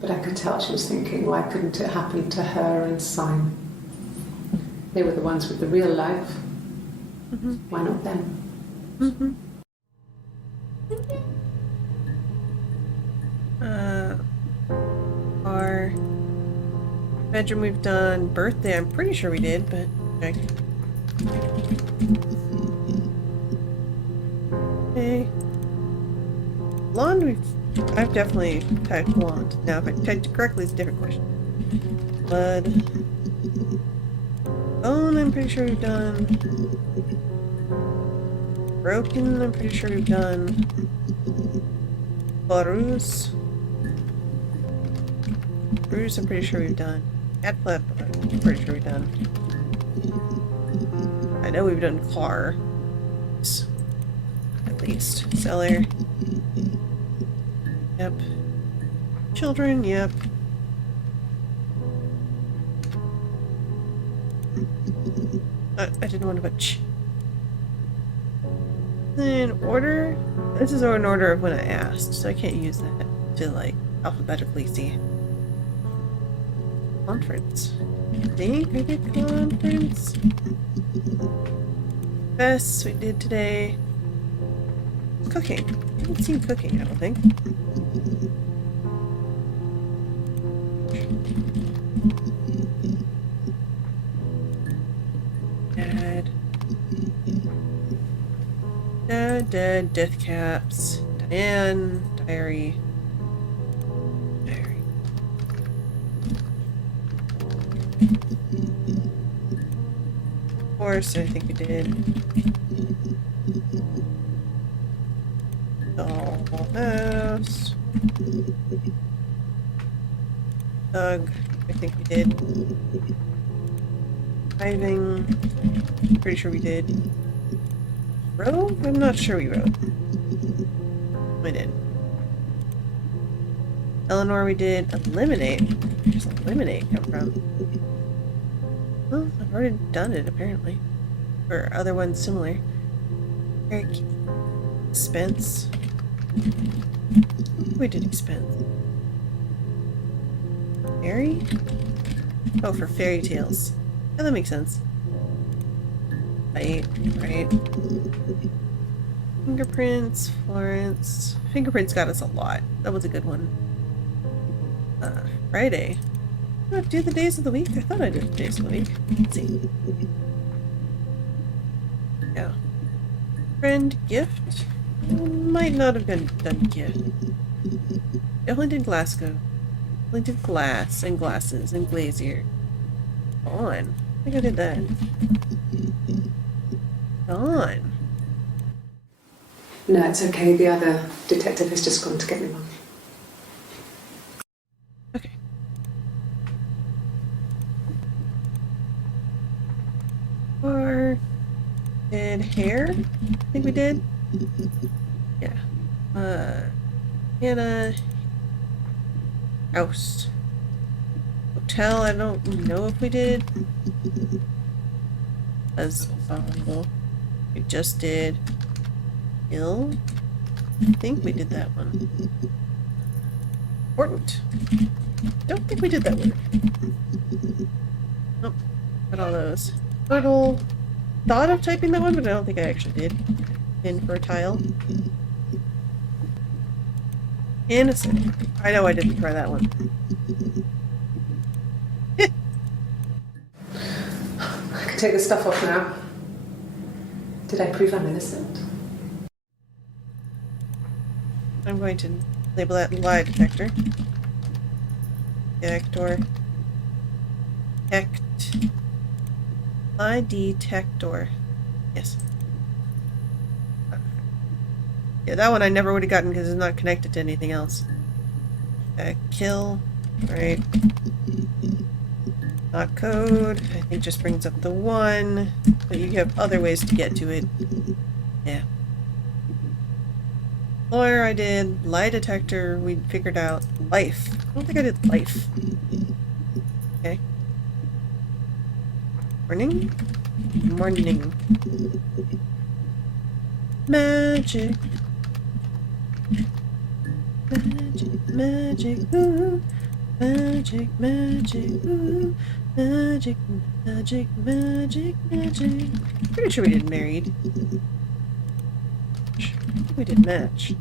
But I could tell she was thinking, why couldn't it happen to her and Simon? They were the ones with the real life. Mm-hmm. Why not them? Mm-hmm. Our bedroom we've done. Birthday, I'm pretty sure we did, but check. Okay. Blonde, I've definitely typed blonde. Now, if I typed it correctly, it's a different question. Blood. Bone, I'm pretty sure we've done. Broken, I'm pretty sure we've done. Bruise. Bruise, I'm pretty sure we've done. Cat flip, I'm pretty sure we've done. I know we've done car. At least. Cellar. Yep. Children, yep. I didn't want to put Then order. This is in order of when I asked, so I can't use that to like alphabetically see. Conference. I think I did conference. Best we did today. Cooking. I haven't seen cooking, I don't think. Dead, death caps, Diane, diary. Of course, I think we did. Dollhouse. Doug, I think we did. Driving, pretty sure we did. Row? I'm not sure we wrote. We did. Eleanor, we did. Eliminate. Where does eliminate come from? Well, I've already done it, apparently. Or other ones similar. Eric. Expense. We did expense. Fairy? Oh, for fairy tales. Yeah, that makes sense. Right. Fingerprints, Florence. Fingerprints got us a lot. That was a good one. Friday. Did I do the days of the week? I thought I did the days of the week. Let's see. Yeah. Friend, gift. Might not have done gift. Definitely did Glasgow. Definitely did glass and glasses and glazier. On. I think I did that. On. No, it's okay. The other detective has just gone to get me one. Okay. Or did hair? I think we did. Yeah. Hannah. House. Hotel, I don't know if we did. As possible. We just did. Ill? I think we did that one. Important. Don't think we did that one. Nope. Got all those. Fertile. Thought of typing that one, but I don't think I actually did. Infertile. Innocent. I know I didn't try that one. I can take this stuff off now. Did I prove I'm innocent? I'm going to label that lie detector. Detector. Lie detector. Yes. Yeah, that one I never would have gotten because it's not connected to anything else. Kill. Right. Not code. I think just brings up the one. But you have other ways to get to it. Yeah. Lawyer I did. Lie detector we figured out. Life. I don't think I did life. Okay. Morning? Morning. Magic. Magic, magic, ooh. Magic, magic, ooh. Magic, magic, magic, magic. Pretty sure we did married. I think we did match.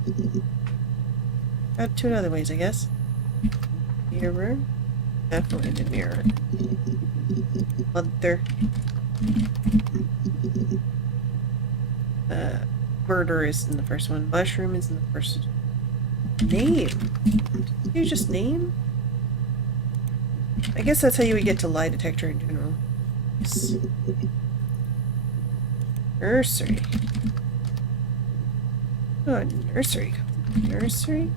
Got two other ways, I guess. Mirror. Definitely did mirror. Mother. Murder is in the first one. Mushroom is in the first. Name. Did you just name? I guess that's how you would get to lie detector in general. Yes. Nursery. Oh, nursery. Nursery?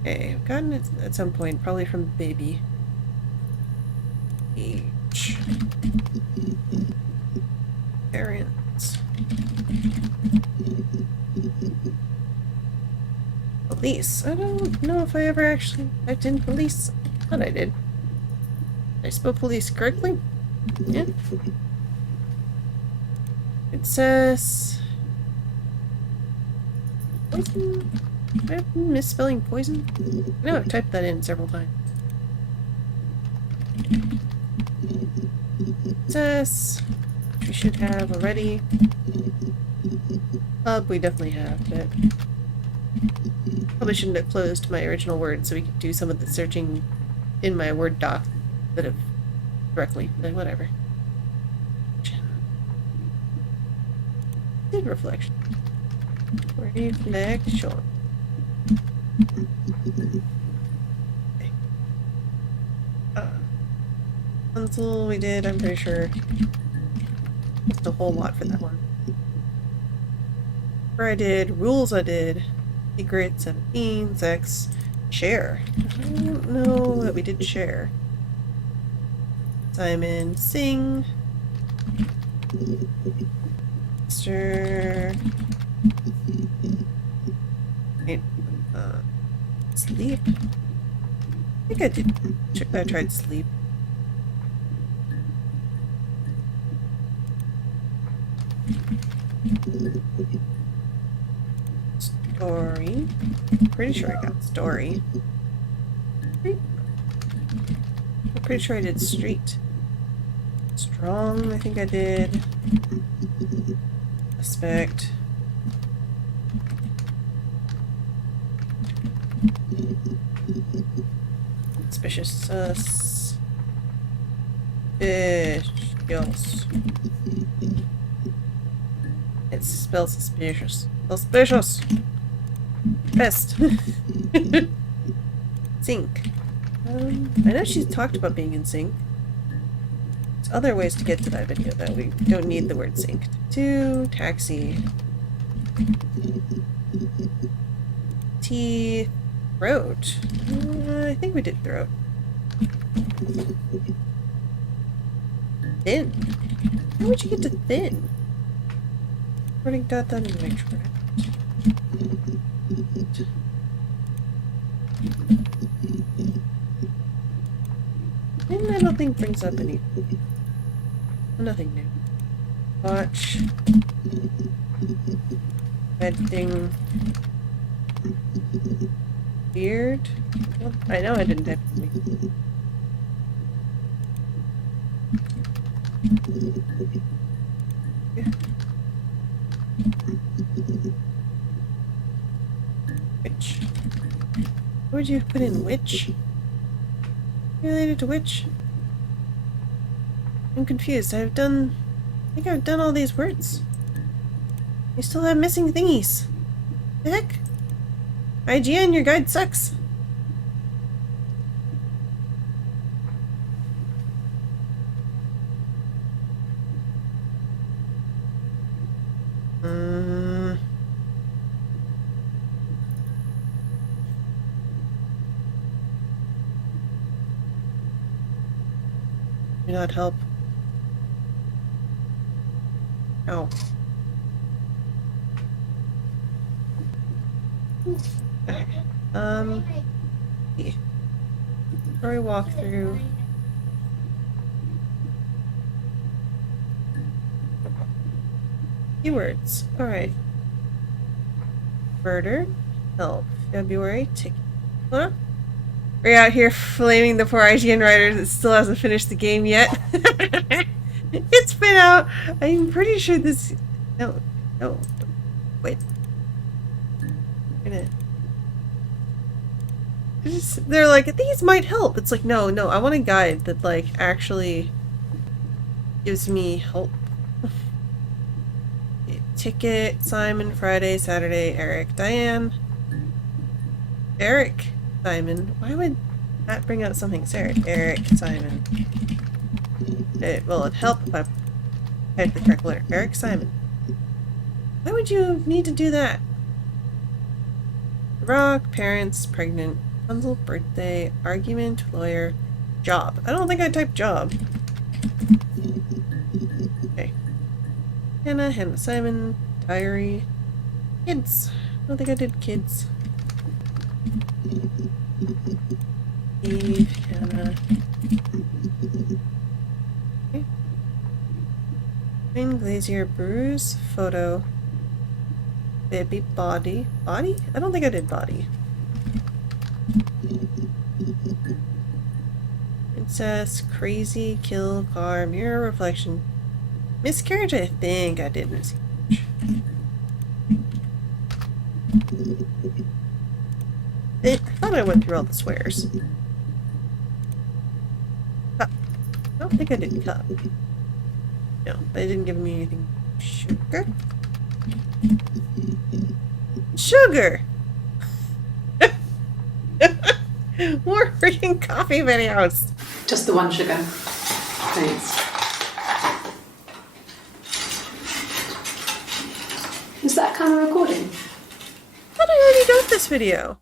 Okay, I've gotten it at some point, probably from baby. Age. Parents. Police. I don't know if I ever actually typed in police. I thought I did. Did I spell police correctly? Yeah. It says... Poison? Am I misspelling poison? I know I've typed that in several times. It says... We should have already. We definitely have, but... Probably shouldn't have closed my original word so we could do some of the searching in my Word doc instead of directly, but whatever. Did reflection. Reflection. Okay. Console we did, I'm pretty sure. Just a whole lot for that one. Where I did, rules I did. Secret, 17, sex, share. I don't know that we did share. Simon, sing. Mr. Wait, sleep. I think I did. I tried sleep. Story. Pretty sure I got story. I'm pretty sure I did street. Strong, I think I did. Aspect. Suspicious. Suspicious. It spells suspicious. Suspicious! Best. Sync. I know she's talked about being in sync. There's other ways to get to that video though. We don't need the word synced. 2, taxi. T, throat. I think we did throat. Thin. How would you get to thin? Recording dot that in my track. And I don't think brings up any. Nothing new. Watch. Editing. Beard. Well, I know I didn't type anything. Yeah. Witch. What would you put in witch? Related to witch? I'm confused. I think I've done all these words. You still have missing thingies. The heck? IGN, your guide sucks. Do not help. Ow. Okay. Yeah. Story walkthrough. Keywords. Alright. Murder. Help. February. Ticket. Huh? We're out here flaming the poor IGN writer that still hasn't finished the game yet. It's been out. I'm pretty sure this. No. No. Wait. They're like, these might help. It's like, no, I want a guide that, like, actually gives me help. Ticket, Simon, Friday, Saturday, Eric, Diane. Eric, Simon. Why would that bring out something? Sarah, Eric, Simon. Well, it'd help if I typed the correct letter. Eric, Simon. Why would you need to do that? Rock, parents, pregnant, Rapunzel, birthday, argument, lawyer, job. I don't think I typed job. Okay. Hannah, Simon, diary, kids. I don't think I did kids. Eve, Hannah. Okay. Green Glazier, Bruce, photo. Baby, body. Body? I don't think I did body. Princess, crazy, kill, car, mirror, reflection. Miscarriage, I think I did miscarriage. I thought I went through all the swears. Cup. I don't think I did cup. No, they didn't give me anything. Sugar? Sugar! More freaking coffee videos! Just the one sugar. Thanks. Is that camera recording? I thought I already got this video.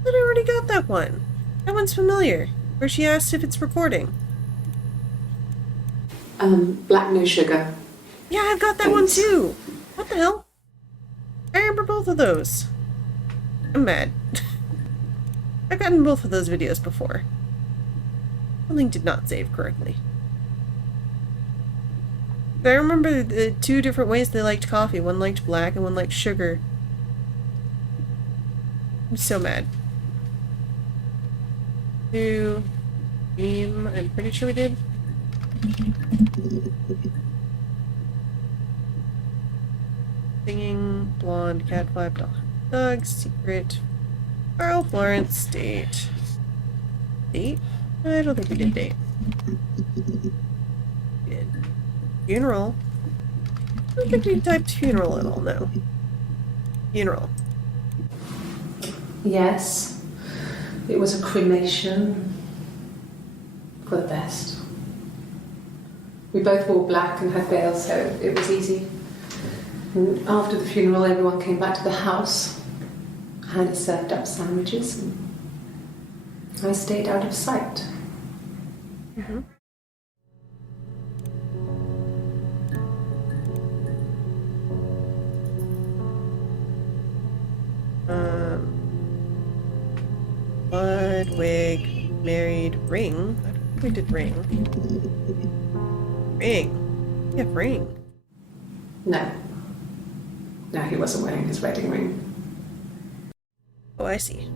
I thought I already got that one. That one's familiar. Where she asked if it's recording. Black no sugar. Yeah, I've got that one too. What the hell? I remember both of those. I'm mad. I've gotten both of those videos before. Something did not save correctly. I remember the two different ways they liked coffee. One liked black and one liked sugar. I'm so mad. I'm pretty sure we did. Singing, blonde, cat vibe, dog, secret, Carl, Florence, date. Date? I don't think we did date. We did. Funeral? I don't think we typed funeral at all, no. Funeral. Yes. It was a cremation. For the best. We both wore black and had veils, so it was easy. And after the funeral, everyone came back to the house. Hannah served up sandwiches, and I stayed out of sight. Mm-hmm. Ludwig married ring. I don't think we did ring. Ring. Yeah, ring. No. No, he wasn't wearing his wedding ring. Oh, I see.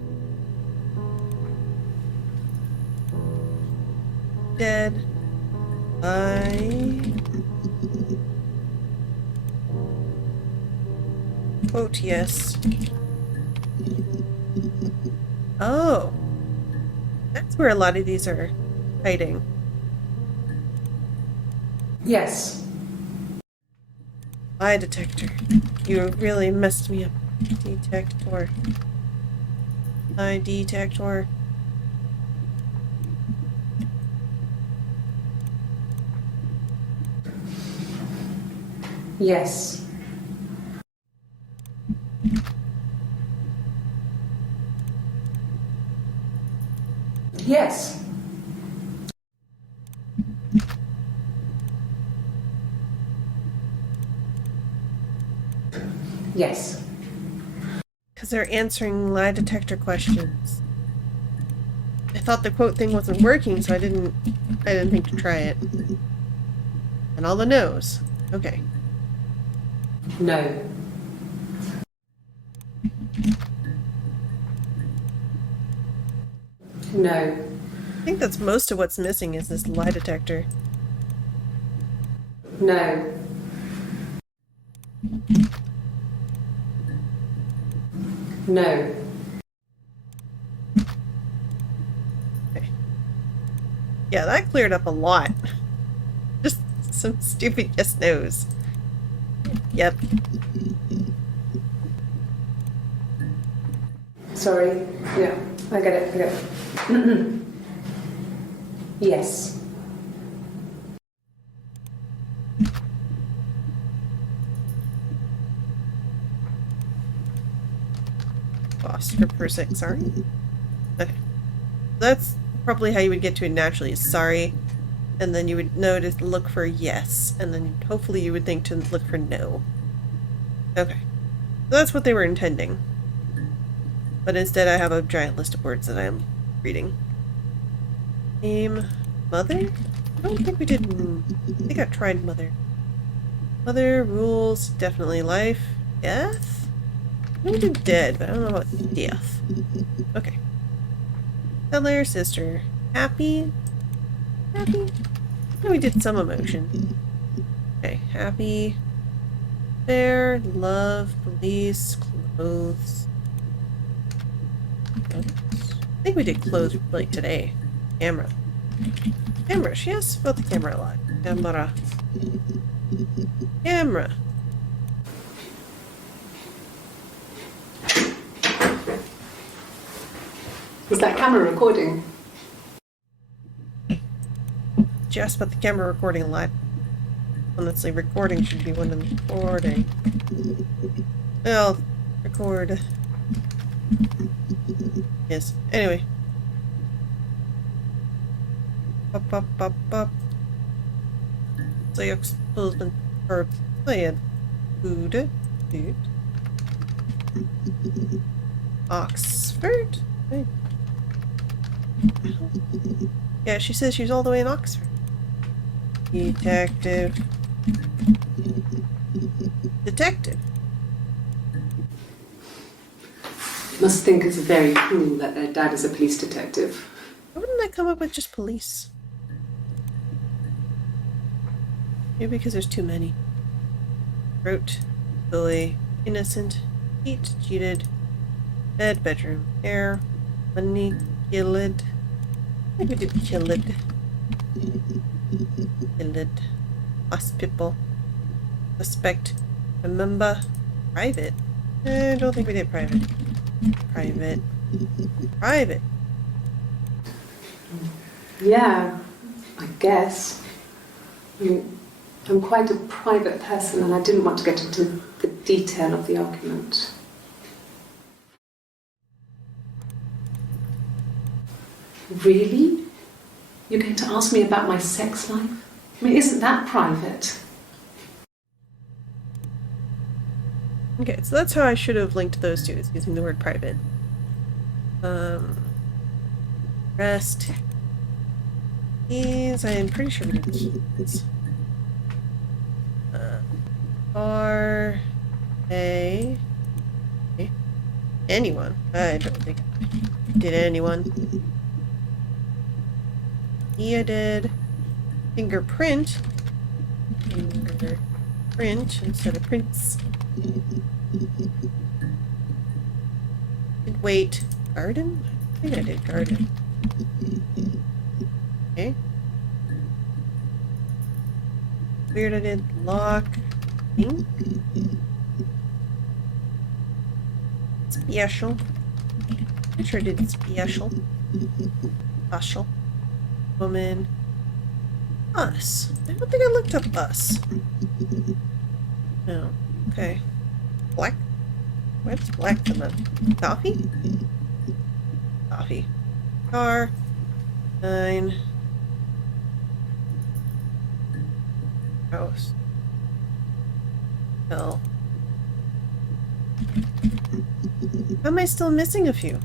Dead. Quote yes. Oh. That's where a lot of these are hiding. Yes. Lie detector. You really messed me up. Detector. Lie detector. Yes. Yes. Yes. Because they're answering lie detector questions. I thought the quote thing wasn't working, so I didn't think to try it. And all the no's. Okay. No. No. I think that's most of what's missing is this lie detector. No. No. Okay. Yeah, that cleared up a lot. Just some stupid yes no's. Yep. Sorry. Yeah, I get it. I get it. Yes. Lost script for a sec, sorry. Okay. That's probably how you would get to it naturally, is sorry. And then you would know to look for yes. And then hopefully you would think to look for no. Okay. So that's what they were intending. But instead I have a giant list of words that I am reading. Name. Mother? I don't think we did... I think I tried mother. Mother, rules, definitely life. Death? We did dead, but I don't know about death. Okay. Settler, sister. Happy? Happy? Oh, we did some emotion. Okay, happy. Fair, love, police, clothes. I think we did clothes like today. Camera. Camera. She asks about the camera a lot. Camera. Camera. Is that camera recording? She asked about the camera recording a lot. Honestly, recording should be one of the recording. Well, record. Yes. Anyway. Up, up, up, up. Say husband or say food. Food. Oxford? Hey. Yeah, she says she's all the way in Oxford. Detective. Detective. Must think it's very cool that their dad is a police detective. Why wouldn't I come up with just police? Maybe because there's too many. Wrote, bully, innocent, cheat, cheated, bed, bedroom, air, money, killed. I think we did killed. Killed. Hospital. Suspect. Remember. Private. I don't think we did private. Private. Private. Yeah, I guess. I mean, I'm quite a private person and I didn't want to get into the detail of the argument. Really? You're going to ask me about my sex life? I mean, isn't that private? Okay, so that's how I should have linked those two, is using the word private. Rest. Keys, I am pretty sure we did keys. Are they... Okay. Anyone? I don't think I did anyone. Yeah, I did. Fingerprint. Fingerprint instead of prints. Did wait. Garden? I think I did garden. Okay. Weird, I did lock. Ink. Special. I'm sure I did special. Special. Woman. Us. I don't think I looked up us. No. Okay. Black. What's black in the coffee? Coffee. Car. 9. House. L. How am I still missing a few?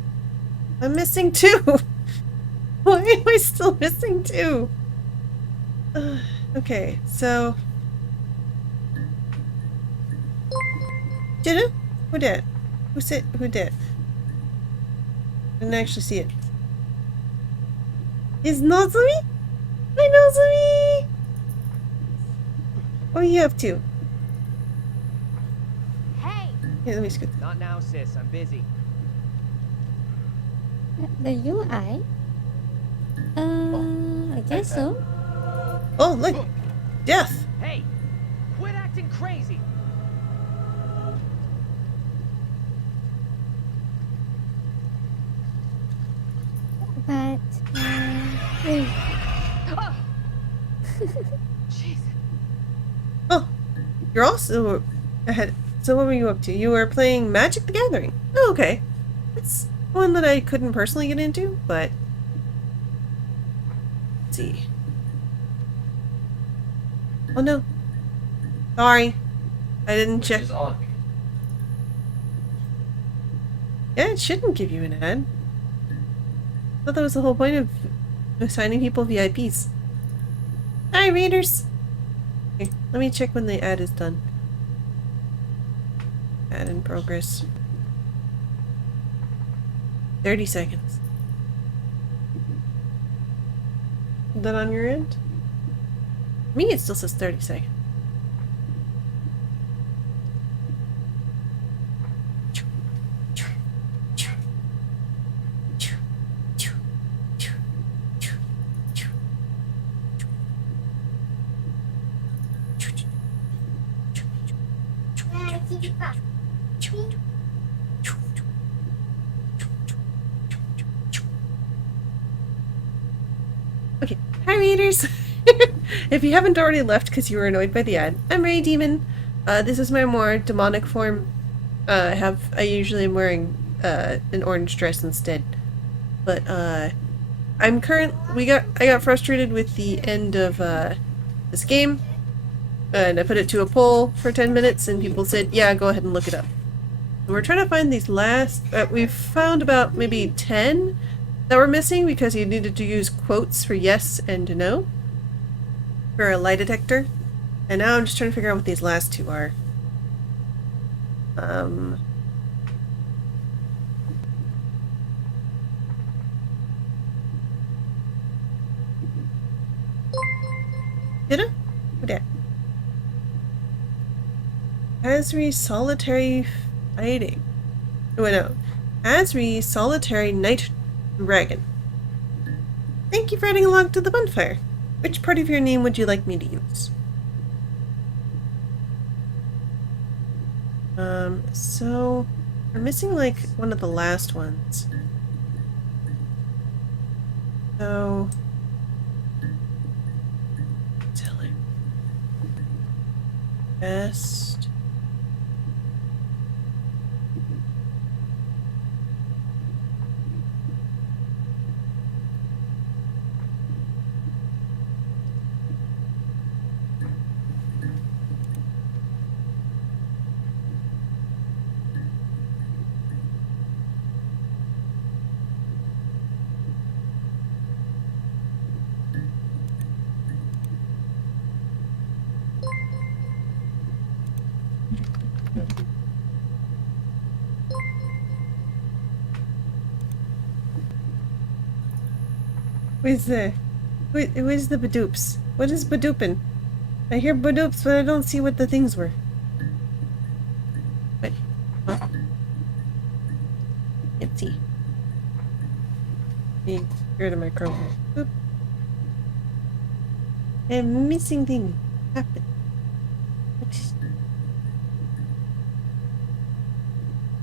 I'm missing 2! Why am I still missing 2? Okay, so... Did it? Who did? Who said? Who did? Didn't actually see it. Is Nozomi? Hi, Nozomi! What are you up to? Hey! Here, let me scoot. Not now, sis. I'm busy. The UI? I guess so. Oh, look! Death! Hey! Quit acting crazy! But, wait. Ah! Jeez. Oh! You're also ahead. So what were you up to? You were playing Magic the Gathering. Oh, okay. That's one that I couldn't personally get into, but... Let's see. Oh no. Sorry. I didn't check. Which is odd. Yeah, it shouldn't give you an ad. I thought that was the whole point of assigning people VIPs. Hi, readers! Okay, let me check when the ad is done. Ad in progress. 30 seconds. Is that on your end? Me, it still says 30 seconds. Okay, hi readers! If you haven't already left because you were annoyed by the ad, I'm Ray Demon. This is my more demonic form. I usually am wearing an orange dress instead. But I got frustrated with the end of this game, and I put it to a poll for 10 minutes, and people said, yeah, go ahead and look it up. So we're trying to find these last. We've found about maybe 10 that were missing because you needed to use quotes for yes and no for a lie detector. And now I'm just trying to figure out what these last 2 are. Did I? Who did? Asri Solitary Fighting. Oh, wait, no. Asri Solitary Night Dragon. Thank you for adding along to the bonfire. Which part of your name would you like me to use? So we're missing like one of the last ones. So telling best. Where's the badoops? What is badoopin? I hear badoops, but I don't see what the things were. Wait. Huh? Can't see. Being scared of my microphone. Oop. A missing thing happened.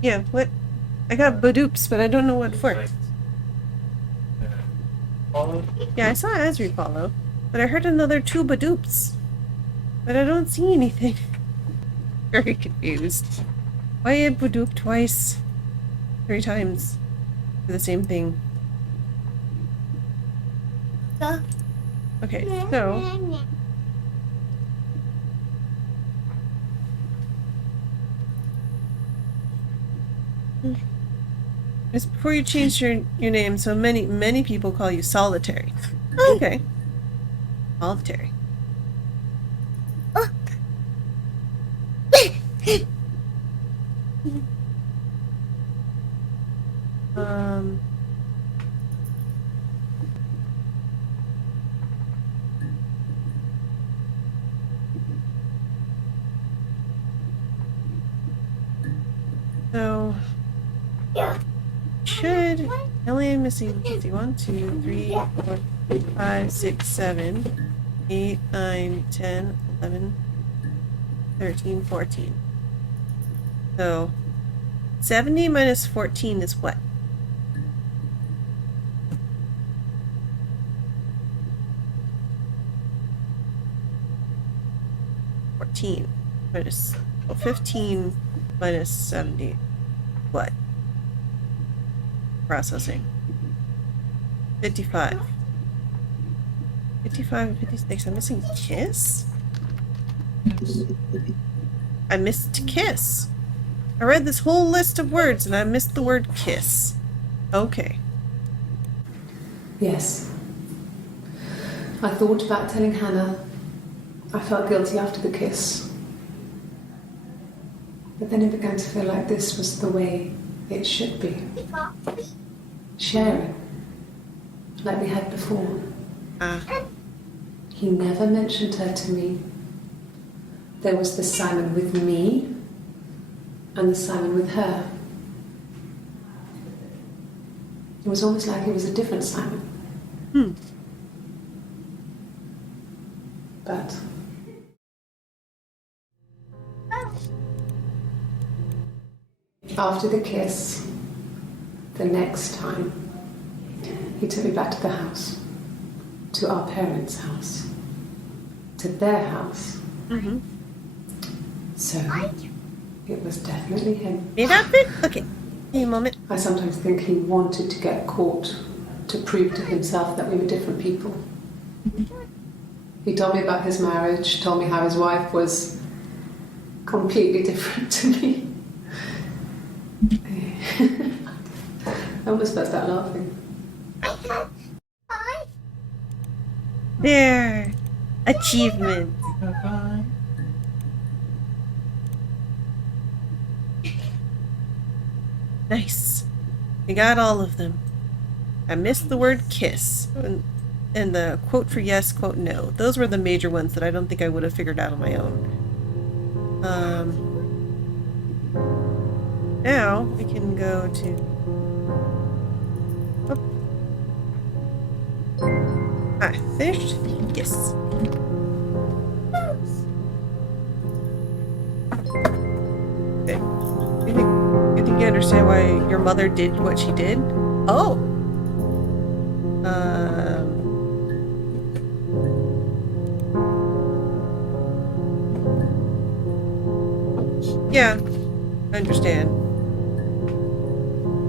Yeah, what? I got badoops, but I don't know what for. Yeah, I saw Asri follow, but I heard another 2 badoops. But I don't see anything. Very confused. Why a badoop twice? 3 times. For the same thing. Okay, so... It's before you changed your name, so many people call you Solitary. Okay. Solitary. Um. So. Should. Only I'm missing 1, 2, 3, 4, 5, 6, 7, 8, 9, 10, 11, 13, 14. So. 70 minus 14 is what? Minus 15 minus 70. What? Processing. 55. 55 and 56. I'm missing kiss? I missed kiss. I read this whole list of words and I missed the word kiss. Okay. Yes. I thought about telling Hannah. I felt guilty after the kiss. But then it began to feel like this was the way it should be. Sharing. Like we had before. He never mentioned her to me. There was the Simon with me and the Simon with her. It was almost like it was a different Simon. But after the kiss, the next time, he took me back to the house, to our parents' house, to their house. Mm-hmm. So, it was definitely him. Made up it? Okay. Give me a moment. I sometimes think he wanted to get caught to prove to himself that we were different people. He told me about his marriage, told me how his wife was completely different to me. I almost burst out laughing. There. Achievement. Nice. We got all of them. I missed the word kiss. And the quote for yes, quote no. Those were the major ones that I don't think I would have figured out on my own. Now we can go to... I finished? Yes. Okay. You think you understand why your mother did what she did? Oh! Yeah, I understand.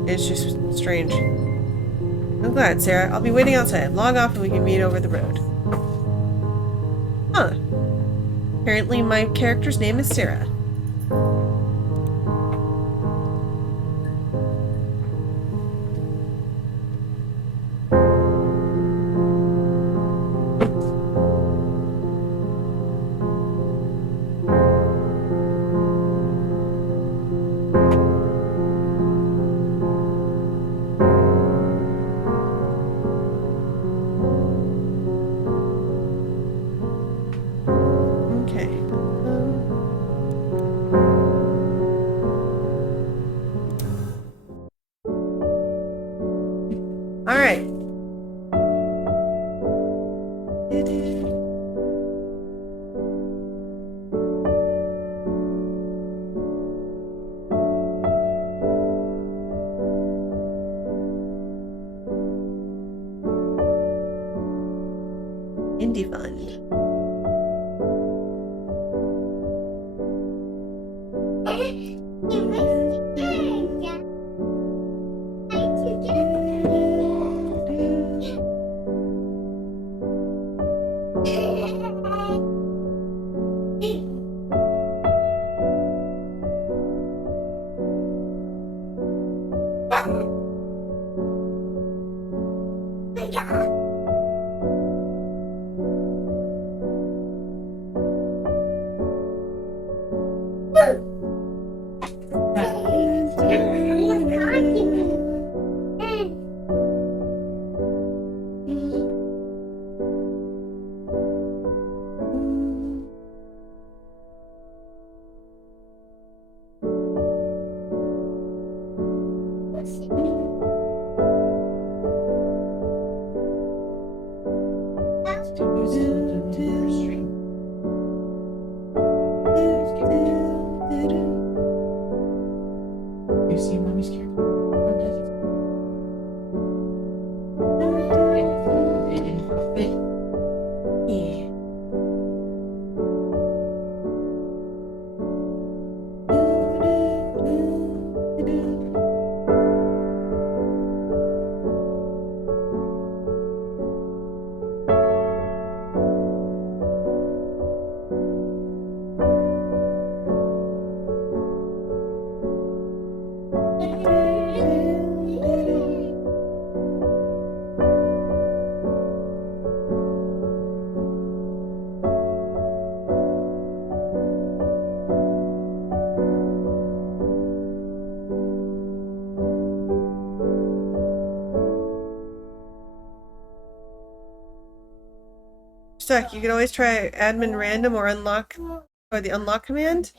It's just strange. I'm glad, Sarah. I'll be waiting outside. Log off and we can meet over the road. Huh. Apparently my character's name is Sarah. Alright. Indie Fund. You see mommy's character? It didn't fit. Yeah. Stuck. You can always try admin random or unlock or the unlock command.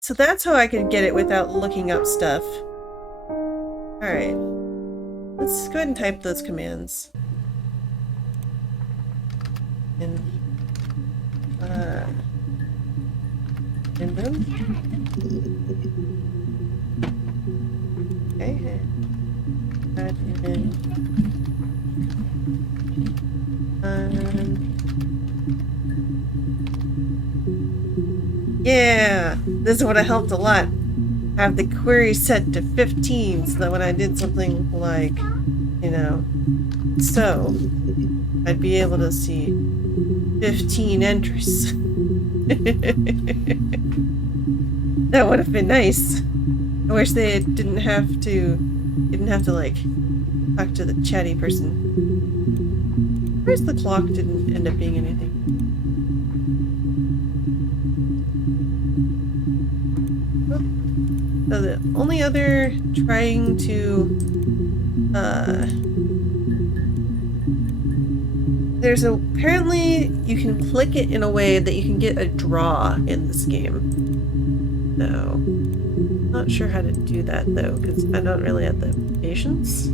So that's how I could get it without looking up stuff. Alright. Let's go ahead and type those commands. In random. Okay. Admin. Yeah, this would have helped a lot. Have the query set to 15 so that when I did something like, you know, so, I'd be able to see 15 entries. That would have been nice. I wish they didn't have to like talk to the chatty person. Where's the clock didn't end up being anything. So the only other trying to there's apparently you can click it in a way that you can get a draw in this game. No. Not sure how to do that though, because I don't really have the patience.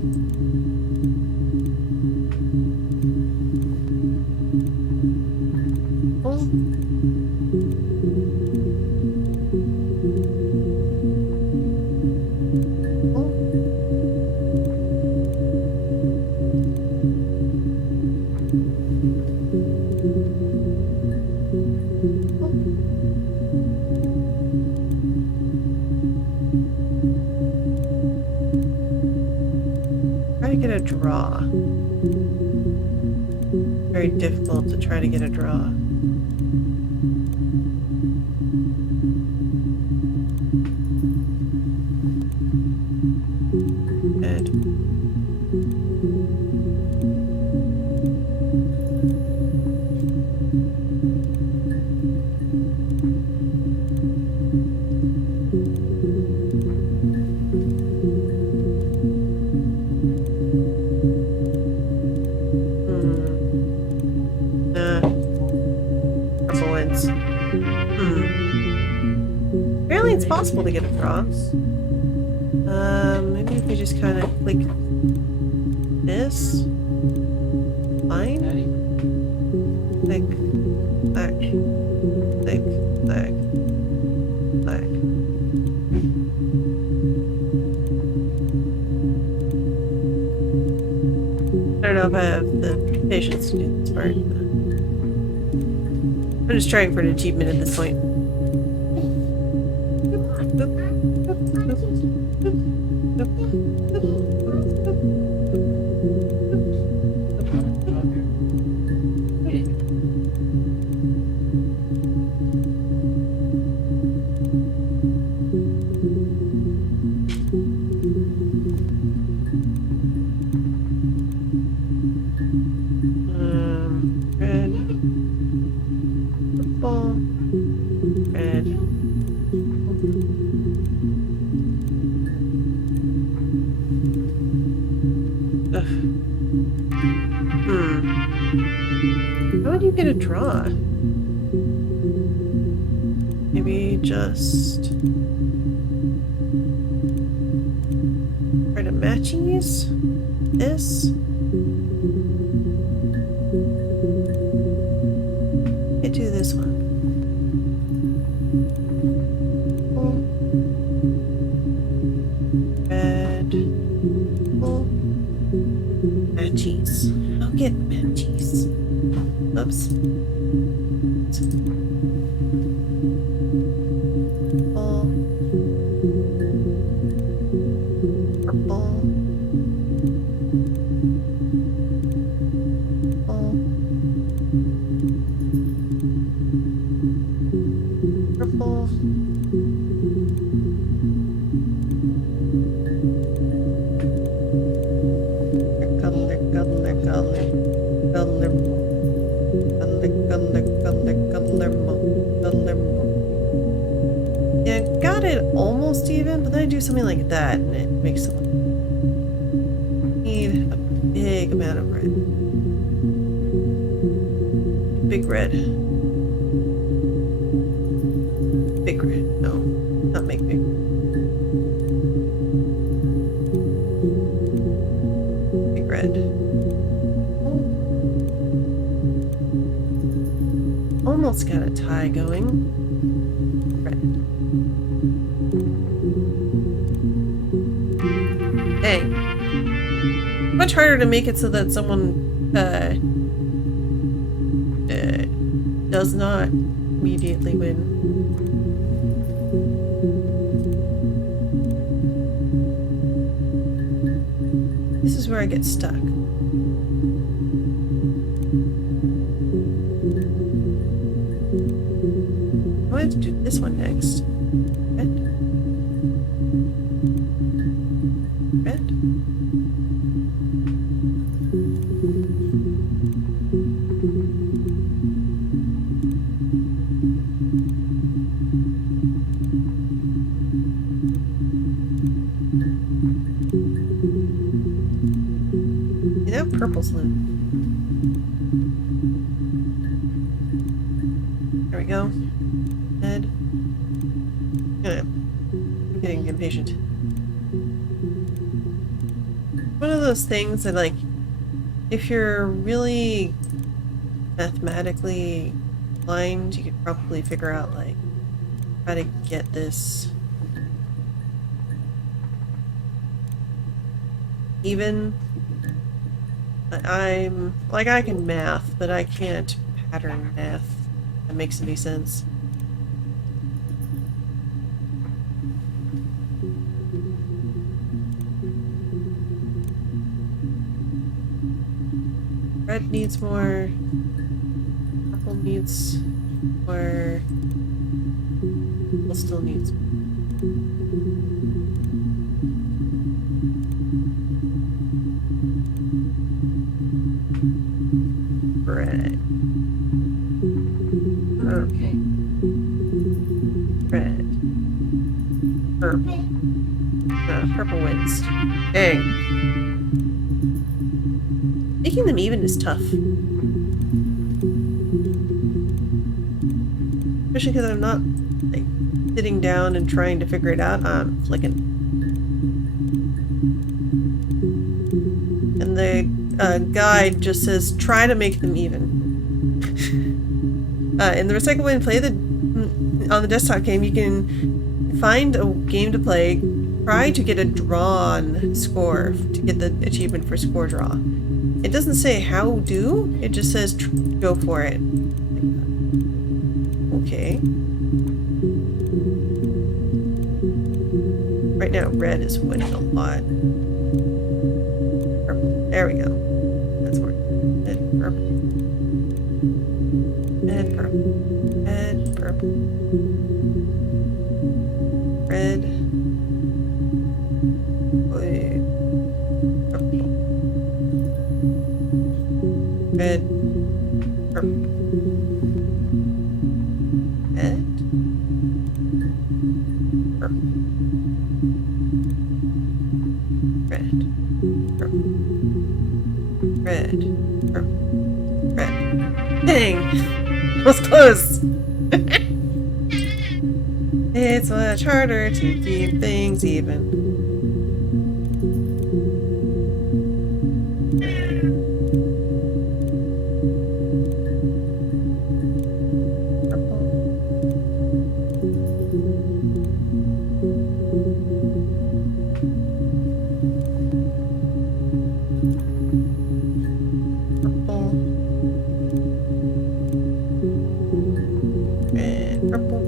Draw. Very difficult to try to get a draw. Good. Apparently it's possible to get a draw. Maybe if we just kind of click this. Fine. Click, click, click, click, click. I don't know if I have the patience to do this part. I'm just trying for an achievement at this point. Red, purple, red. Ugh. How would you get a draw? Maybe just try to match cheese. This. Get to this one. Red. Full. Mac cheese. I'll get mac cheese. Oops. Yeah, got it almost even, but then I do something like that and it makes it need a big amount of red. Big red. Big red. No, not make big. Big red. Almost got a tie going. Red. Dang. Much harder to make it so that someone does not immediately win. This is where I get stuck. I wanted to do this one next. Red. Red. You know, purple's loot. There we go. Head. I'm getting impatient. One of those things that, like, if you're really mathematically inclined, you could probably figure out, like, how to get this even. I'm like, I can math, but I can't pattern math. If that makes any sense. Red needs more. Purple needs more. Purple still needs more. Red. Okay. Red. Purple. Purple wins. Dang. Making them even is tough. Especially because I'm not, like, sitting down and trying to figure it out. I'm flicking. And the guide just says, try to make them even. In the second way to play on the desktop game, you can find a game to play, try to get a drawn score to get the achievement for score draw. It doesn't say how do, it just says go for it. Okay. Right now, red is winning a lot. Purple. There we go. That's working. Red, purple. Red, purple. Red, purple. Red. Blue. Purple. Red. Purple. Red. Purple. Red. Purple. Red. Purple. Red. Dang! That was close! It's much harder to keep things even. Purple.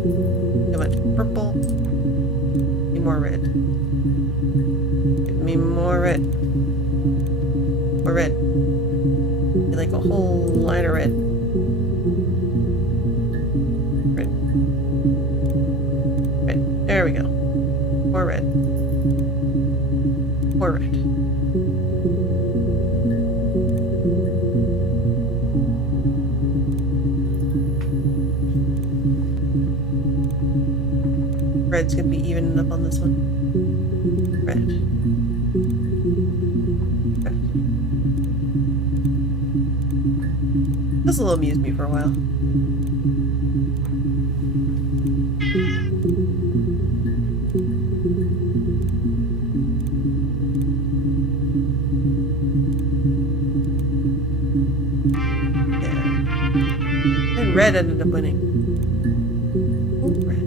Too much purple. Need more red. Give me more red. More red. Need like a whole line of red. Red. Red. There we go. More red. More red. Red's gonna be evening up on this one. Red. Red. This will amuse me for a while. Yeah. And red ended up winning. Oh, red.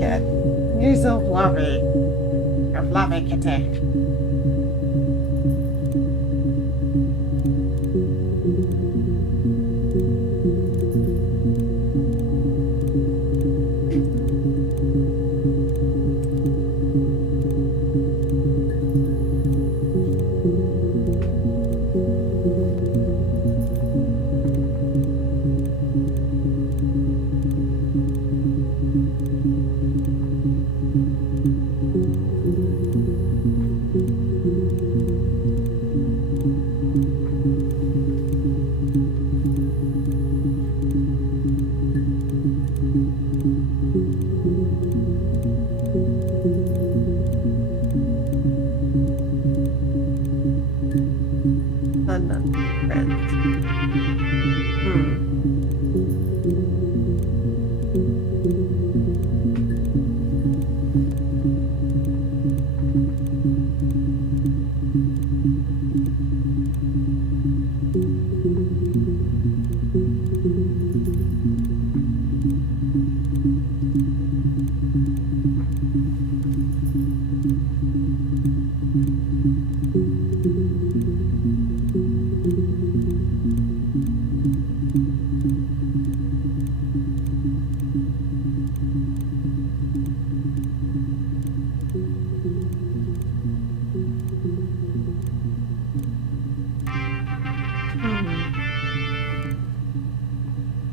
Cat. You're so fluffy. You're fluffy, kitty.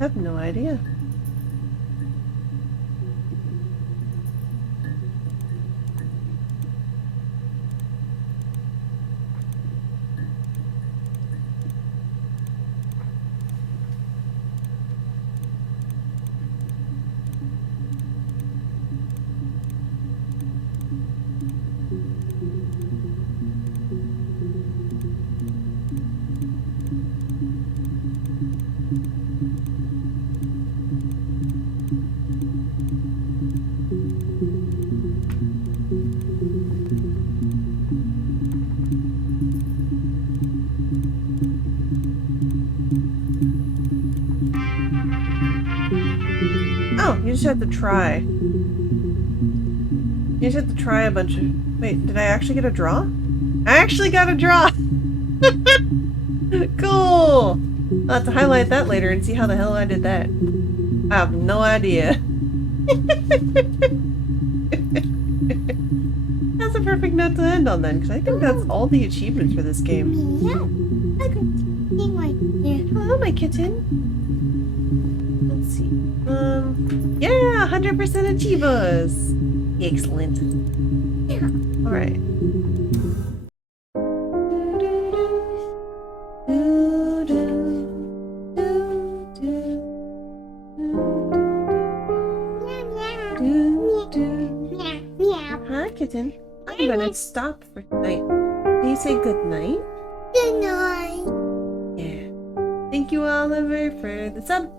I have no idea. Oh, you just have to try. You just have to try a bunch of... Wait, did I actually get a draw? I actually got a draw! Cool! I'll have to highlight that later and see how the hell I did that. I have no idea. That's a perfect note to end on then, because I think that's all the achievements for this game. Yeah. I could see my Hello, my kitten. Let's see. 100% achievers. Excellent. Alright. Hi, kitten. I'm gonna stop for tonight. Can you say good night? Good night. Yeah. Thank you, Oliver, for the sub.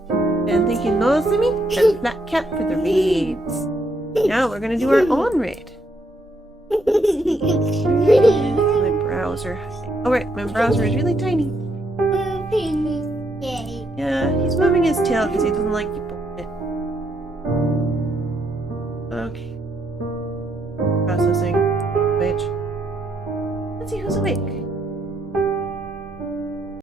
And thank you, Nosimi and Flat Cat for the raids. Now we're gonna do our own raid. My browser. Oh, right, my browser is really tiny. Yeah, he's moving his tail because he doesn't like you pulling it. Okay. Processing. Wait. Let's see who's awake.